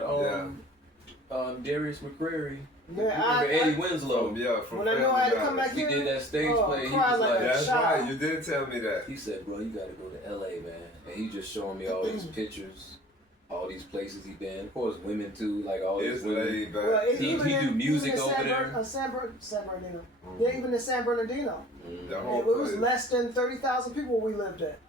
Darius McCrary. Man, Remember Eddie Winslow? From When I knew I had to come back He here, did that stage play. He cried was like like, a That's child. right. You did tell me that. he said, bro, you gotta go to LA, man. And he just showing me all these pictures, all these places he been. Of course, women too, like all these It's women. laid back. Well, He even do in, music even in over there? San Bernardino. Yeah, even in San Bernardino. Mm. The It whole was place. less than 30,000 people we lived at.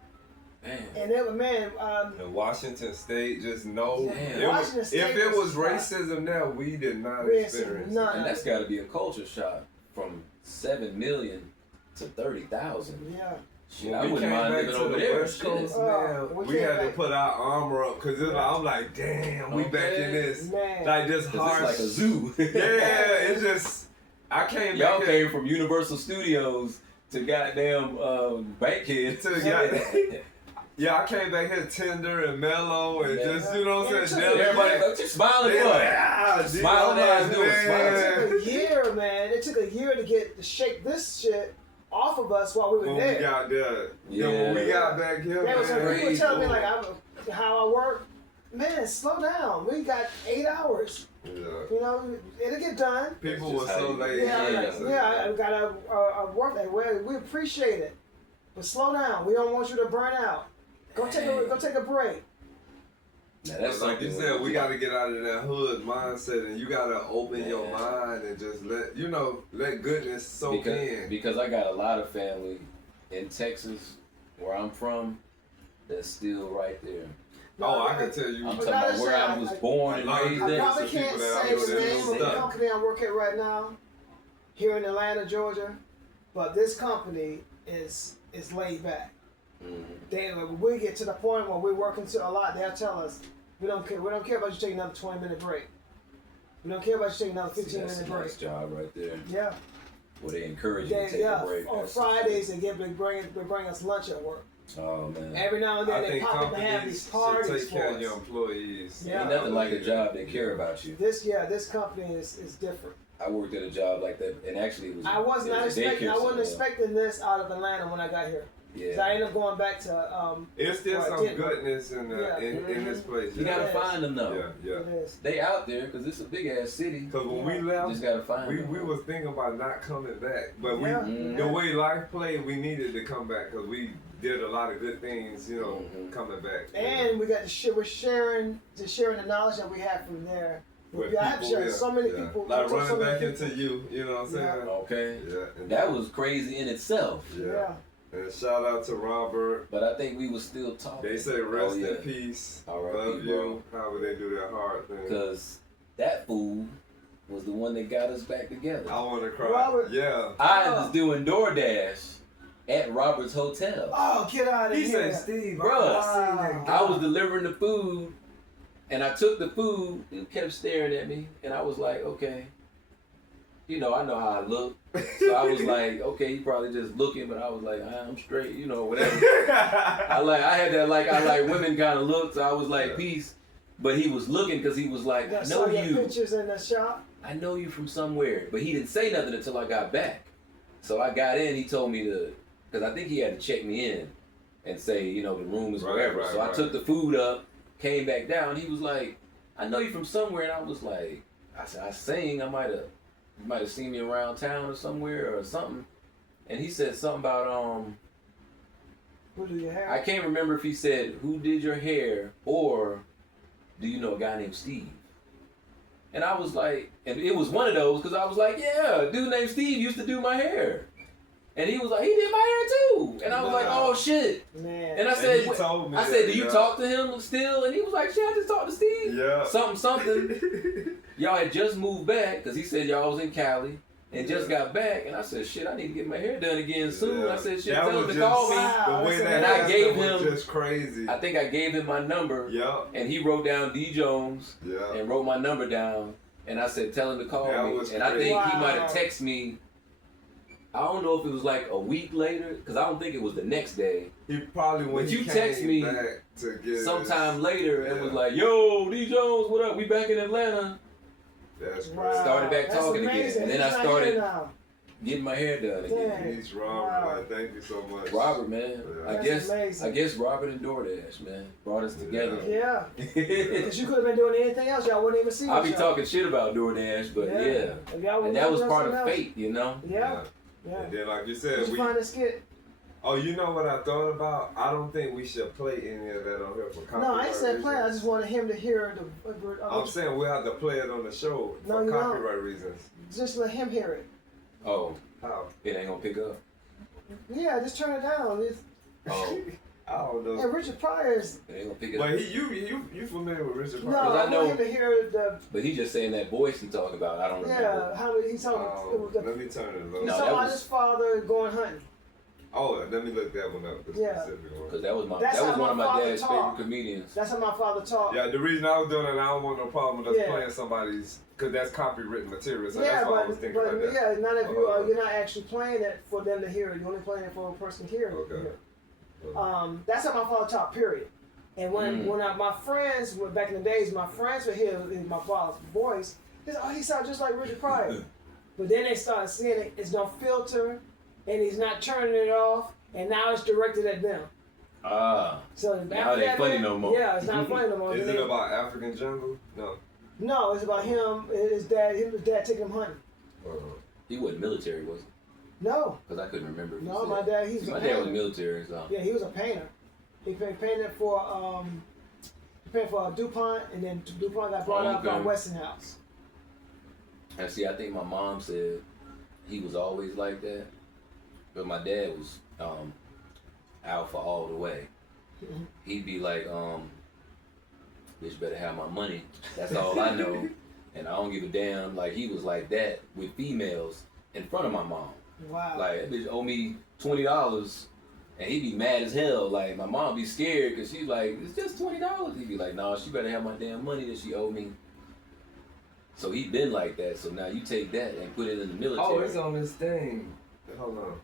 Man. And it was, man, And Washington State just know. Damn. It was- Washington State if it was was racism there, we did not We experience none. it. And that's got to be a culture shock from 7 million to 30,000. yeah. Shit, When I we wouldn't came mind back living to over the there. West Shit. Coast, man, we we came had to back- put our armor up because I'm like, damn, we back in this. Man. Like this 'Cause hard. it's like a zoo. Yeah, it's just, I came Y'all back here came from Universal Studios to goddamn Bankhead. to Yeah, I came back here tender and mellow and Yeah. just, you know what I'm saying? Everybody, you smiling for it. Smiling ass doing It smiling. took a year, man. It took a year to shake this shit off of us while we were When there. we got there. Yeah. When we got back here, They was man. people were telling me like how I work. Man, slow down. We got 8 hours. Yeah. You know, it'll get done. People That's were just so how you- lazy. Yeah, I got a work day. We appreciate it, but slow down. We don't want you to burn out. Go take a break. Now, that's Like you something said, we got to get out of that hood mindset, and you got to open your mind and just let goodness soak in. Because I got a lot of family in Texas, where I'm from, that's still right there. Oh, I can tell you. I'm talking about where I was born and raised I at. probably Some can't people that say out the there name of the stuck. company I work at right now, here in Atlanta, Georgia, but this company is laid back. When we get to the point where we're working to a lot, they'll tell us, we don't care about you taking another 20-minute break. We don't care about you taking another That's 15-minute a break. nice job right there. Yeah. Where they encourage you to take a break. On That's- Fridays they bring us lunch at work. Oh man. Every now and then I they think pop up and have companies these parties should take for care of us. your employees. Yeah. Ain't nothing like a job that care about you. This company is different. I worked at a job like that, and actually it was. I was it not was a expecting. daycare I wasn't center. expecting this out of Atlanta when I got here. So I ended up going back to. It's still where I some did- goodness in this place. You gotta find them though. Yeah. It is. They out there because it's a big ass city. Because when we You left, just gotta find them. we was thinking about not coming back, but Yeah. the way life played, we needed to come back because we did a lot of good things, coming back. And we got we're sharing the knowledge that we have from there. With I have people, shared so many people. Like so running many back people. into you, you know what I'm saying? Okay. Yeah. And That was crazy in itself. Yeah. And shout out to Robert. But I think we was still talking. They say rest yeah. in peace. R.I.P., Love you. However they do that hard thing. Because that fool was the one that got us back together. I want to cry. Robert. Yeah. I was doing DoorDash at Robert's hotel. Oh, get out of He here. said, Steve, Bruh. I seen that guy. I was delivering the food, and I took the food. He kept staring at me, and I was like, okay. You know, I know how I look. So I was like, okay, he probably just looking, but I was like, I'm straight, whatever. I had that I like women kind of look, so I was like, peace. But he was looking because he was like, I know saw your you. pictures in the shop. I know you from somewhere. But he didn't say nothing until I got back. So I got in, he told me because I think he had to check me in and say, the room is wherever. So I took the food up, came back down. He was like, I know you from somewhere. And I was like, I said, I sing. You might have seen me around town or somewhere or something. And he said something about, Who do you have? I can't remember if he said, who did your hair or do you know a guy named Steve? And I was like, and it was one of those because I was like, yeah, a dude named Steve used to do my hair. And he was like, he did my hair too. And I was like, oh shit. Man. And I said, he told me I said, that, do you talk to him still? And he was like, shit, I just talked to Steve. Yeah. Something. Y'all had just moved back because he said y'all was in Cali and just got back. And I said, shit, I need to get my hair done again soon. Yeah. I said, shit, That tell him was to call me. Wow. The way that And I gave happened was him- just crazy. I think I gave him my number. Yeah. And he wrote down D Jones Yeah. and wrote my number down. And I said, tell him to call That me. was And I crazy. think he Wow. might have texted me. I don't know if it was like a week later, because I don't think it was the next day. He probably when But he you came text me back to get Sometime later, and Yeah. was like, yo, D Jones, what up? We back in Atlanta. That's crazy. Wow. Started back That's talking again. amazing. And then He's I not started- here now. Getting my hair done again. Dang. He's Robert, Wow. man. Thank you so much. Robert, man. Yeah. That's amazing. I guess Robert and DoorDash, man, brought us together. Yeah. Because you could have been doing anything else. Y'all wouldn't even see I'll be each other. talking shit about DoorDash, but yeah. If y'all And would've that was done part of something else. fate, Yeah. Yeah. And then, like you Did said, you find the skit? Oh, you know what I thought about? I don't think we should play any of that on here for copyright No, I ain't said play. I reasons. just wanted him to hear the. I'm saying we'll have to play it on the show No, for you don't. copyright reasons. just let him hear it. Oh, How? it ain't gonna pick up. Yeah, just turn it down. Oh, I don't know. And Richard Pryor's. it ain't gonna pick it But up. you familiar with Richard No, Pryor? I I know- want him to hear the. But he just saying that voice he talking about. I don't Yeah, remember. how he told Let me turn it low. he No, talking that about was- his father going hunting. Oh, let me look that one up. The Yeah. specific one. Because that was That's that was how one of my my father dad's talked. favorite comedians. That's how my father talked. Yeah, the reason I was doing it, I don't want no problem with us Yeah. playing somebody's, because that's copywritten material. So Yeah, that's why I was but thinking about that. yeah, not if you're not actually playing it for them to hear it. You're only playing it for a person to hear it. Okay. That's how my father taught, period. And when my friends, back in the days, my friends would hear my father's voice, they said, oh, he sounds just like Richard Pryor. But then they started seeing it, it's no filter, and he's not turning it off, and now it's directed at them. So now it ain't funny no more. Yeah, it's not funny no more. Is it about African jungle? No. No, it's about him and his dad taking him hunting. He wasn't military, was he? No. Because I couldn't remember. No, my dad, he's a painter. My dad was military, so. Yeah, he was a painter. He painted for DuPont, and then DuPont got brought out by Westinghouse. And see, I think my mom said he was always like that, but my dad was alpha all the way. He'd be like, bitch better have my money. That's all I know. And I don't give a damn. Like, he was like that with females in front of my mom. Wow. Like, that bitch owe me $20, and he'd be mad as hell. Like, my mom be scared because she's like, it's just $20. He'd be like, no, she better have my damn money that she owe me. So he been like that. So now you take that and put it in the military. Oh, it's on this thing. Hold on.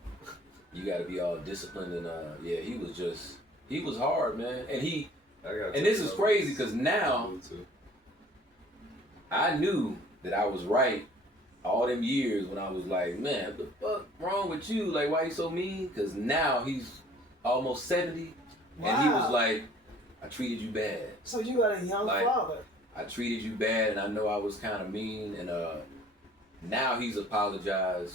You got to be all disciplined and yeah, he was hard, man. And this is crazy because now I knew that I was right all them years when I was like, man, what the fuck wrong with you? Like, why you so mean? Because now he's almost 70, and he was like, I treated you bad. So you got a young father. I treated you bad, and I know I was kind of mean, and now he's apologized,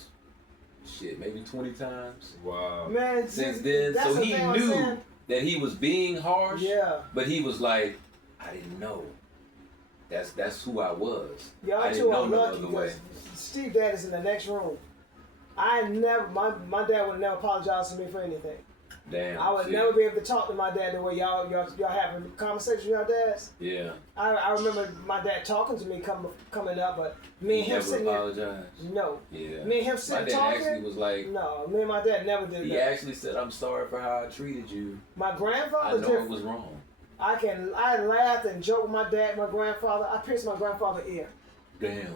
shit, maybe 20 times. Wow. Man, since then, so he knew that he was being harsh. Yeah. But he was like, I didn't know. That's who I was. Y'all I two didn't are know no lucky other way. Steve Dad is in the next room. My dad would never apologize to me for anything. Damn. I would never be able to talk to my dad the way y'all having conversations with your dads. Yeah. I remember my dad talking to me coming up, but me and him sitting there. No. Yeah. Me and him sitting talking. My dad actually was like. No, me and my dad never did that. He actually said, "I'm sorry for how I treated you. My grandfather. I know it was wrong." I laughed and joked with my dad, my grandfather. I pierced my grandfather's ear. Damn.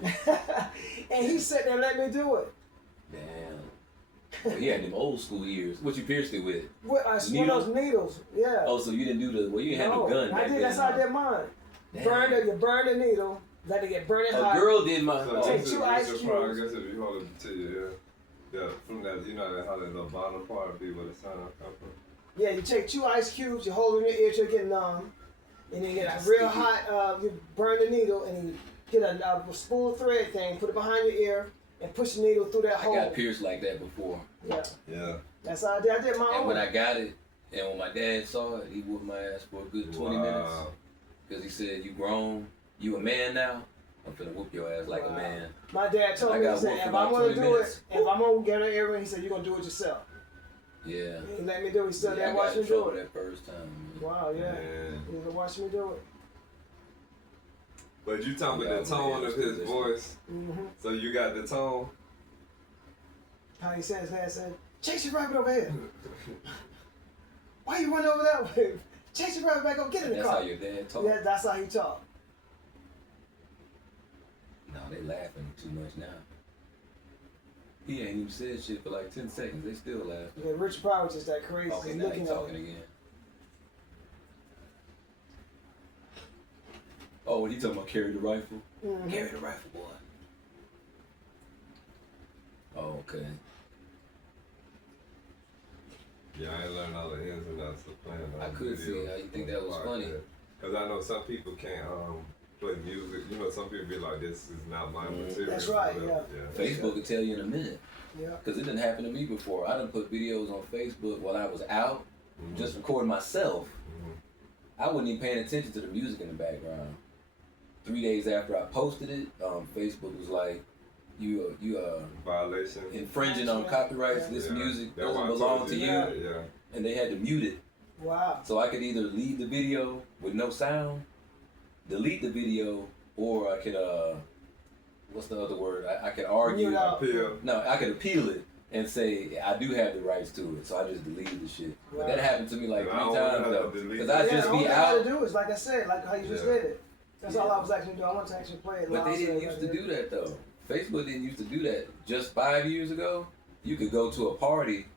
And he sat there and let me do it. Damn. Well, he had them old school ears. What you pierced it with? One of those needles, yeah. Oh, so you didn't do the, you didn't have no gun. I did, that's how I did mine. You burn the needle, let it get burning hot. A girl did mine. So take 2 ice cubes. I guess if you hold it to you, yeah. From that, you know how that little bottom part be where the sun come from. Yeah, you take 2 ice cubes, you hold them in your ear till it get numb, and then you get a real hot, you burn the needle, and you get a spool thread thing, put it behind your ear, and push the needle through that hole. I got pierced like that before. Yeah. Yeah. That's how I did. I did my own. And when I got it, and when my dad saw it, he whooped my ass for a good 20 minutes. Because he said, you grown, you a man now, I'm finna whoop your ass like a man. My dad told me, he said, if I'm gonna do it, if I'm gonna get an earring, he said, you're gonna do it yourself. Yeah. He let me do it. He stood there and watched me do it. That first time. Wow, yeah. He watched me do it. But you talking about the tone of his voice. Mm-hmm. So you got the tone. How he said his dad said, chase your rabbit over here. Why you running over that way? Chase your rabbit back up, get in the car. That's how your dad talk? Yeah, that's how he talk. No, they laughing too much now. He ain't even said shit for like 10 seconds. They still laughing. Yeah, Richard Pryor was just that crazy. Okay, He's now looking he's at talking him. again. Oh, when he talking about carry the rifle? Mm-hmm. Carry the rifle, boy. Oh, okay. Yeah, I ain't learned all the ins and outs of playing. I could see how you think that was funny. Because I know some people can't play music. You know, some people be like, this is not my material. That's right, yeah. Facebook will tell you in a minute. Yeah. Because it didn't happen to me before. I done put videos on Facebook while I was out, just recording myself. I wasn't even paying attention to the music in the background. 3 days after I posted it, Facebook was like, you violation, infringing on copyrights. This music doesn't belong to you. Yeah. And they had to mute it. Wow. So I could either leave the video with no sound, delete the video, or I could what's the other word? I could argue. Appeal. No, I could appeal it and say I do have the rights to it. So I just deleted the shit. But that happened to me like 3 times though. Because I just be out. All I do is like I said, like how you just did it. That's all I was actually doing. I wanted to actually play it. But they didn't used to do that though. Facebook didn't used to do that. Just 5 years ago, you could go to a party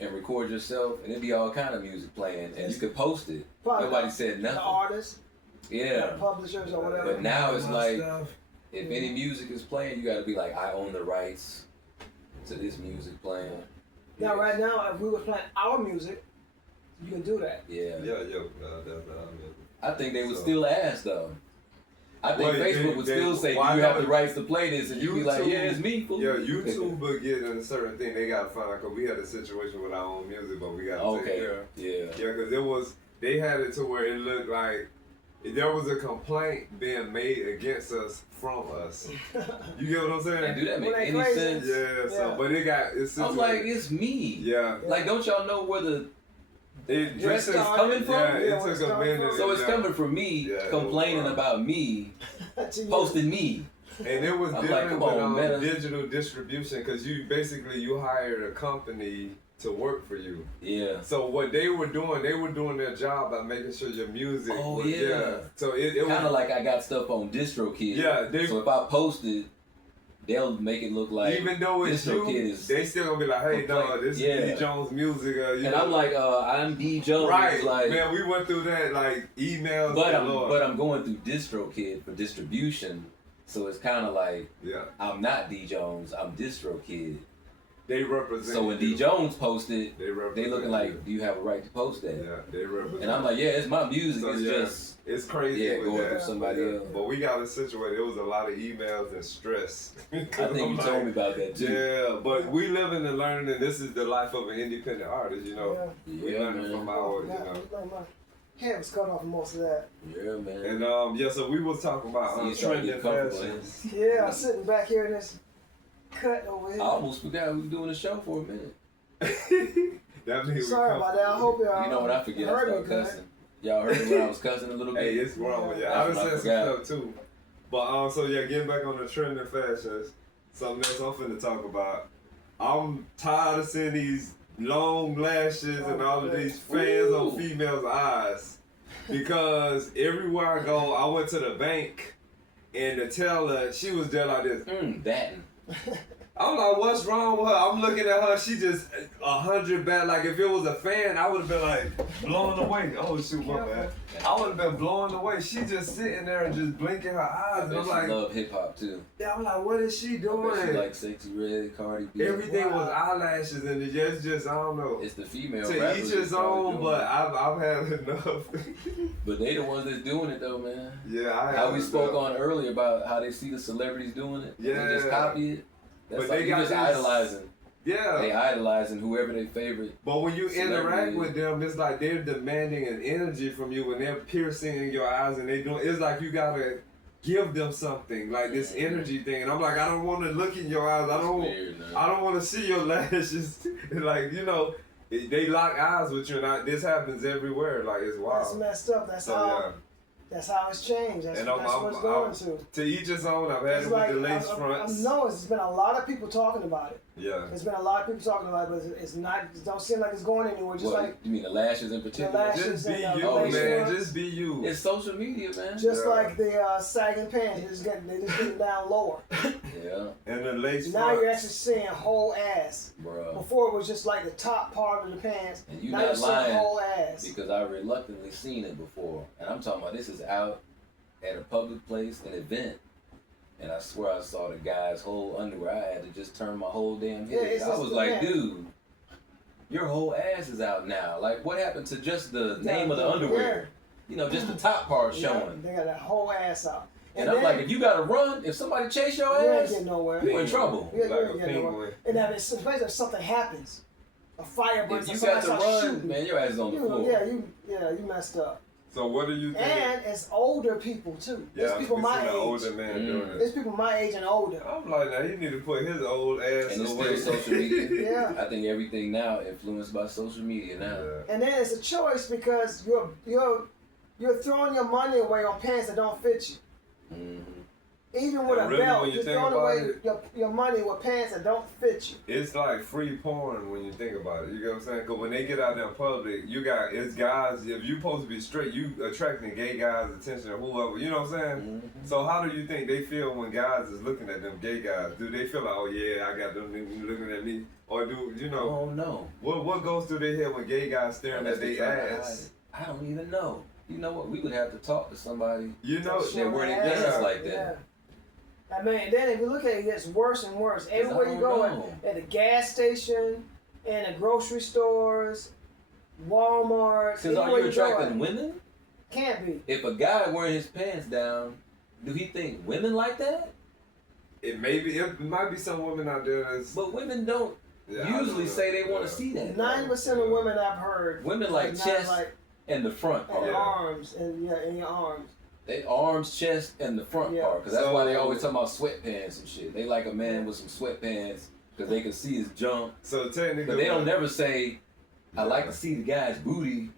and record yourself, and it'd be all kind of music playing, and you could post it. Probably Nobody said nothing. The artists, Yeah. the publishers or whatever. But now it's like, Stuff. if any music is playing, you got to be like, I own the rights to this music playing. Now, right now, if we were playing our music, you can do that. Yeah. Yeah, that's what I mean. I think they would So- still ask though. I think Well, Facebook would they- still say, "Do why you have not? the rights to play this?" And you'd be like, YouTube- "Yeah, it's me." Fool." Yeah, YouTube will get in a certain thing. They gotta find out because we had a situation with our own music, but we gotta take Okay. care. Yeah. Yeah, because they had it to where it looked like there was a complaint being made against us from us. You get what I'm And saying? do that make Well, they any crazy. sense? Yeah. So, Yeah. but it got it's. I'm like, it's me. yeah. Like, don't y'all know where the It dress is started- coming from? Yeah, Yeah, it where it's took a coming minute. from. So it's yeah. coming from me Yeah, it was complaining wild. about me To you. posting me. And it was I'm different like, come with on, Meta. digital distribution because you hired a company to work for you. Yeah. So what they were doing their job by making sure your music. Oh, was, yeah. So it Kind was of like I got stuff on DistroKid. Yeah, they- So if I post it, they'll make it look like even though it's DistroKid you, is. they still gonna be like, hey, complain- dog, this yeah. is D Jones music. You And know. I'm like, I'm D Jones. right, Like, man, we went through that like emails. but galore. I'm going through DistroKid for distribution, so it's kind of like yeah, I'm not D Jones, I'm DistroKid. they represent. So when you. D Jones posted, they represent. they looking you. like, do you have a right to post that? Yeah, they represent. And I'm like, yeah, it's my music. So, It's yeah, just it's crazy. yeah, with going that. through somebody But, else. But we got a situation. It was a lot of emails and stress. I think you told me about that too. Yeah, but we living and learning, and this is the life of an independent artist. You know, we Yeah, learning man. from our, you Yeah, know. my head was cut off for most of that. Yeah, man. And yeah, so we was talking about See, you trying to trending get comfortable. fashions. Yeah, I'm sitting back here in this cut over here. I almost forgot we were doing a show for a minute. That means Sorry about that. I hope y'all You know what I forget? I heard me started good. cussing. Y'all heard me when I was cussing a little bit? Hey, it's wrong with you. That's I done what I said forgot. some stuff too. But so yeah, getting back on the trending fashions, something else I'm finna talk about. I'm tired of seeing these long lashes and all of these fans Ooh. on females' eyes. Because everywhere I go, I went to the bank and the teller, she was there like this. That. I'm like, what's wrong with her? I'm looking at her, she just 100 back. Like if it was a fan, I would have been like blown away. Oh shoot, my bad. I would have been blown away. She just sitting there and just blinking her I eyes. bet I'm she like, love hip hop too. yeah, I'm like, what is she I bet doing? she like Sexy Red, Cardi B. Everything was Wow. eyelashes and it's just I don't know. It's the female To rappers each that's his probably own, doing but it. I've had enough. But they the ones that's doing it though, man. Yeah, I How have we spoke enough. on earlier about how they see the celebrities doing it. And they just Yeah. copy it. That's But like they you got just this- idolizing. Yeah. They idolizing whoever their favorite. But when you interact Celebrity. with them, it's like they're demanding an energy from you when they're piercing in your eyes and they doing. It's like you gotta give them something, like this energy thing. And I'm like, I don't want to look in your eyes. I don't want to see your lashes. Like you know, they lock eyes with you, and this happens everywhere. Like it's That's wild. messed up. That's So how. yeah, That's how it's changed. That's, And that's I'm- what it's I'm- going to. to each his own. I've had It's it like, with the lace I fronts. know there's been a lot of people talking about it. Yeah. There's been a lot of people talking about it, but it's not. It don't seem like it's going anywhere. Just What, like you mean the lashes in particular? lashes. Just be and, you, lace man. fronts. Just be you. It's social media, man. Just Yeah. like the sagging pants, they just getting down lower. Yeah, And the lace Now fronts. you're actually seeing whole ass. bro. Before it was just like the top part of the pants. And you Now not you're seeing lying whole ass. because I reluctantly seen it before, and I'm talking about this is out at a public place, an event, and I swear I saw the guy's whole underwear. I had to just turn my whole damn Yeah, head. it's I just was the like, man. dude, your whole ass is out now. Like, what happened to just the name of the underwear? You know, just the top part Yeah, showing. they got that whole ass out. And I'm like, if you gotta run, if somebody chase your you ain't ass, getting nowhere. you in trouble. Yeah, you Like ain't a getting nowhere. penguin. And then especially if something happens, a fire breaks, If or you got somebody to starts run, shooting, man, your ass is on the floor. you messed up. So what do you think? And it's older people too. Yeah, It's people we my seen an age. older man doing it. It's people my age and older. I'm like, now he need to put his old ass And it's away. still social media. Yeah. I think everything now influenced by social media now. Yeah. And then it's a choice because you're throwing your money away on pants that don't fit you. Mhm. Even with And a really, belt, when you you're think throwing about away it, your money with pants that don't fit you. it's like free porn when you think about it. You know what I'm saying? Because when they get out there in public, it's guys. If you supposed to be straight, you attracting gay guys' attention or whoever. You know what I'm saying? Mm-hmm. So how do you think they feel when guys is looking at them gay guys? Do they feel like, oh yeah, I got them niggas looking at me, or do you know? Oh no. What goes through their head when gay guys staring at Unless they their try to hide ass? it. I don't even know. You know what? We would have to talk to somebody You know, that wear their Yeah. pants like that. Yeah. I mean, then if you look at it, it gets worse and worse. Everywhere you go, at the gas station, in the grocery stores, Walmart. Because are you attracting women? Can't be. If a guy wearing his pants down, do he think women like that? it might be some women out there that's. But women don't usually say they want to see that. 90% of women I've heard. Women like chest and the front and part. arms and in your arms. They arms, chest, and the front Yeah. part. Because that's why they always talking about sweatpants and shit. They like a man with some sweatpants because they can see his junk. So technically, But they don't never say, I like to see the guy's booty.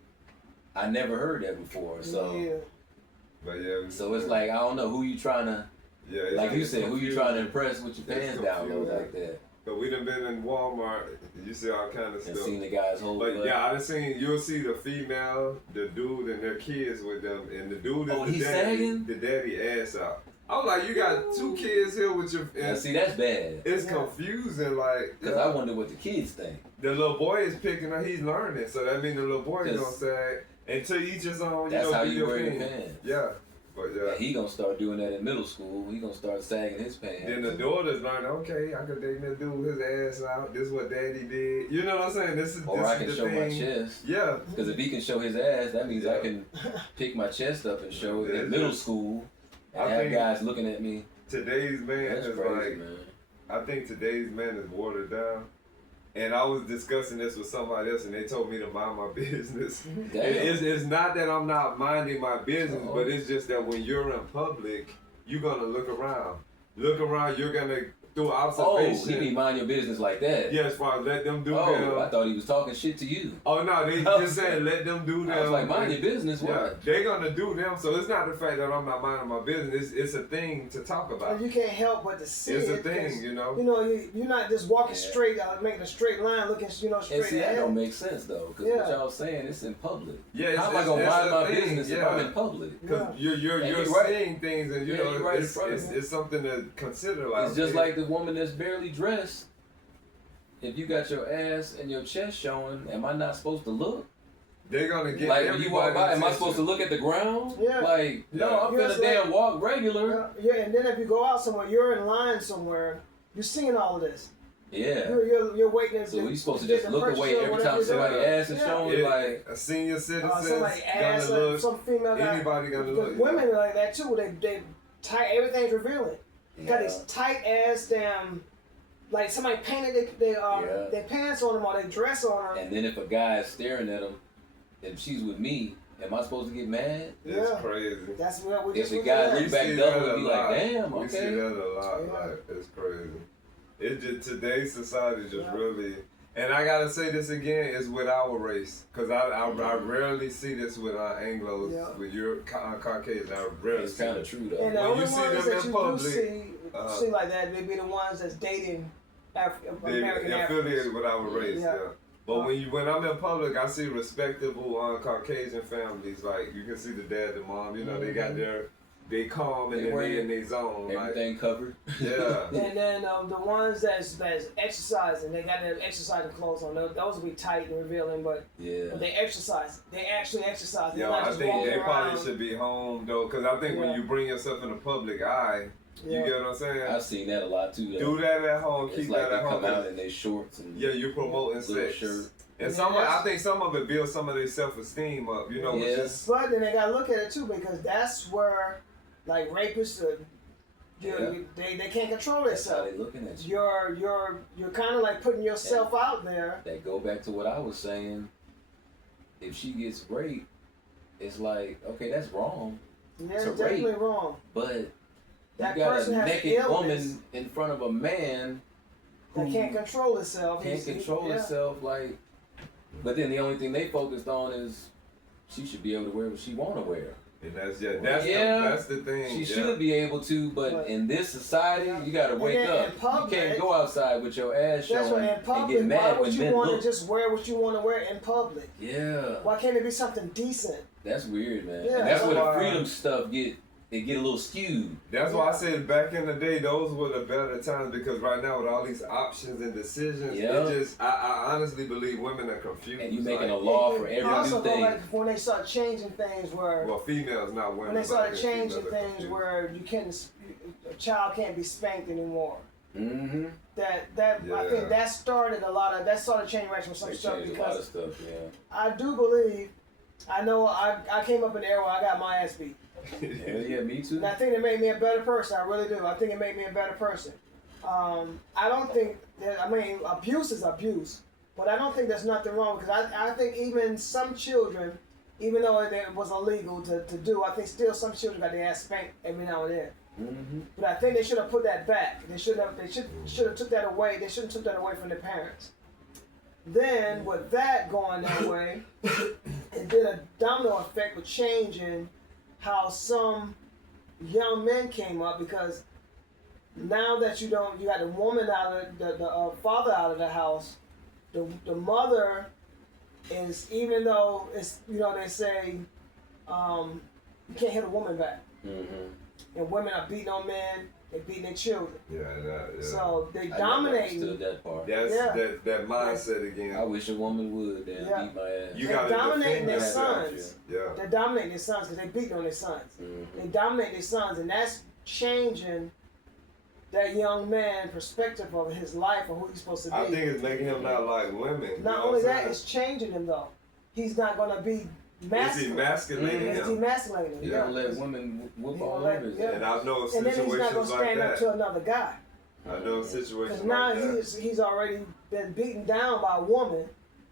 I never heard that before. So But yeah. so it's like, I don't know who you trying to, Yeah. It's, like you it's said, who you confusing. trying to impress with your It's pants down low confusing. like that. But we done been in Walmart. You see all kind of And stuff. seen the guy's whole But butt. yeah, I done seen. You'll see the female, the dude, and their kids with them, and the dude is Oh, the he's daddy, sagging? the daddy ass out. I was like, you got 2 kids here with your. Now And see, that's bad. it's confusing, like. Because I wonder what the kids think. The little boy is picking up. He's learning, so that means the little boy is gonna say, and to each his own. That's you know, how do you your wear your thing. pants. Yeah, but yeah. And he gonna start doing that in middle school. He gonna start sagging his pants. Then the daughter's learning, okay, I could date that dude with his ass out. This is what daddy did. You know what I'm saying? This is Or this I is can the show my thing. chest. Yeah. Because if he can show his ass, that means I Yeah. can pick my chest up and show it Yeah, in middle school and I have think guys looking at me. Today's man That's is crazy, like, man. I think today's man is watered down. And I was discussing this with somebody else, and they told me to mind my business. Damn. It's not that I'm not minding my business, Uh-oh. but it's just that when you're in public, you're gonna look around. Look around. You're gonna do Oh, observation. he be mind your business like that. Yeah, as far as let them do Oh, them. I thought he was talking shit to you. Oh no, they just saying let them do them. I was like, mind your business. Yeah, What? they're gonna do them. So it's not the fact that I'm not minding my business. It's a thing to talk about. But you can't help but to see It's a it. thing, 'Cause, you know. you're not just walking Yeah. straight, making a straight line, looking, straight And see, that ahead. don't make sense though, because what Yeah. y'all saying, it's in public. Yeah, it's, How am I gonna that's mind the my thing, business if yeah. I'm in public? Because Yeah. you're And you're right. seeing things, and you Yeah, know you're right in it's, front of it's, me. it's something to consider. Like It's just like the woman that's barely dressed. If you got your ass and your chest showing, am I not supposed to look? they're gonna get Like when you walk by, am I attention. supposed to look at the ground? Yeah. Like, no, Yeah. I'm Yeah, gonna it's damn like- walk regular. Yeah, and then if you go out somewhere, you're in line somewhere, you're seeing all of this. Yeah. You're waiting. So you supposed to get just the look purchase away or every whatever time you're somebody doing. ass is Yeah. showing. Yeah, Like, a senior citizen Somebody ass, gonna look. some female guy. Anybody gonna Because look. women are like that too. They tight. Everything's revealing. Got yeah. these tight ass damn. Like somebody painted Yeah. their pants on them or their dress on them. And then if a guy is staring at them, and she's with me, am I supposed to get mad? It's Yeah. crazy. That's what we If just the looked guy at. look We back see double that and be a like, lot. damn, We see okay. that a lot. Yeah. Like it's crazy. It just today's society just Yeah. really. And I gotta say this again is with our race, cause I rarely see this with our Anglos, Yeah. with your Caucasians. I rarely It's see kind of it. true though. And the When only you see ones them that in you public, do see like that, they be the ones that's dating They American affiliated with our race. Yeah. Yeah. But when I'm in public, I see respectable Caucasian families. Like you can see the dad, the mom. You know, they got they calm and They then wear they in their zone. Like, Everything covered. yeah. And then the ones that's exercising, they got their exercising clothes on. Those will be tight and revealing, but Yeah. they exercise. They actually exercise. They're Yo, not I just think walking they probably around. should be home though, because I think when Yeah. you bring yourself in the public eye, you Yeah. get what I'm saying? I've seen that a lot too. Though. Do that at home, It's keep like that they at home. come out in their shorts and Yeah, you promoting little sex. shirt. And Yeah, some, I that's- think some of it builds some of their self-esteem up. You know, with Yeah. just But then they gotta look at it too, because that's where like rapists they can't control That's how themselves. they looking at you. You're kind of like putting yourself out there. That go back to what I was saying. If she gets raped, it's like, okay, that's wrong. Yeah, It's a it's definitely rape. wrong. But That you got person a has naked illness woman in front of a man who that can't control itself. can't control herself. Like, but then the only thing they focused on is she should be able to wear what she want to wear. And that's the thing. She should be able to, but in this society, you gotta wake up. Public, you can't go outside with your ass showing in public, and get mad why would when you men want look. to just wear what you want to wear in public? Yeah. Why can't it be something decent? That's weird, man. Yeah, and that's where the why- freedom stuff get a little skewed. That's why I said back in the day, those were the better times because right now with all these options and decisions, it just I honestly believe women are confused. And you making a law for every also new thing. Like when they start changing things where females, not women. when they started changing things where a child can't be spanked anymore. Mm-hmm. That I think that started changing around some stuff because a lot of stuff, I do believe I know I came up in the era where I got my ass beat. Yeah, me too. And I think it made me a better person. I really do. I think it made me a better person. I don't think that, abuse is abuse, but I don't think there's nothing wrong because I think even some children, even though it was illegal to do, I think still some children got their ass spanked every now and then. Mm-hmm. But I think they should have put that back. They should have took that away. They shouldn't took that away from their parents. Then with that going that way, it did a domino effect with changing how some young men came up because now that you got the woman out of the father out of the house, the mother is, even though it's they say you can't hit a woman back, and women are beating on men, they're beating their children. So they dominating. I never understood that part. That's that mindset again. I wish a woman would beat my ass. They're dominating their sons. Yeah. They're dominating their sons because they beating on their sons. Mm-hmm. They dominate their sons, and that's changing that young man's perspective of his life or who he's supposed to be. I think it's making him not like women. Not only that, it's changing him though. He's not gonna be masculine. It's emasculating It's him. emasculating him. You don't let women whoop all let- over his yeah. ass. And I know And situations then he's not gonna like stand up that. to another guy. I know situations Because now like that. he's already been beaten down by a woman.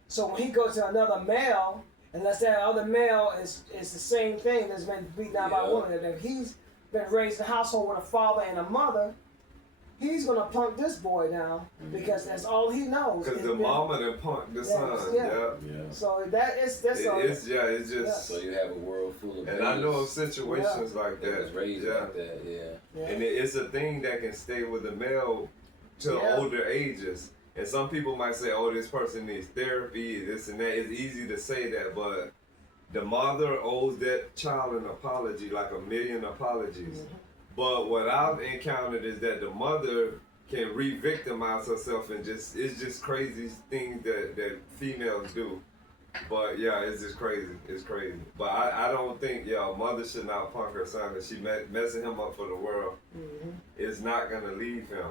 So when he goes to another male, unless that other male is the same thing that's been beaten down by a woman, and if he's been raised in a household with a father and a mother, he's gonna punk this boy down because that's all he knows. Because the mama done punked the son. Yeah. So that's It's just. So you have a world full of And I know of situations like that was that. raised like that, And it's a thing that can stay with the male to older ages. And some people might say, oh, this person needs therapy, this and that. It's easy to say that, but the mother owes that child an apology, like a million apologies. But what I've encountered is that the mother can re-victimize herself and it's just crazy things that females do. But yeah, it's just crazy. It's crazy. But I don't think, a mother should not punk her son because she messing him up for the world. It's not going to leave him.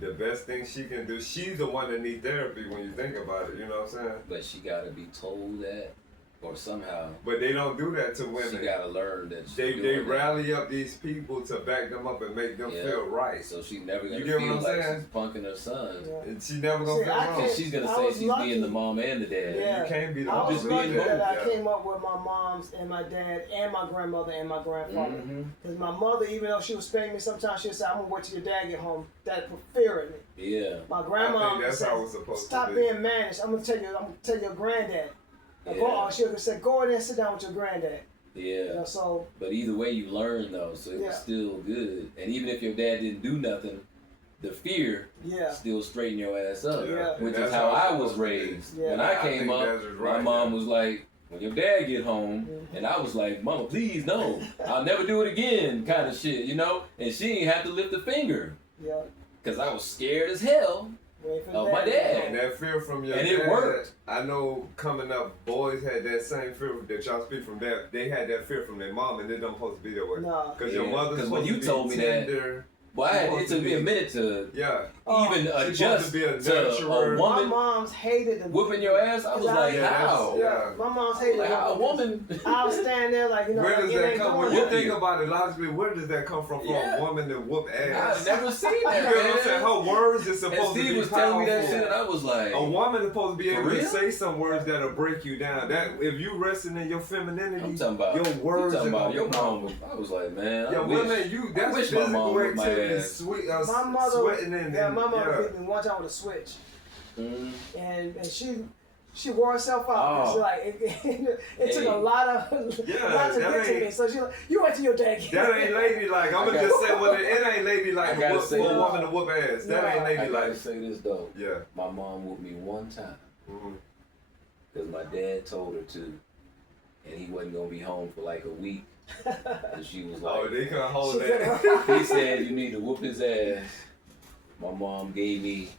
The best thing she can do, she's the one that needs therapy when you think about it, you know what I'm saying? But she got to be told that. Or somehow. But they don't do that to women. She gotta learn that. They rally up these people to back them up and make them feel right. So she's never gonna feel like saying? she's punking her son. And she never gonna feel wrong. And she's gonna say she's being the mom and the dad. Yeah. You can't be the I mom was and lucky the dad. that I came up with my moms and my dad and my grandmother and my grandfather. Because my mother, even though she was spanking me sometimes, she'd say, "I'm gonna wait till your dad get home." That put fear in me. Yeah. My grandma I think that's said, how it's supposed "Stop to be. being mannish. I'm gonna tell your granddad." She would say, "Go in there and sit down with your granddad." Yeah. So. But either way, you learn though, so it was still good. And even if your dad didn't do nothing, the fear still straighten your ass up. Which is how I was raised. When I came up, my mom was like, when your dad get home, and I was like, "Mama, please no, I'll never do it again," kind of shit, And she didn't have to lift a finger. Yeah. Cause I was scared as hell of my dad. And that fear from your and dad, it worked. I know coming up, boys had that same fear that y'all speak from that. They had that fear from their mom, and it don't supposed to be that way. No. Because your mother's when supposed you to be told me tender. Well, it took me a minute to even adjust to be a to a woman. My mom's hated the whooping your ass. I was like, how? My mom's hated like, how a woman. I was standing there like, where does that come from? When you think you. about it logically, where does that come from for a woman to whoop ass? I've never seen that, You know what I'm man. saying? Her words is supposed And Steve to be was powerful. telling me that shit, and I was like, a woman is supposed to be able for to real? say some words that'll break you down. That if you resting in your femininity, I'm talking about your words you talking are about your gonna mom. I was like, man, Yo, I wish, women, that's wish my mom physical whipped my activity. ass. Sweet, my mother, sweating in my mother beat me one time with a switch, and she wore herself out. Oh. So like it took a lot of to get to me. So she like, you went to your dad. That ain't ladylike. I'm gonna just say it ain't ladylike for a woman to whoop ass. That ain't I ladylike. gotta say this though. Yeah. My mom whooped me one time Mm-hmm. because my dad told her to, and he wasn't gonna be home for like a week. And she was like, Oh, they couldn't hold that. he said you need to whoop his ass. My mom gave me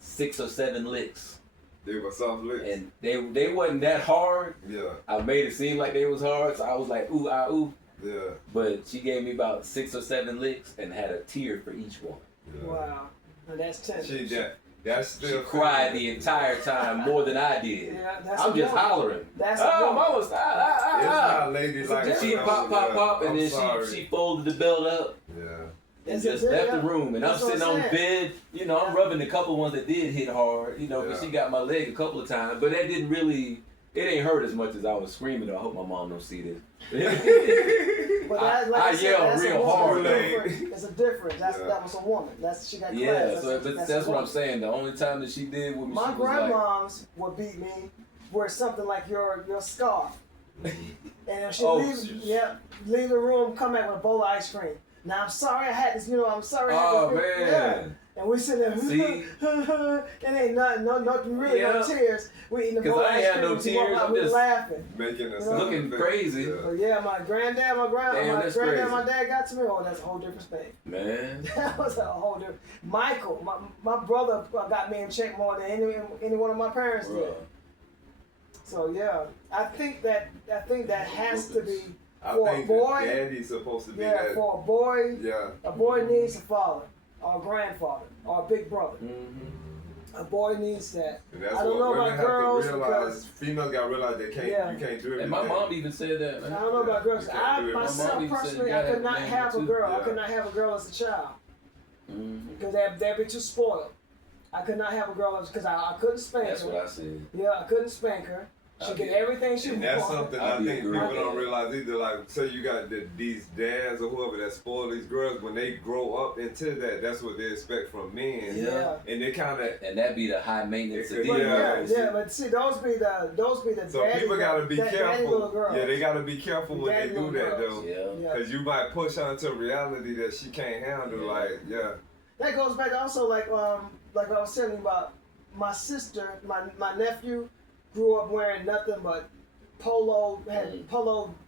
6 or 7 licks. They were soft licks. And they wasn't that hard. Yeah. I made it seem like they was hard, so I was like, ooh, ah, ooh. Yeah. But she gave me about 6 or 7 licks and had a tear for each one. Yeah. Wow. Now that's tender. That's still. She cried the entire time more than I did. Yeah, that's I'm just hollering. That's oh, mama, stop. It's not ladylike. It's a She pop, and then she folded the belt up Yeah. and just left the room. And I'm sitting on the bed, I'm rubbing a couple ones that did hit hard, because she got my leg a couple of times, but that didn't really, it ain't hurt as much as I was screaming. I hope my mom don't see this. But that, like I yelled that's real a woman. hard. It's a difference. That was a woman. She got class. Yeah, so That's that's a what I'm woman. saying. The only time that she did with me, My she was like, grandmoms would beat me with something like your scarf. And if she leave the room, come back with a bowl of ice cream. Now I'm sorry I had this, I'm sorry I had this. man. Yeah. And we sitting there, See? it ain't nothing, no tears. We eating the bowl of I ain't ice had cream. no tears, I'm we just laughing. Making us looking crazy. But yeah, my granddad, my that's crazy. my dad got to me. Oh, that's a whole different thing. Man. That was a whole different. Michael, my brother got me in check more than any one of my parents did. So yeah, I think that has to be for a boy. Daddy's supposed to be Yeah, that. for a boy. Yeah. A boy needs a father, or a grandfather, or a big brother. Mm-hmm. A boy needs that. And that's I don't know what women about have girls to realize. because Females gotta realize they can't. Yeah. You can't do everything. And my mom even said that, man. I don't know about girls. You can't do it. Myself My mom even said personally, you I gotta could not have have a too. girl. I Yeah. could not have a girl as a child Mm-hmm. because they'd be too spoiled. I could not have a girl because I couldn't spank That's her. what I said. Yeah, I couldn't spank her. She get everything she And wanted. that's something I'll I be think a people girl. don't realize either. Like, say you got these dads or whoever that spoil these girls, when they grow up into that, that's what they expect from men. Yeah. And they kind of. And that be the high maintenance of But Yeah. yeah, but see, those be the So daddy, people gotta be that daddy little careful. girls. Yeah, they gotta be careful when Daddy they do little that girls. though. Yeah. Yeah. Cause you might push her into a reality that she can't handle. Yeah. Like, yeah. That goes back also like I was telling you about my sister, my nephew grew up wearing nothing but polo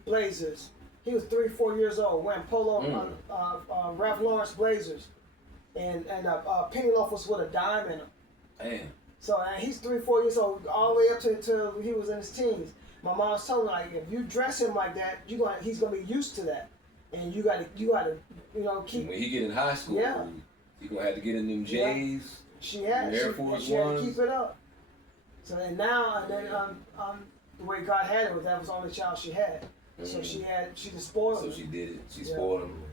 blazers. He was 3-4 years old wearing polo Ralph Lauren blazers, and penny loafers with a dime in them. Damn. So and he's 3-4 years old all the way up to he was in his teens. My mom's told me like if you dress him like that, he's gonna be used to that, and you gotta keep. When he get in high school, Yeah. he gonna have to get in them J's. She had Air Force she had to Ones. keep it up. So then the way God had it was that was the only child she had. So she just spoiled So him. she did it. She Yeah. spoiled him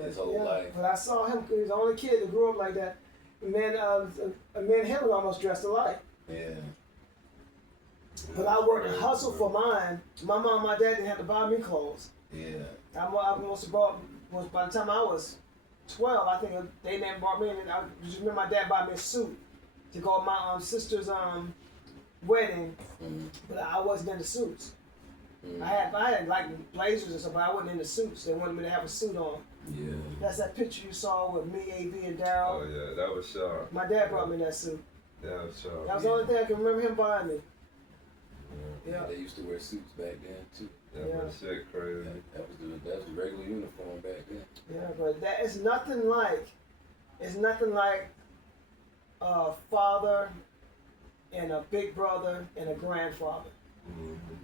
his whole life. But I saw him. He was the only kid that grew up like that. Me and him almost dressed alike. Yeah. But I worked and hustled for mine. My mom, my dad didn't have to buy me clothes. Yeah. I must have bought. By the time I was 12, I think they never bought me. And I just remember my dad bought me a suit to go to my sister's wedding, but I wasn't into suits. I had like blazers and stuff, but I wasn't into suits. They wanted me to have a suit on. Yeah. That's that picture you saw with me, AB, and Daryl. Oh yeah, that was sharp. My dad brought me that suit. That was sharp. That was the only thing I can remember him buying me. Yeah. They used to wear suits back then too. That was shit crazy. That was the regular uniform back then. Yeah, but that is nothing like. It's nothing like a father and a big brother and a grandfather.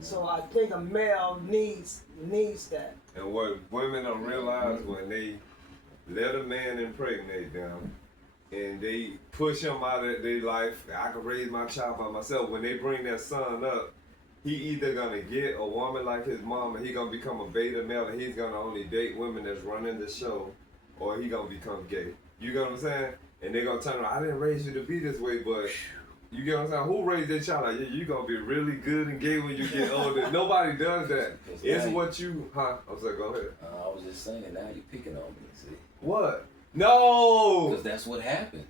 So I think a male needs that. And what women don't realize when they let a man impregnate them and they push him out of their life, I can raise my child by myself. When they bring that son up, he either gonna get a woman like his mom and he gonna become a beta male and he's gonna only date women that's running the show, or he gonna become gay. You get what I'm saying? And they're gonna turn around, I didn't raise you to be this way, but you get what I'm saying? Who raised their child like, yeah, you gonna be really good and gay when you get older? Nobody does that. It's what you, I'm sorry, go ahead. I was just saying, now you're picking on me, see? What? No! Because that's what happened.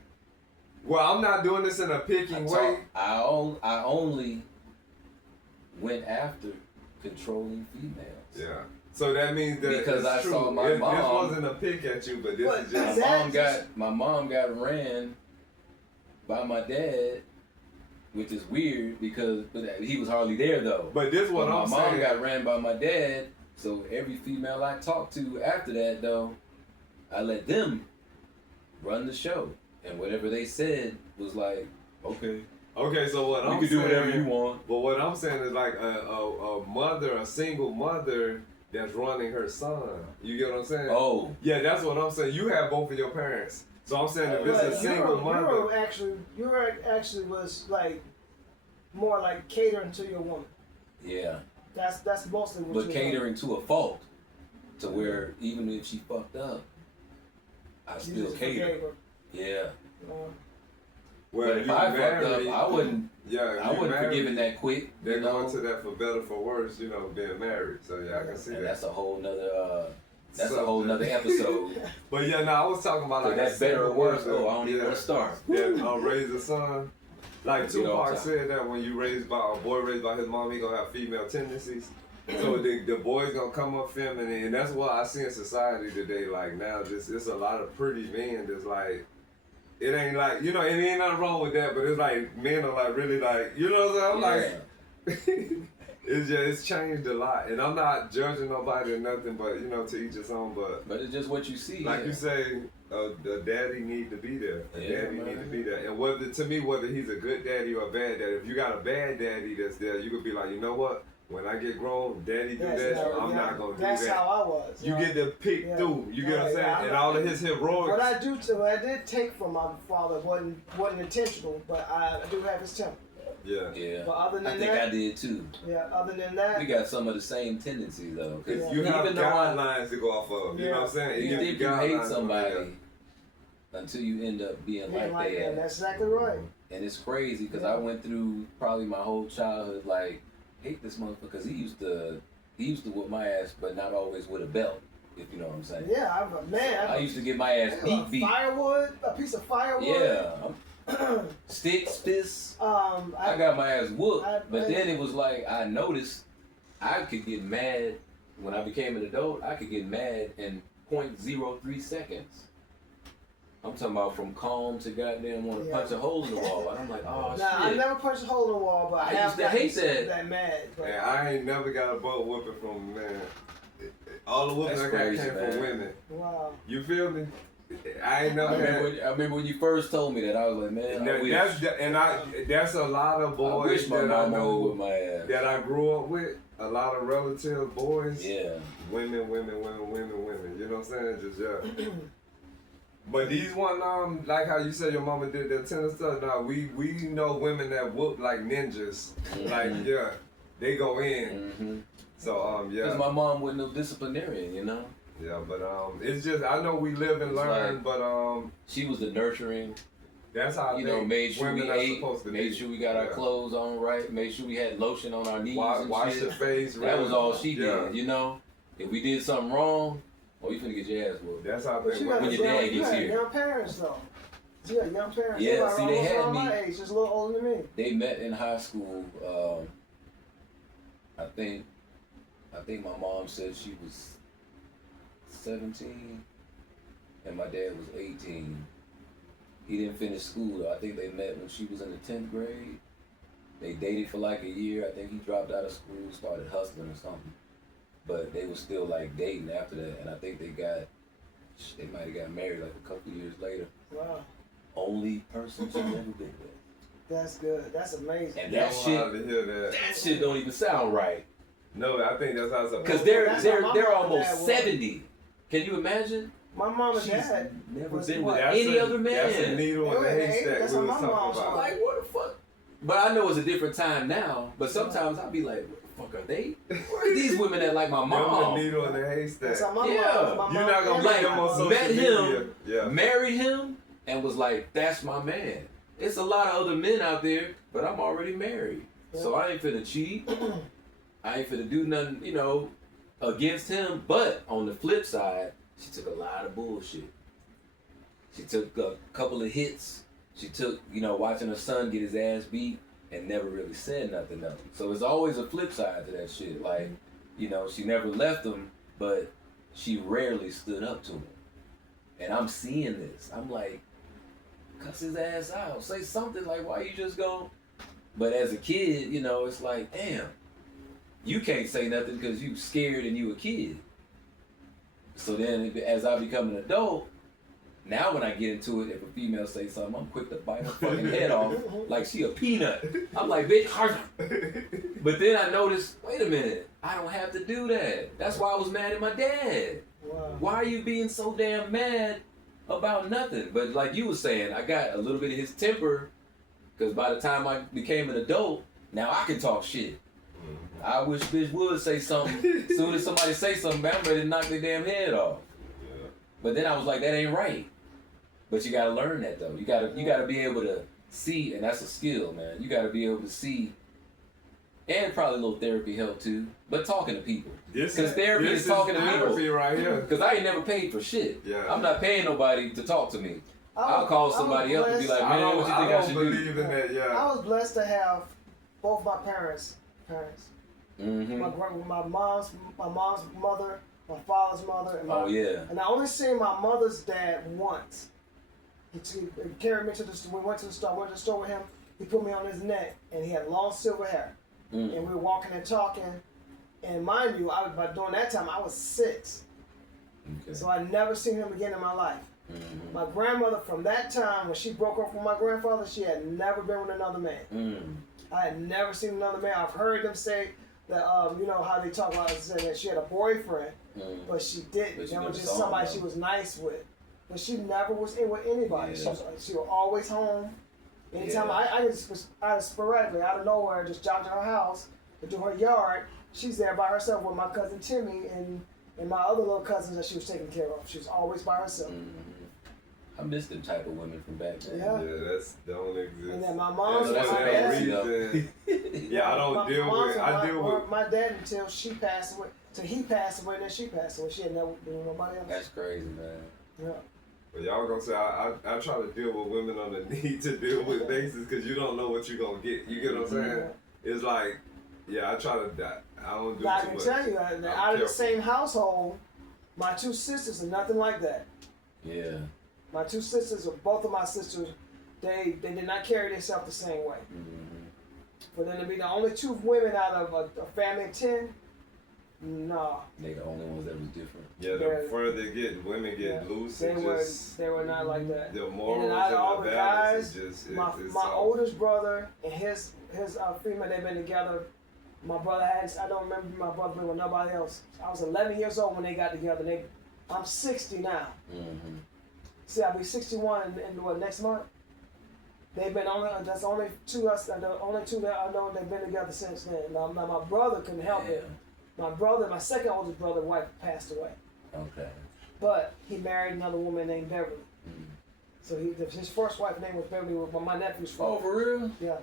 Well, I'm not doing this in a picking way. I only went after controlling females. Yeah. So that means that because I true. saw my mom. This wasn't a pick at you, but this is just my mom got ran by my dad, which is weird because he was hardly there though. But this what I'm saying. My mom got ran by my dad, so every female I talked to after that though, I let them run the show, and whatever they said was like, okay. Okay, so what I'm saying, you can do whatever you want. But what I'm saying is like a mother, a single mother that's running her son. You get what I'm saying? Oh. Yeah, that's what I'm saying. You have both of your parents. So I'm saying if it's a single mother. You actually was like more like catering to your woman. Yeah. That's mostly what but catering to a fault. To where even if she fucked up, I still cater. Yeah. Well, but if I fucked up, I wouldn't. Yeah, I wouldn't forgive it that quick. They're going to that for better for worse, you know, being married. So yeah, I can see that. That's a whole nother. That's a whole nother episode. But yeah, no, I was talking about like that's better or worse. Oh, I don't even want to start. Yeah, raise a son. Like Tupac said that when you raised by a boy raised by his mom, he gonna have female tendencies. So the boy's gonna come up feminine, and that's what I see in society today. Like now, it's a lot of pretty men that's like. It ain't like, you know, it ain't nothing wrong with that, but it's like men are like really like, you know what I'm saying? I'm like, it's changed a lot. And I'm not judging nobody or nothing, but, you know, to each his own. But it's just what you see. Like you say, a daddy need to be there. A daddy need to be there. And whether he's a good daddy or a bad daddy, if you got a bad daddy that's there, you could be like, you know what? When I get grown, daddy do that, I'm not going to do that. That's how I was. You get to pick through. You get what I'm saying? And all of his heroics. What I did take from my father wasn't intentional, but I do have his temper. Yeah. Yeah. But other than I think I did too. Yeah, other than that. We got some of the same tendencies though. Because you have guidelines to go off of. You know what I'm saying? You think you hate somebody until you end up being like that. That's exactly right. And it's crazy because I went through probably my whole childhood like, hate this motherfucker because he used to whip my ass, but not always with a belt, if you know what I'm saying. Yeah, I used to get my ass beat. Firewood, a piece of firewood. Yeah. Sticks, fists. I got my ass whooped, but then it was like I noticed I could get mad when I became an adult. I could get mad in 0.03 seconds. I'm talking about from calm to goddamn want to punch a hole in the wall. And I'm like, oh shit. I never punched a hole in the wall, but I used to hate that mad. Yeah, I ain't never got a butt whooping from man. All the whooping I got came from women. Wow. You feel me? I ain't never I remember when you first told me that, I was like, man, that's a lot of boys that I know my ass. that I grew up with. A lot of relative boys. Yeah. Women. You know what I'm saying? Just But these one, like how you said your mama did that tennis stuff. Now we know women that whoop like ninjas. Like they go in. Mm-hmm. So Because my mom wasn't no disciplinarian, you know. Yeah, but it's just I know we live and learn, like, but she was the nurturing. That's how made sure we ate, made sure we got our clothes on right, made sure we had lotion on our knees and wash shit. your face. That was all she did, you know. If we did something wrong, you finna get your ass whooped. That's how they when your dad gets here. Young parents though. You got young parents. Yeah, see, they had me. My age, just a little older than me. They met in high school. I think my mom said she was 17 and my dad was 18. He didn't finish school though. I think they met when she was in the 10th grade. They dated for like a year. I think he dropped out of school, started hustling or something. But they were still like dating after that, and I think they might have got married like a couple years later. Wow. Only person she's ever been with. That's good. That's amazing. And that shit don't even sound right. No, I think that's how it's because they're almost 70. Can you imagine? My mom and dad never been with any other man. That's a needle in the haystack. That's what my mom was like. What the fuck? But I know it's a different time now. But sometimes I'll be like, what the fuck are they? Where are these women that like my mom? The needle in the haystack. That's how my mom. You're not gonna meet them on social met media. him, married him, and was like, that's my man. It's a lot of other men out there, but I'm already married. Yeah. So I ain't finna cheat. I ain't finna do nothing, against him. But on the flip side, she took a lot of bullshit. She took a couple of hits She took, watching her son get his ass beat and never really said nothing else. So it's always a flip side to that shit. Like, she never left him, but she rarely stood up to him. And I'm seeing this. I'm like, cuss his ass out. Say something like, why you just go? But as a kid, it's like, damn, you can't say nothing because you scared and you a kid. So then as I become an adult, now when I get into it, if a female say something, I'm quick to bite her fucking head off like she a peanut. I'm like, bitch. But then I noticed, wait a minute, I don't have to do that. That's why I was mad at my dad. Wow. Why are you being so damn mad about nothing? But like you were saying, I got a little bit of his temper because by the time I became an adult, now I can talk shit. I wish bitch would say something. As soon as somebody say something, I'm ready to knock their damn head off. Yeah. But then I was like, that ain't right. But you gotta learn that though. You gotta be able to see, and that's a skill, man. You gotta be able to see, and probably a little therapy help too. But talking to people, because therapy is talking to people. Right here. Because I ain't never paid for shit. Yeah. I'm not paying nobody to talk to me. I'll call somebody else and be like, man, what you think I should do? I don't believe in that. Yeah. I was blessed to have both my parents. Mm-hmm. My mom's mother, my father's mother, and and I only seen my mother's dad once. He carried me to the store. We went to the store. I went to the store with him. He put me on his neck, and he had long silver hair. And we were walking and talking. And mind you, during that time I was 6, so I never seen him again in my life. My grandmother, from that time when she broke up with my grandfather, she had never been with another man. I had never seen another man. I've heard them say that, how they talk about saying that she had a boyfriend, but she didn't. But That was just somebody she was nice with. But she never was in with anybody. Yeah. She was always home. Anytime I just sporadically, out of nowhere, just jogged to her house to do her yard. She's there by herself with my cousin Timmy and my other little cousins that she was taking care of. She was always by herself. I miss them type of women from back then. Yeah. Yeah, that's don't exist. And then my mom, Yeah, that's my a dad, fantasy, Yeah, I deal with. my dad until she passed away. Till he passed away, then she passed away. She had never been with nobody else. That's crazy, man. Yeah. But y'all gonna say I try to deal with women on the need to deal with basis because you don't know what you're gonna get. You get what I'm saying? It's like, I try to. I don't do I too can much. tell you, out of the same household, my 2 sisters are nothing like that. Yeah. My 2 sisters, or both of my sisters, they did not carry themselves the same way. For them to be the only 2 women out of a family of 10, nah. They the only ones that was different. Yeah, the further women get loose, they were not like that. The morals and out of all and the the guys, values my oldest brother and his female, they've been together. My brother I don't remember my brother being with nobody else. I was 11 years old when they got together. I'm 60 now. See, I'll be 61 in next month. They've been that's only 2 the only 2 that I know they've been together since then. Now my brother couldn't help it. My second oldest brother, wife passed away. Okay. But he married another woman named Beverly. So his first wife's name was Beverly, but my nephew's from. Oh, for real? Yeah.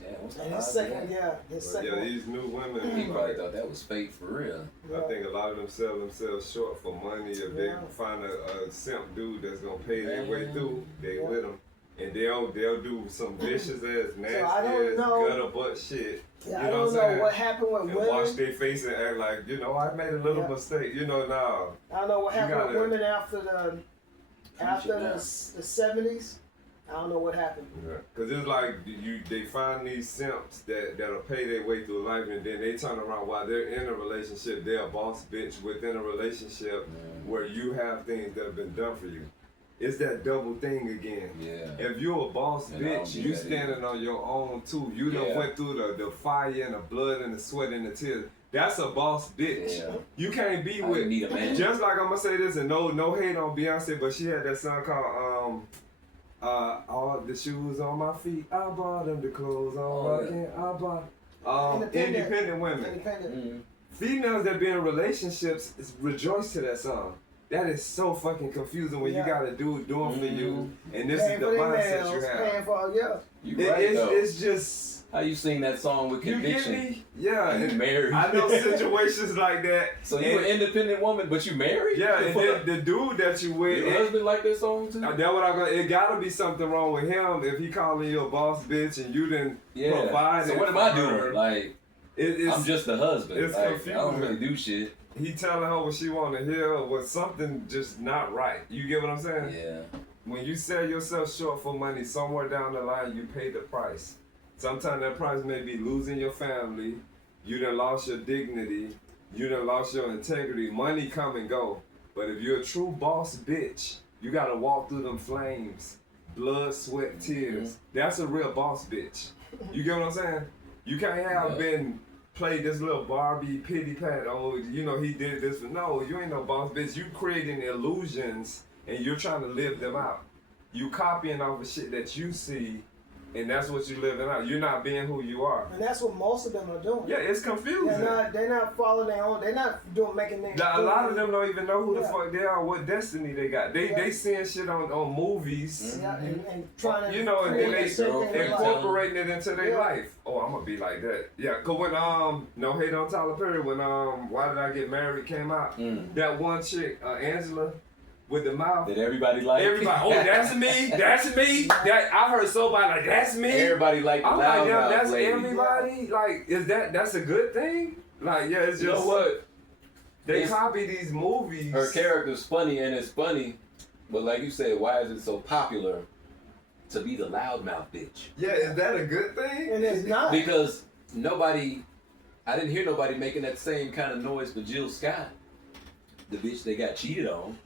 Yeah, what's the And odds his of second, that? his second. Yeah, these new women. He probably thought that was fake for real. I think a lot of them sell themselves short for money. If they find a simp dude that's gonna pay their way through, they with them, and they'll do some vicious ass, nasty ass, gutter butt shit. Yeah, you I don't know what happened with and women. wash their face and act like, I made a little mistake. Now. I don't know what happened with women after the 70s. I don't know what happened. Cause it's like they find these simps that'll pay their way through life, and then they turn around while they're in a relationship. They're a boss bitch within a relationship where you have things that have been done for you. It's that double thing again. Yeah. If you're a boss bitch, you standing on your own too. You done went through the fire and the blood and the sweat and the tears. That's a boss bitch. Yeah. You can't be I with. need a man. Just like I'm gonna say this, and no hate on Beyonce, but she had that song called all the shoes on my feet, I bought them. The clothes on rocking, I bought. Independent women. Females that be in relationships rejoice to that song. That is so fucking confusing when you got a dude doing for you, and this is the mindset you have. Paying for, You right, though. It's just How you sing that song with You conviction? get me? Yeah. And you and married. I know situations like that. So you an independent woman, but you married? Yeah, and then the dude that you with, Your husband like that song too? That's what I'm gonna. It gotta be something wrong with him if he calling you a boss bitch and you didn't provide. So it what am for I her. doing? Like, It's, I'm just the husband. it's Like, I confusing. don't really do shit. He telling her what she want to hear was something just not right. You get what I'm saying? Yeah. When you sell yourself short for money, somewhere down the line you pay the price. Sometimes that price may be losing your family. You done lost your dignity. You done lost your integrity. Money come and go. But if you're a true boss bitch, you gotta walk through them flames. Blood, sweat, tears. That's a real boss bitch. You get what I'm saying? You can't have been played this little Barbie pity pat. Oh, you know, he did this. No, you ain't no boss bitch. You creating illusions and you're trying to live them out. You copying off of shit that you see, and that's what you living out. You're not being who you are. And that's what most of them are doing. Yeah, it's confusing. They're not following their own. They're not making their. A lot of them don't even know who the Yeah. fuck they are, what destiny they got. They seeing shit on movies, Yeah, and trying to. you know, and then create they the same thing they like. incorporating it into their Yeah. life. Oh, I'm gonna be like that. Yeah, cause when no hate on Tyler Perry, when Why Did I Get Married came out, that one chick, Angela, with the mouth. Did everybody like? Everybody, oh, that's me, that's me. That I heard somebody like, that's me. Everybody like the I'm like, yeah, loudmouth that's lady. everybody. Like, that's a good thing? Like, yeah, it's just. You know what? They It's- copy these movies. Her character's funny, and it's funny, but like you said, why is it so popular to be the loudmouth bitch? Yeah, is that a good thing? And it's not. Because I didn't hear nobody making that same kind of noise for Jill Scott, the bitch they got cheated on.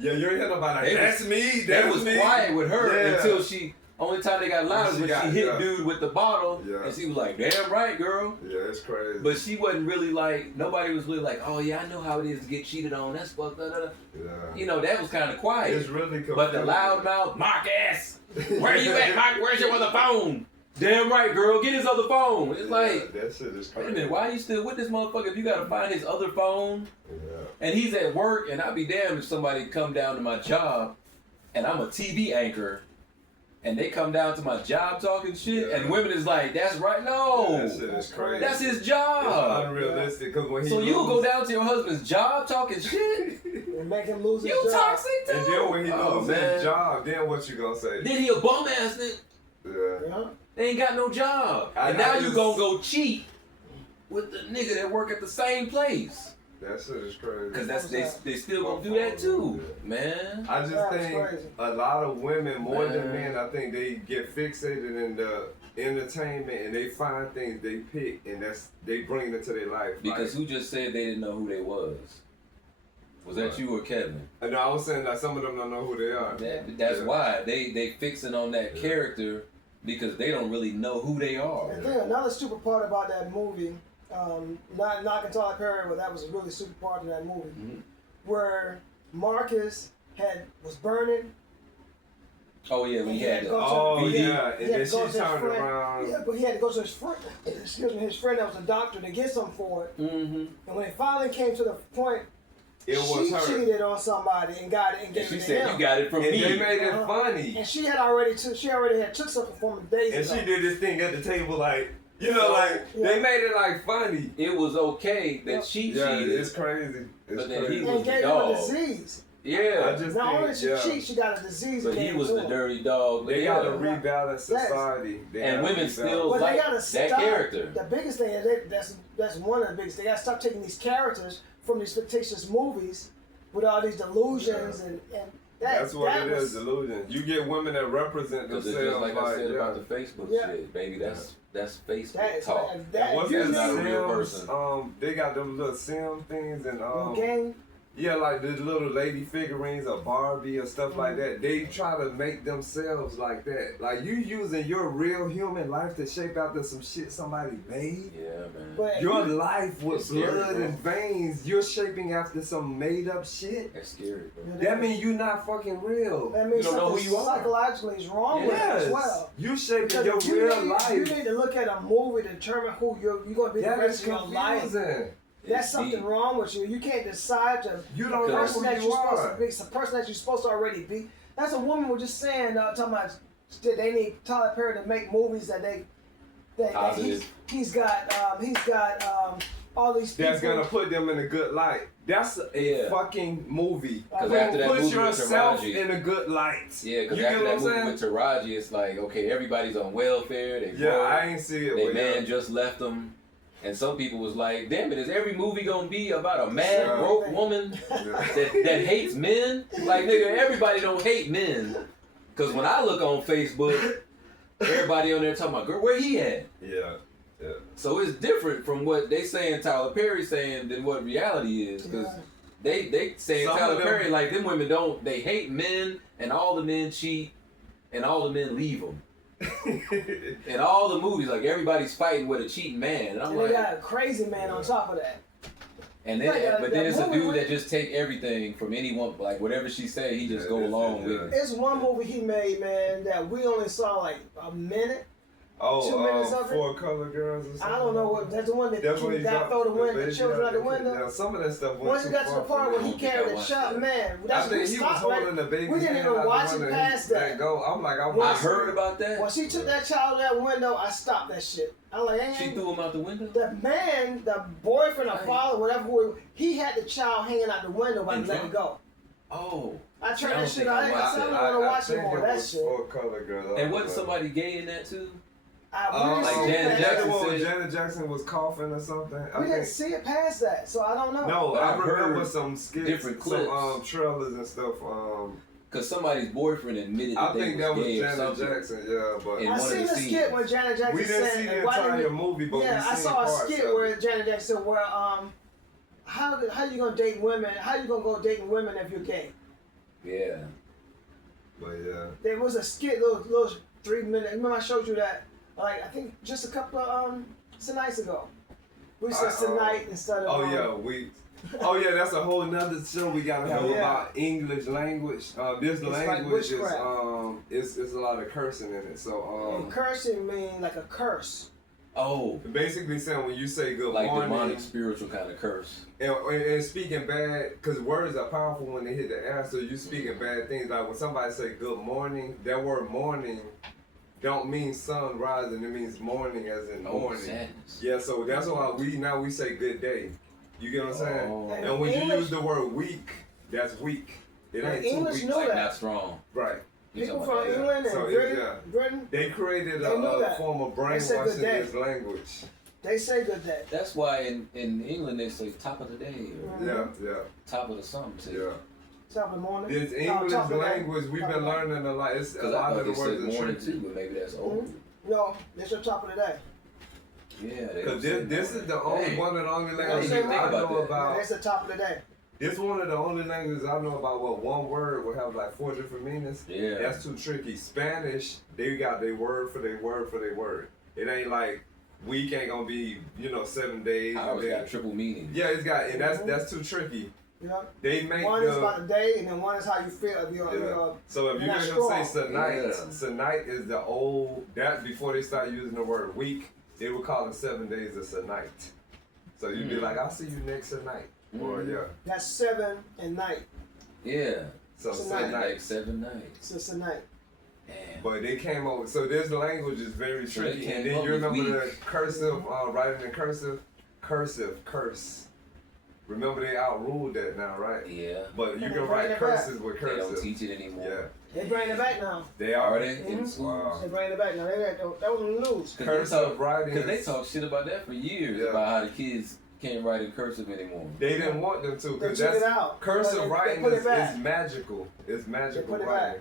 Yeah, you ain't hear nobody like, They that's was- me, They that's was me. quiet with her Yeah. until only time they got loud was when she hit yeah. dude with the bottle, Yeah. and she was like, damn right, girl. Yeah, it's crazy. But she wasn't really like, nobody was really like, oh yeah, I know how it is to get cheated on, that's fucked up. yeah. You know, that was kind of quiet. It's really confusing. But the loudmouth, Marcus, where you at, Mark? Where's your other phone? Damn right, girl, get his other phone. It's like, that shit is wait crazy. a minute, why are you still with this motherfucker if you gotta find his other phone? Yeah. And he's at work, and I'd be damned if somebody come down to my job, and I'm a TV anchor, and they come down to my job talking shit, and women is like, that's right, no. That shit is crazy. That's his It's job. unrealistic because when he So you lose, go down to your husband's job talking shit? And make him lose his You job. toxic too? and then when he Oh, loses man. his job, then what you gonna say? Then he a bum ass nigga. Yeah. Yeah. They ain't got no job. I And now you just- gonna go cheat with the nigga that work at the same place. That shit is crazy. Cause they still gonna do that too, man. I just That's think crazy. a lot of women, more than Man. men, I think they get fixated in the entertainment and they find things they pick and they bring it to their life. Because who just said they didn't know who they was? Was that What? you or Kevin? no, I was saying that some of them don't know who they are. That's Yeah. why they fixing on that character because they don't really know who they are. And then another stupid part about that movie, not knocking Tyler Perry, but that was a really stupid part of that movie, where Marcus was burning. Oh yeah, we had to the go to- Oh he- yeah, he and had then to go she to his turned friend. around. Yeah, but he had to go to his friend. Excuse me, his friend that was a doctor to get something for it. And when it finally came to the point, It was she her. cheated on somebody and got it and And gave she it to said, him. "You got it from And me." they made it Uh-huh. funny. And she already had took something from him days And ago. she did this thing at the table like, you know, like, they made it like funny. It was okay that she Yeah, cheated. it's crazy. It's But then crazy. he was And the gave him a dog. disease. Yeah, I just Not only think, did yeah, she cheat, she got a disease. but that he came was to the him. dirty dog. they yeah. gotta rebalance society. They And gotta women rebalance. still- Well, like they gotta that stop. character. The biggest thing is that's one of the biggest. They gotta stop taking these characters from these fictitious movies with all these delusions and That's what that it was, is, delusion. You get women that represent Because themselves it's just like I said yeah. about the Facebook Yeah. shit, baby. That's Facebook That is talk. that What's you that not a need real Sims? person. They got them little Sim things and gang. yeah, like the little lady figurines or Barbie or stuff like Mm-hmm. that. They try to make themselves like that. Like you using your real human life to shape after some shit somebody made. Yeah, man. But Your life with It's scary, blood bro. and veins, you're shaping after some made up shit. That's scary, bro. That means you're not fucking real. that means you don't know something who you are. psychologically is wrong with it Yes, as well. you shaping Because your if you real need, life. you need to look at a movie to determine who you're going to be the That rest is of your life. confusing. That's It's something deep. wrong with you. You can't decide to You don't the know person who that you you're supposed are. to be. It's the person that you're supposed to already be. That's a woman was just saying, talking about that they need Tyler Perry to make movies that they Positive. he's got all these people. That's gonna put them in a good light. That's a fucking movie. Because after that Put movie with yourself Taraji, in a good light. yeah, because You after get that what movie I'm with Taraji, it's like, okay, everybody's on welfare. They broke, I ain't see it. their but man just left them. And some people was like, damn it, is every movie gonna be about a mad, broke woman that hates men? Like, nigga, everybody don't hate men. Because when I look on Facebook, everybody on there talking about, girl, where he at? Yeah. So it's different from what they saying Tyler Perry saying than what reality is. Because they saying Some Tyler of them- Perry, like, them women they hate men, and all the men cheat, and all the men leave them. In all the movies, like, everybody's fighting with a cheating man. And I'm And like, they got a crazy man on top of that. and then, Like, but then it's a movie dude with- that just take everything from anyone, like whatever she say, he just go along with it. It's one movie he made, man, that we only saw like a minute. 2 minutes of it? 4 Color Girls or something. I don't know what. That's the one that That's when he he got dropped throw the baby children out the out window. Yeah, some of that stuff went Once too you got to the far part for where me. he carried the child, man, I that's when think we he was stopped. holding Right? the baby. We didn't even watch it past that. Go. I'm like, I heard about that. When she took that child out that window, I stopped that shit. I'm like, She ain't. threw him out the window. The man, the boyfriend or father, whatever, he had the child hanging out the window, but And let it go. Oh. I I turned don't that shit think out. I I watched said I it. don't want to watch think no more it of that was shit. 4 Color Girls. And wasn't somebody gay in that too? We didn't Like see Janet it past Jackson that. when said- Janet Jackson was coughing or something. We didn't see it past that, so I don't know. No, But I I've remember heard some skits, different clips. some trailers and stuff. Because somebody's boyfriend admitted I that they think was that was gay or Janet something. Jackson, yeah, but And I one of seen the the skit scenes. where Janet Jackson we didn't said, see the why didn't entire you- movie, but yeah, we I seen saw a parts skit of it. where Janet Jackson said, where how you gonna date women? How you gonna go dating women if you're gay? Yeah. But yeah. There was a skit, little 3 minutes. Remember I showed you that, like I think just a couple of nights ago. We said tonight instead of. Oh yeah, that's a whole nother show we gotta know Yeah. about English language. This like language is witchcraft. it's a lot of cursing in it. So And cursing mean like a curse. Oh. basically saying when you say good Like morning demonic, spiritual kind of curse. and speaking bad, because words are powerful when they hit the air. So you speaking bad things. Like when somebody say good morning, that word morning don't mean sun rising. It means morning as in Oh, morning. sadness. Yeah, so that's why we say good day. You get what I'm saying? Oh. And when you English- use the word weak, that's weak. It ain't too English weak. know Like that. not strong. Right. You People talking about from that. England and So, Britain, They created They knew a that. form of They said good brainwashing day. this language. they say good day. That's why in England they say top of the day or Yeah. top of the something. too. Yeah. Top of the morning. This No, English top of the night. language, we've Top been of the night. learning a lot. It's a Because I lot thought of the they said words are morning tricky. too, but maybe that's old. No, it's your top of the day. Yeah. They Because don't say this is morning. the only Dang. one of the only don't languages say I think about know that. about. That's the top of the day. This one of the only languages I know about where one word will have like 4 different meanings. Yeah. That's too tricky. Spanish, they got their word for their word for their word. It ain't like week ain't gonna be 7 days. I and always then- got triple meaning. yeah, it's got, and that's too tricky. You know? They make One is the about the day, and then one is how you feel. If you're, yeah. So if you you're hear not them say strong. Sanite is the old, that before they start using the word week, they would call it 7 days of Sanite. So you'd be like, I'll see you next Sanite. Or yeah. That's 7 and night. Yeah. So Sanite. Like Sanite. 7 nights. It's a night. Damn. But they came over, so this language is very So they tricky. came And then up you with remember the week. cursive, writing in cursive, curse. Remember they outruled that now, right? Yeah. But you And can they write bring it curses with They don't cursive. teach it anymore. Yeah, They bring it back now. they Are are. they? In Mhm. schools? Wow. They bring it back now. That was on the news. Cursive writing Because they is- talk shit about that for years, Yeah. about how the kids can't write in cursive anymore. They didn't want them to, They because took it that's out. cursive They writing put it is back. magical. It's magical put it writing.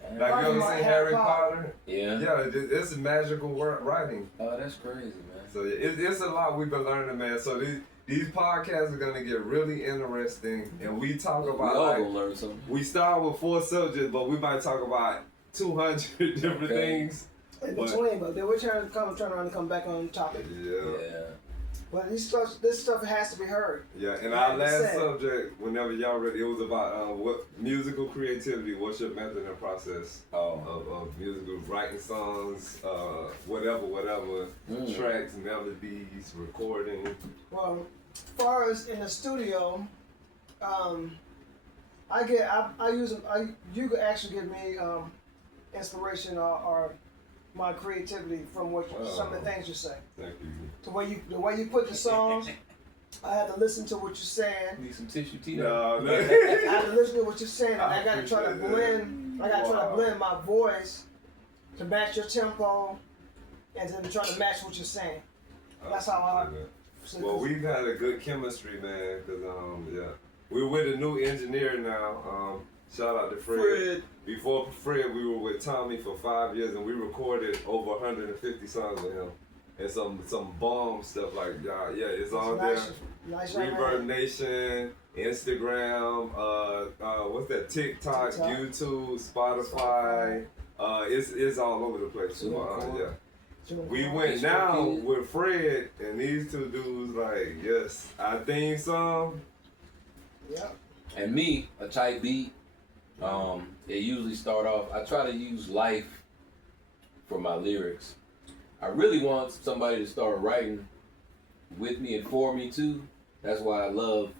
Damn. Like you ever Like seen Harry Harry Potter? Yeah. Yeah, it's magical writing. Oh, that's crazy, man. So it's a lot we've been learning, man. So these podcasts are gonna get really interesting, and we talk We about all like, gonna learn something. we start with 4 subjects, but we might talk about 200 different Okay. things. In But- between, but then we're turn around and come back on topic. Yeah. But this stuff has to be heard. Yeah, and Like our you last said. subject, whenever y'all ready, it was about what musical creativity. What's your method and process of musical writing songs, whatever, tracks, melodies, recording. Well, as far as in the studio, you could actually give me inspiration or my creativity from what some of the things you say. Thank you. The way you put the songs, I had to listen to what you're saying. Need some tissue, Tito? No. I had to listen to what you're saying, and I got to try to appreciate blend. I got to try to blend my voice to match your tempo, and then try to match what you're saying. That's how I. Well, we've had a good chemistry, man. Cause we're with a new engineer now. Shout out to Fred. Before Fred, we were with Tommy for 5 years, and we recorded over 150 songs with him, and some bomb stuff like it's on there. Nice Reverb Nation, Instagram, what's that? TikTok, YouTube, Spotify. It's all over the place. So, we went now with Fred, and these two dudes like, yes, our theme song. Yeah. And me, a tight beat. It usually start off. I try to use life for my lyrics. I really want somebody to start writing with me and for me too. That's why I love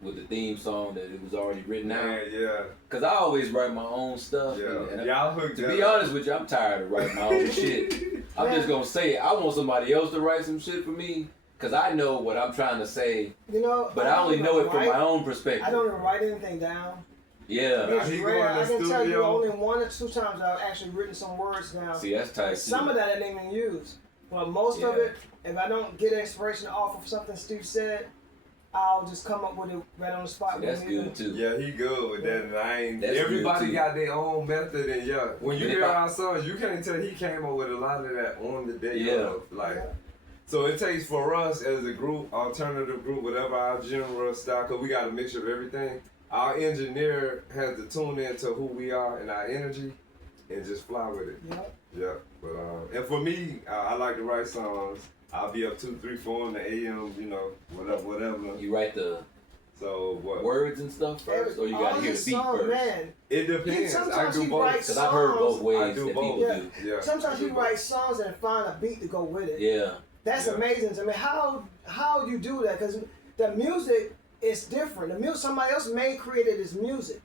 with the theme song that it was already written out. Yeah. Cause I always write my own stuff. Yeah. And Y'all hooked to be honest with you, I'm tired of writing my own shit. I'm just gonna say it. I want somebody else to write some shit for me. Cause I know what I'm trying to say. You know. But I only know it from my own perspective. I don't even write anything down. Yeah. It's rare. I can tell you only 1 or 2 times I've actually written some words down. See, that's tight. Some of that I didn't even use. But most of it, if I don't get inspiration off of something Steve said, I'll just come up with it right on the spot. See, that's good too. Yeah, he good with that. And I ain't. That's Everybody good, got their own method, and when you hear our songs, you can't tell he came up with a lot of that on the day. So it takes for us as a group, alternative group, whatever our genre style, because we got a mixture of everything. Our engineer has to tune into who we are and our energy, and just fly with it. Yeah. But and for me, I like to write songs. I'll be up 2, 3, 4 in the AM. Whatever. You write the words and stuff first, or you gotta hear the beat first. Man, it depends. I do both. Because I've heard both ways I do that both. people do. Yeah. Sometimes you write songs and find a beat to go with it. Yeah. That's amazing to me. How you do that? Because the music is different. The music somebody else created his music,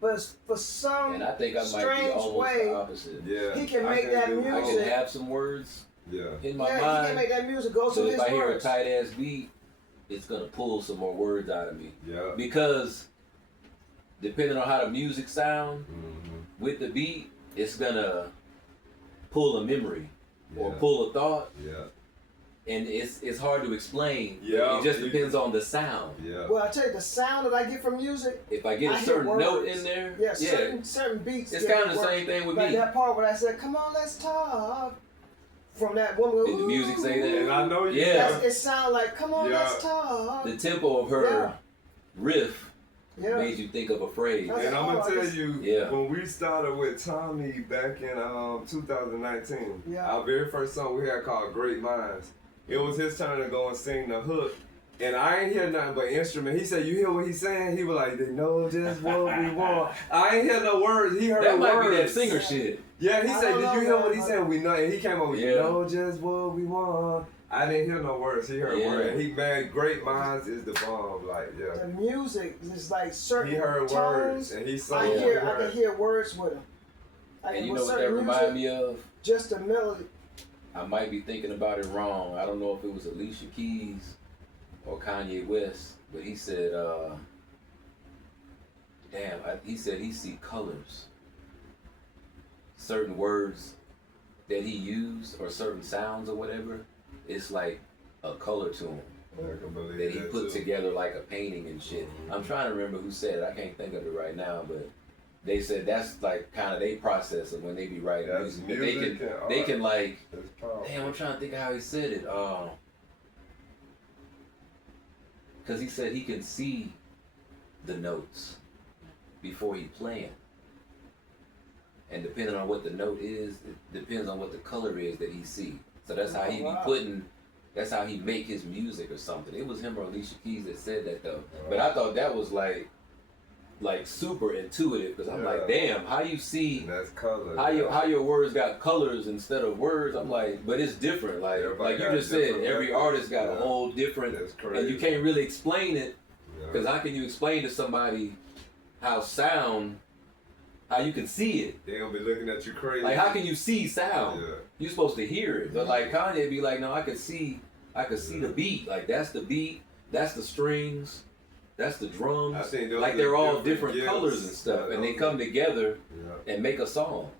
but for some and I think I might be strange almost way, the opposite. Yeah. he can make that music. I can have some words. In my mind. He can make that music go to so his if I hear a words. tight ass beat, it's gonna pull some more words out of me. Yeah. Because depending on how the music sound with the beat, it's gonna pull a memory or pull a thought. Yeah. And it's hard to explain. Yeah. It just depends on the sound. Yeah. Well, I tell you, the sound that I get from music. If I get a certain note in there, certain beats. It's kind of the same thing with like me. That part where I said, "Come on, let's talk." From that woman. Did the music say that? And I know you. Yeah. It sounds like, "Come on, let's talk." The tempo of her riff made you think of a phrase. And I'm gonna tell you, when we started with Tommy back in 2019, our very first song we had called "Great Minds." It was his turn to go and sing the hook. And I ain't hear nothing but instrument. He said, "You hear what he's saying?" He was like, "They know just what we want." I ain't hear no words. He heard that the might words. be that singer shit. Yeah, he said, "Did you hear what he said?" We know. And he came over, "You know just what we want." I didn't hear no words. He heard words. And he, man, Great Minds is the bomb. Like, The music is like certain He heard tones, words and he sang. I can hear words with him. And you know what that reminded me of? Just the melody. I might be thinking about it wrong. I don't know if it was Alicia Keys or Kanye West, but he said, he said he see colors. Certain words that he used or certain sounds or whatever, it's like a color to him that he put together like a painting and shit. I'm trying to remember who said it. I can't think of it right now, but they said that's like kind of their process of when they be writing music. But they can like, damn, I'm trying to think of how he said it. Because he said he can see the notes before he playing. And depending on what the note is, it depends on what the color is that he see. So that's how he be putting, that's how he make his music or something. It was him or Alicia Keys that said that though. But I thought that was like super intuitive, because I'm like, damn, how you see that's color. How your words got colors instead of words. I'm like, but it's different. Like you just said, every artist got a whole different, and you can't really explain it, because how can you explain to somebody how sound how you can see it. They gonna be looking at you crazy. Like, how can you see sound? Yeah. You're supposed to hear it. But like Kanye be like, no, I could see the beat. Like, that's the beat, that's the strings, that's the drums. I think those like, are they're all different gifts. colors and stuff, and they come together and make a song.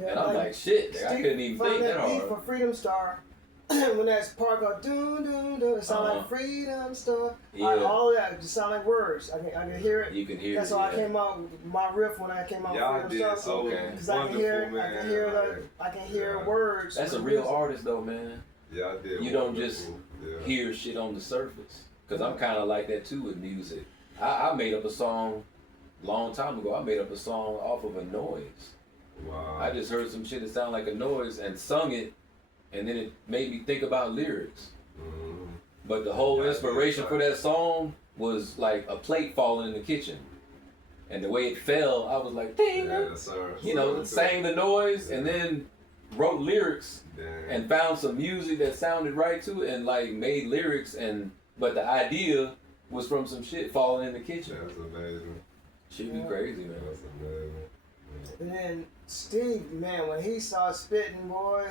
Yeah, And I'm like, shit, I couldn't even think that beat hard. for Freedom Star. When that part goes doo doo doo, it sound like Freedom Star. Yeah. All of that just sound like words. I can hear it. You can hear That's it. why I came out with my riff when I came out Y'all with did Freedom so Star. Okay. Because I can hear it. wonderful, I can man. hear Like, I can hear yeah. words. That's a with real music. artist though, man. Yeah, I did. You don't wonderful. just Yeah. hear shit on the surface. Because I'm kind of like that too with music. I made up a song long time ago. I made up a song off of a noise. Wow. I just heard some shit that sounded like a noise and sung it, and then it made me think about lyrics. Mhm. But the whole Yeah, inspiration yeah. for that song was like a plate falling in the kitchen. And the way it fell, I was like, ding, Yeah, that's all right. you know, sang the noise and then wrote lyrics Dang. and found some music that sounded right to it and like made lyrics but the idea was from some shit falling in the kitchen. That's amazing. Shit be crazy, man. That's amazing. And then Steve, man, when he started spitting, boy,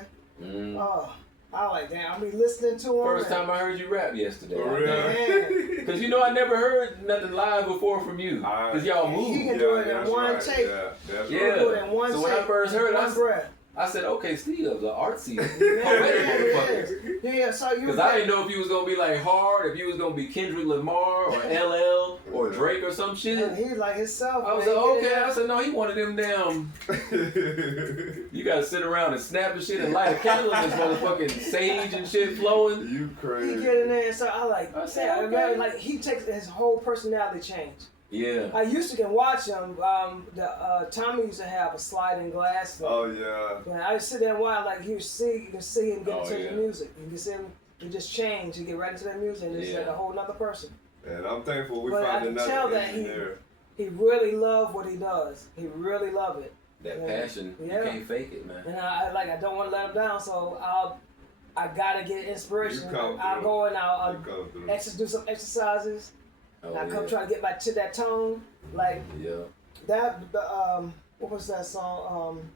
oh, I like that. I mean, listening to him. First time I heard you rap yesterday. For real? Man. Because you know I never heard nothing live before from you. Because y'all He move. can do it in that's one right. take. Yeah, that's Yeah. right. Do it in one So take. when I first heard it, one breath. I said, okay, Steve was an artsy, Yeah, poetic yeah, motherfucker. yeah, so you. Because I didn't know if he was going to be like hard, if he was going to be Kendrick Lamar or LL or Drake or some shit. Yeah, he's like himself. I was man. like, He get okay. in I there. said, no, he one of them damn. You got to sit around and snap and shit and light a candle and this motherfucking sage and shit flowing. You He crazy. get in there, and so I like. I said, yeah, okay. man, like he takes his whole personality change. Yeah. I used to can watch him. Tommy used to have a sliding glass thing. Oh yeah. And I just sit there and watch, like you can see him get Oh, into yeah. the music. You can see him, he just change. He get right into that music, and it's Yeah. like a whole nother person. And I'm thankful we But I found can another tell that engineer. He really love what he does. He really love it. That Yeah. passion, Yeah. you can't fake it, man. And I don't want to let him down, so I gotta get inspiration. You come I'll through. go and I'll You come through. do some exercises. Oh, and I come yeah. try to get back to that tone. Like Yeah. that, what was that song?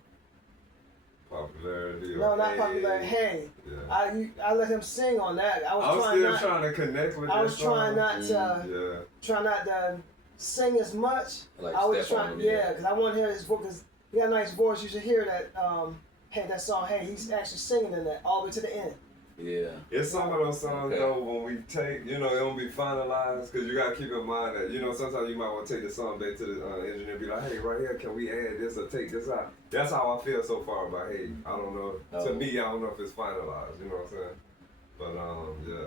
Popularity. No, or not hey. popular. Hey, Yeah. I let him sing on that. I I'm was still trying to connect with I that was trying song. not to Yeah. try not to sing as much. Like I was step on trying, him, yeah, because I want to hear his voice. Cause he got a nice voice. You should hear that. Hey, that song. Hey, he's actually singing in that all the way to the end. Yeah. It's some of those songs Okay. though when we take, it don't be finalized because you gotta keep in mind that sometimes you might want to take the song back to the engineer and be like, hey, right here, can we add this or take this out? That's how I feel so far about hey. I don't know. Oh. To me, I don't know if it's finalized. You know what I'm saying? But yeah,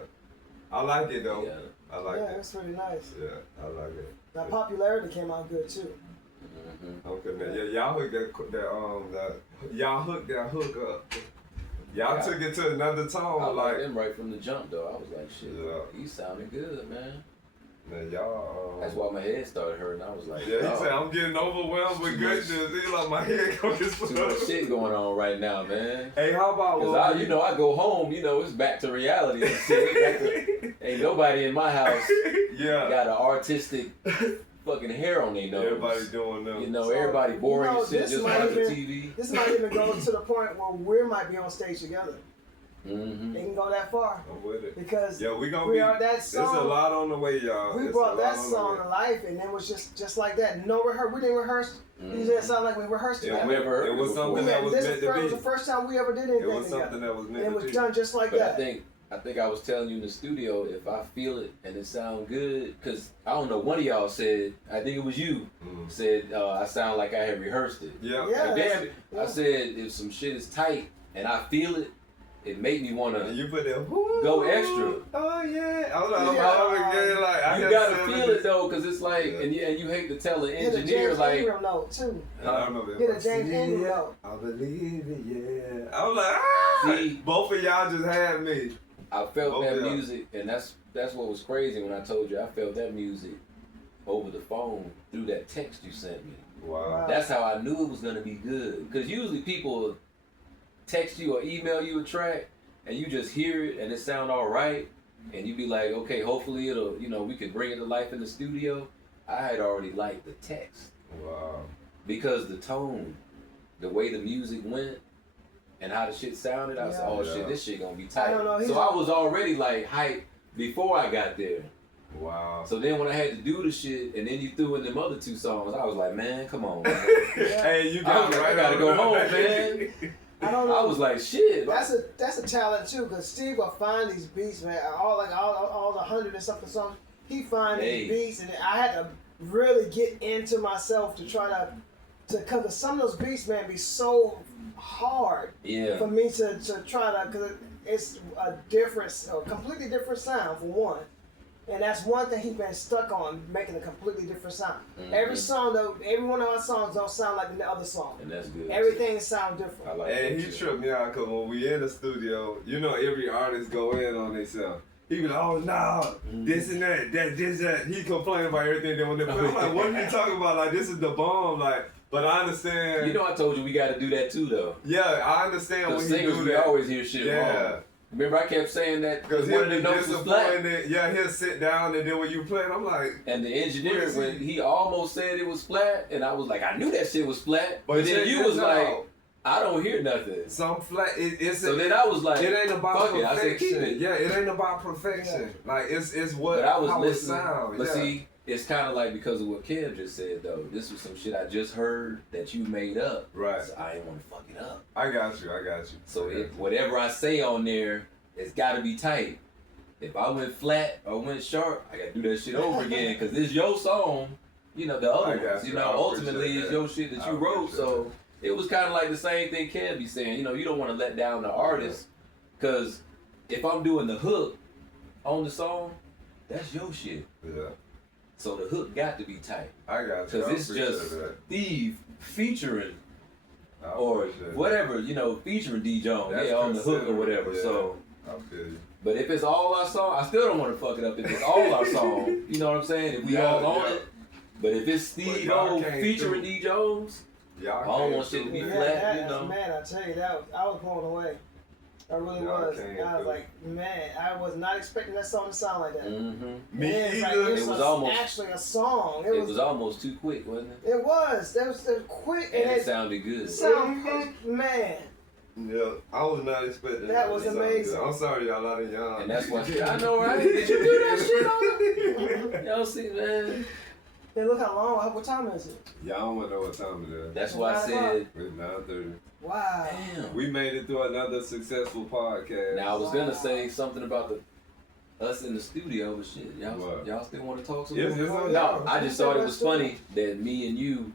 I like it though. Yeah. I like Yeah, it. it's really nice. Yeah, I like it. That popularity came out good too. Mm-hmm. Okay, man. Yeah, y'all hooked y'all hooked that hook up. Y'all Yeah. took it to another I tone, like like him right from the jump, though. I was like, shit, Yeah. he sounded good, man. man, y'all. That's why my head started hurting. I was like, Yeah, he oh, said I'm getting overwhelmed with Too much. goodness. He like my head going too much shit going on right now, man. Hey, how about Cause I go home, it's back to reality and shit. Ain't nobody in my house yeah, got an artistic fucking hair on their nose. everybody doing them. So, Everybody boring as shit, this just might watching even- TV. This might even go to the point where we might be on stage together. Mm-hmm. It can go that far I'm with it. because Yeah, we gonna we be. are that There's a song. lot on the way, y'all. We There's brought a that lot on the song way. to life, and it was just like that. No rehearse. We didn't rehearse. It just sounded like we rehearsed Yeah, together. never heard it was it something before. that was This meant to was the be. first time we ever did It anything was together. something that was And meant it to was be. done just like But that. I think I was telling you in the studio, if I feel it and it sound good, because I don't know, one of y'all said, I think it was you, Mhm. said I sound like I had rehearsed it. Yeah. Yeah. Like, damn it. yeah. I said, if some shit is tight and I feel it, it made me want And to. you put that Go extra. Oh yeah. I'm like, Yeah. like I You had gotta 70. feel it though, because it's like, Yeah. and you hate to tell the Hit a engineer, James like, Ingram note too. And I remember Hit if a I James see Ingram it, note. I believe it, yeah. I was like, ah! See? Both of y'all just had me. I felt Oh, that yeah. music, and that's what was crazy when I told you I felt that music over the phone through that text you sent me. Wow. That's how I knew it was gonna be good. Because usually people text you or email you a track, and you just hear it and it sound all right, and you be like, okay, hopefully it'll, we could bring it to life in the studio. I had already liked the text. Wow. because the tone, the way the music went, and how the shit sounded, I said, oh shit, this shit gonna be tight. So I was already like hyped before I got there. Wow. So then when I had to do the shit, and then you threw in them other 2 songs, I was like, man, come on, man. Hey, you got I gotta go home, man. I don't know. I was like, shit. That's a talent too, cause Steve will find these beats, man. All the 100 and something songs. He find these beats, and I had to really get into myself to try to cause some of those beats, man, be so hard for me to try to, cause it's a completely different sound for one. And that's one thing he's been stuck on, making a completely different sound. Every song, though, every one of our songs don't sound like the other song. And that's good. Everything sounds different. I like And he tripped me out because when we in the studio, you know, every artist go in on themselves. He be like, oh, no, this and that, this, that. He complain about everything. Then when they play, I'm like, what are you talking about? Like, this is the bomb. Like, but I understand. You know, I told you we got to do that too, though. Yeah, I understand when he singers, do we that. always hear shit wrong. Remember, I kept saying that because one of the notes was flat. Yeah, he'll sit down and then when you play it, I'm like. And the engineer, when he almost said it was flat, and I was like, I knew that shit was flat. But then you was like, I don't hear nothing. Some flat. So then I was like, it ain't about perfection. I said, keep it. Yeah, it ain't about perfection. Yeah. Like it's what but I was how listening, it sound. But see, it's kind of like because of what Kev just said though. This was some shit I just heard that you made up. Right. So I ain't want to fuck it up. I got you. So whatever I say on there, it's got to be tight. If I went flat or went sharp, I got to do that shit over again because it's your song. You know the other ones. You know, ultimately it's your shit that you wrote. So it was kind of like the same thing Kev be saying. You know, you don't want to let down the artist because if I'm doing the hook on the song, that's your shit. Yeah. So the hook got to be tight. I got you. Because it's just Steve featuring or whatever, you know, featuring D. Jones. Yeah, on the hook or whatever. Yeah, so. I feel you. But if it's all our song, I still don't want to fuck it up. If it's all our song, you know what I'm saying? If we all on it. But if it's Steve O featuring D. Jones, I don't want shit to be flat, you know. Man, I tell you, I was blown away. I really was. I was like, man, I was not expecting that song to sound like that. Me either. Like, it was almost actually a song. It was almost too quick, wasn't it? It was. It was quick and it sounded good. Man. Yeah, I was not expecting that. That was amazing. I'm sorry, y'all, out of y'all. And that's why I know, right? Did you do that shit on? Y'all see, man. Hey, look how long. What time is it? Y'all don't know what time it is. That's why I said. It's 9:30. Wow. Damn. We made it through another successful podcast. Now I was gonna say something about us in the studio, but shit, y'all still want to talk some more? No, I just thought it was funny that me and you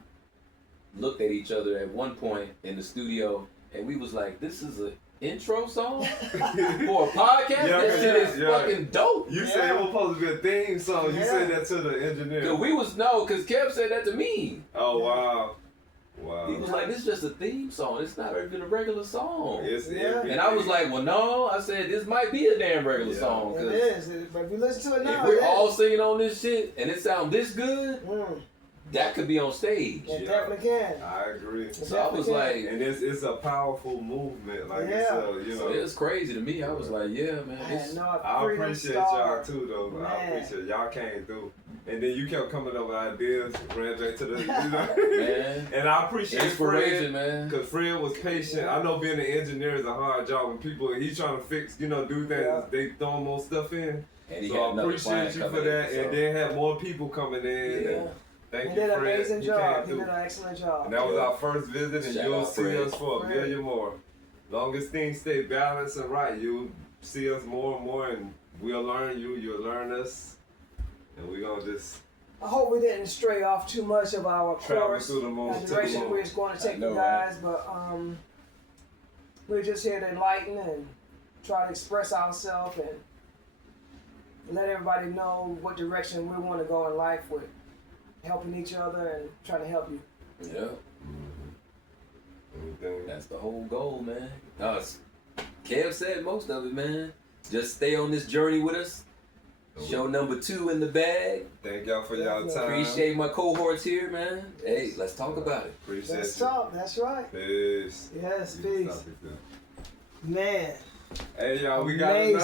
looked at each other at one point in the studio, and we was like, "This is an intro song for a podcast. That shit is fucking dope." You said it was supposed to be a theme song. You said that to the engineer. Cause Kev said that to me. Oh wow. Wow. He was like, "This is just a theme song. It's not even a regular song." And I was like, "Well, no." I said, "This might be a damn regular song." It is. But if you listen to it now, if we're all singing on this shit and it sounds this good, that could be on stage. It definitely can. I agree. So I was like, and it's a powerful movement. Like it's you know, it's crazy to me. I was like, yeah, man. I appreciate y'all too, though. Man. I appreciate y'all came through, and then you kept coming up with ideas, ran back to the, you know. Man. And I appreciate inspiration, man. Because Fred was patient. I know being an engineer is a hard job. When people he's trying to fix, you know, do things, they throw more stuff in. And so I appreciate you for that, and then have more people coming in. Yeah. And, thank you, Fred. He did an amazing job. He did an excellent job. And that was our first visit, and you'll see us for a million more. Long as things stay balanced and right, you'll see us more and more, and we'll learn you, you'll learn us, and we're going to just... I hope we didn't stray off too much of our course, the direction we're going to take you guys, but we're just here to enlighten and try to express ourselves and let everybody know what direction we want to go in life with. Helping each other and trying to help you. Yeah. That's the whole goal, man. Kev said most of it, man. Just stay on this journey with us. Show number 2 in the bag. Thank y'all for y'all time. Appreciate my cohorts here, man. Hey, let's talk about it. Appreciate Let's talk. That's right. Peace. Yes, peace. Man. Hey, y'all, we got another.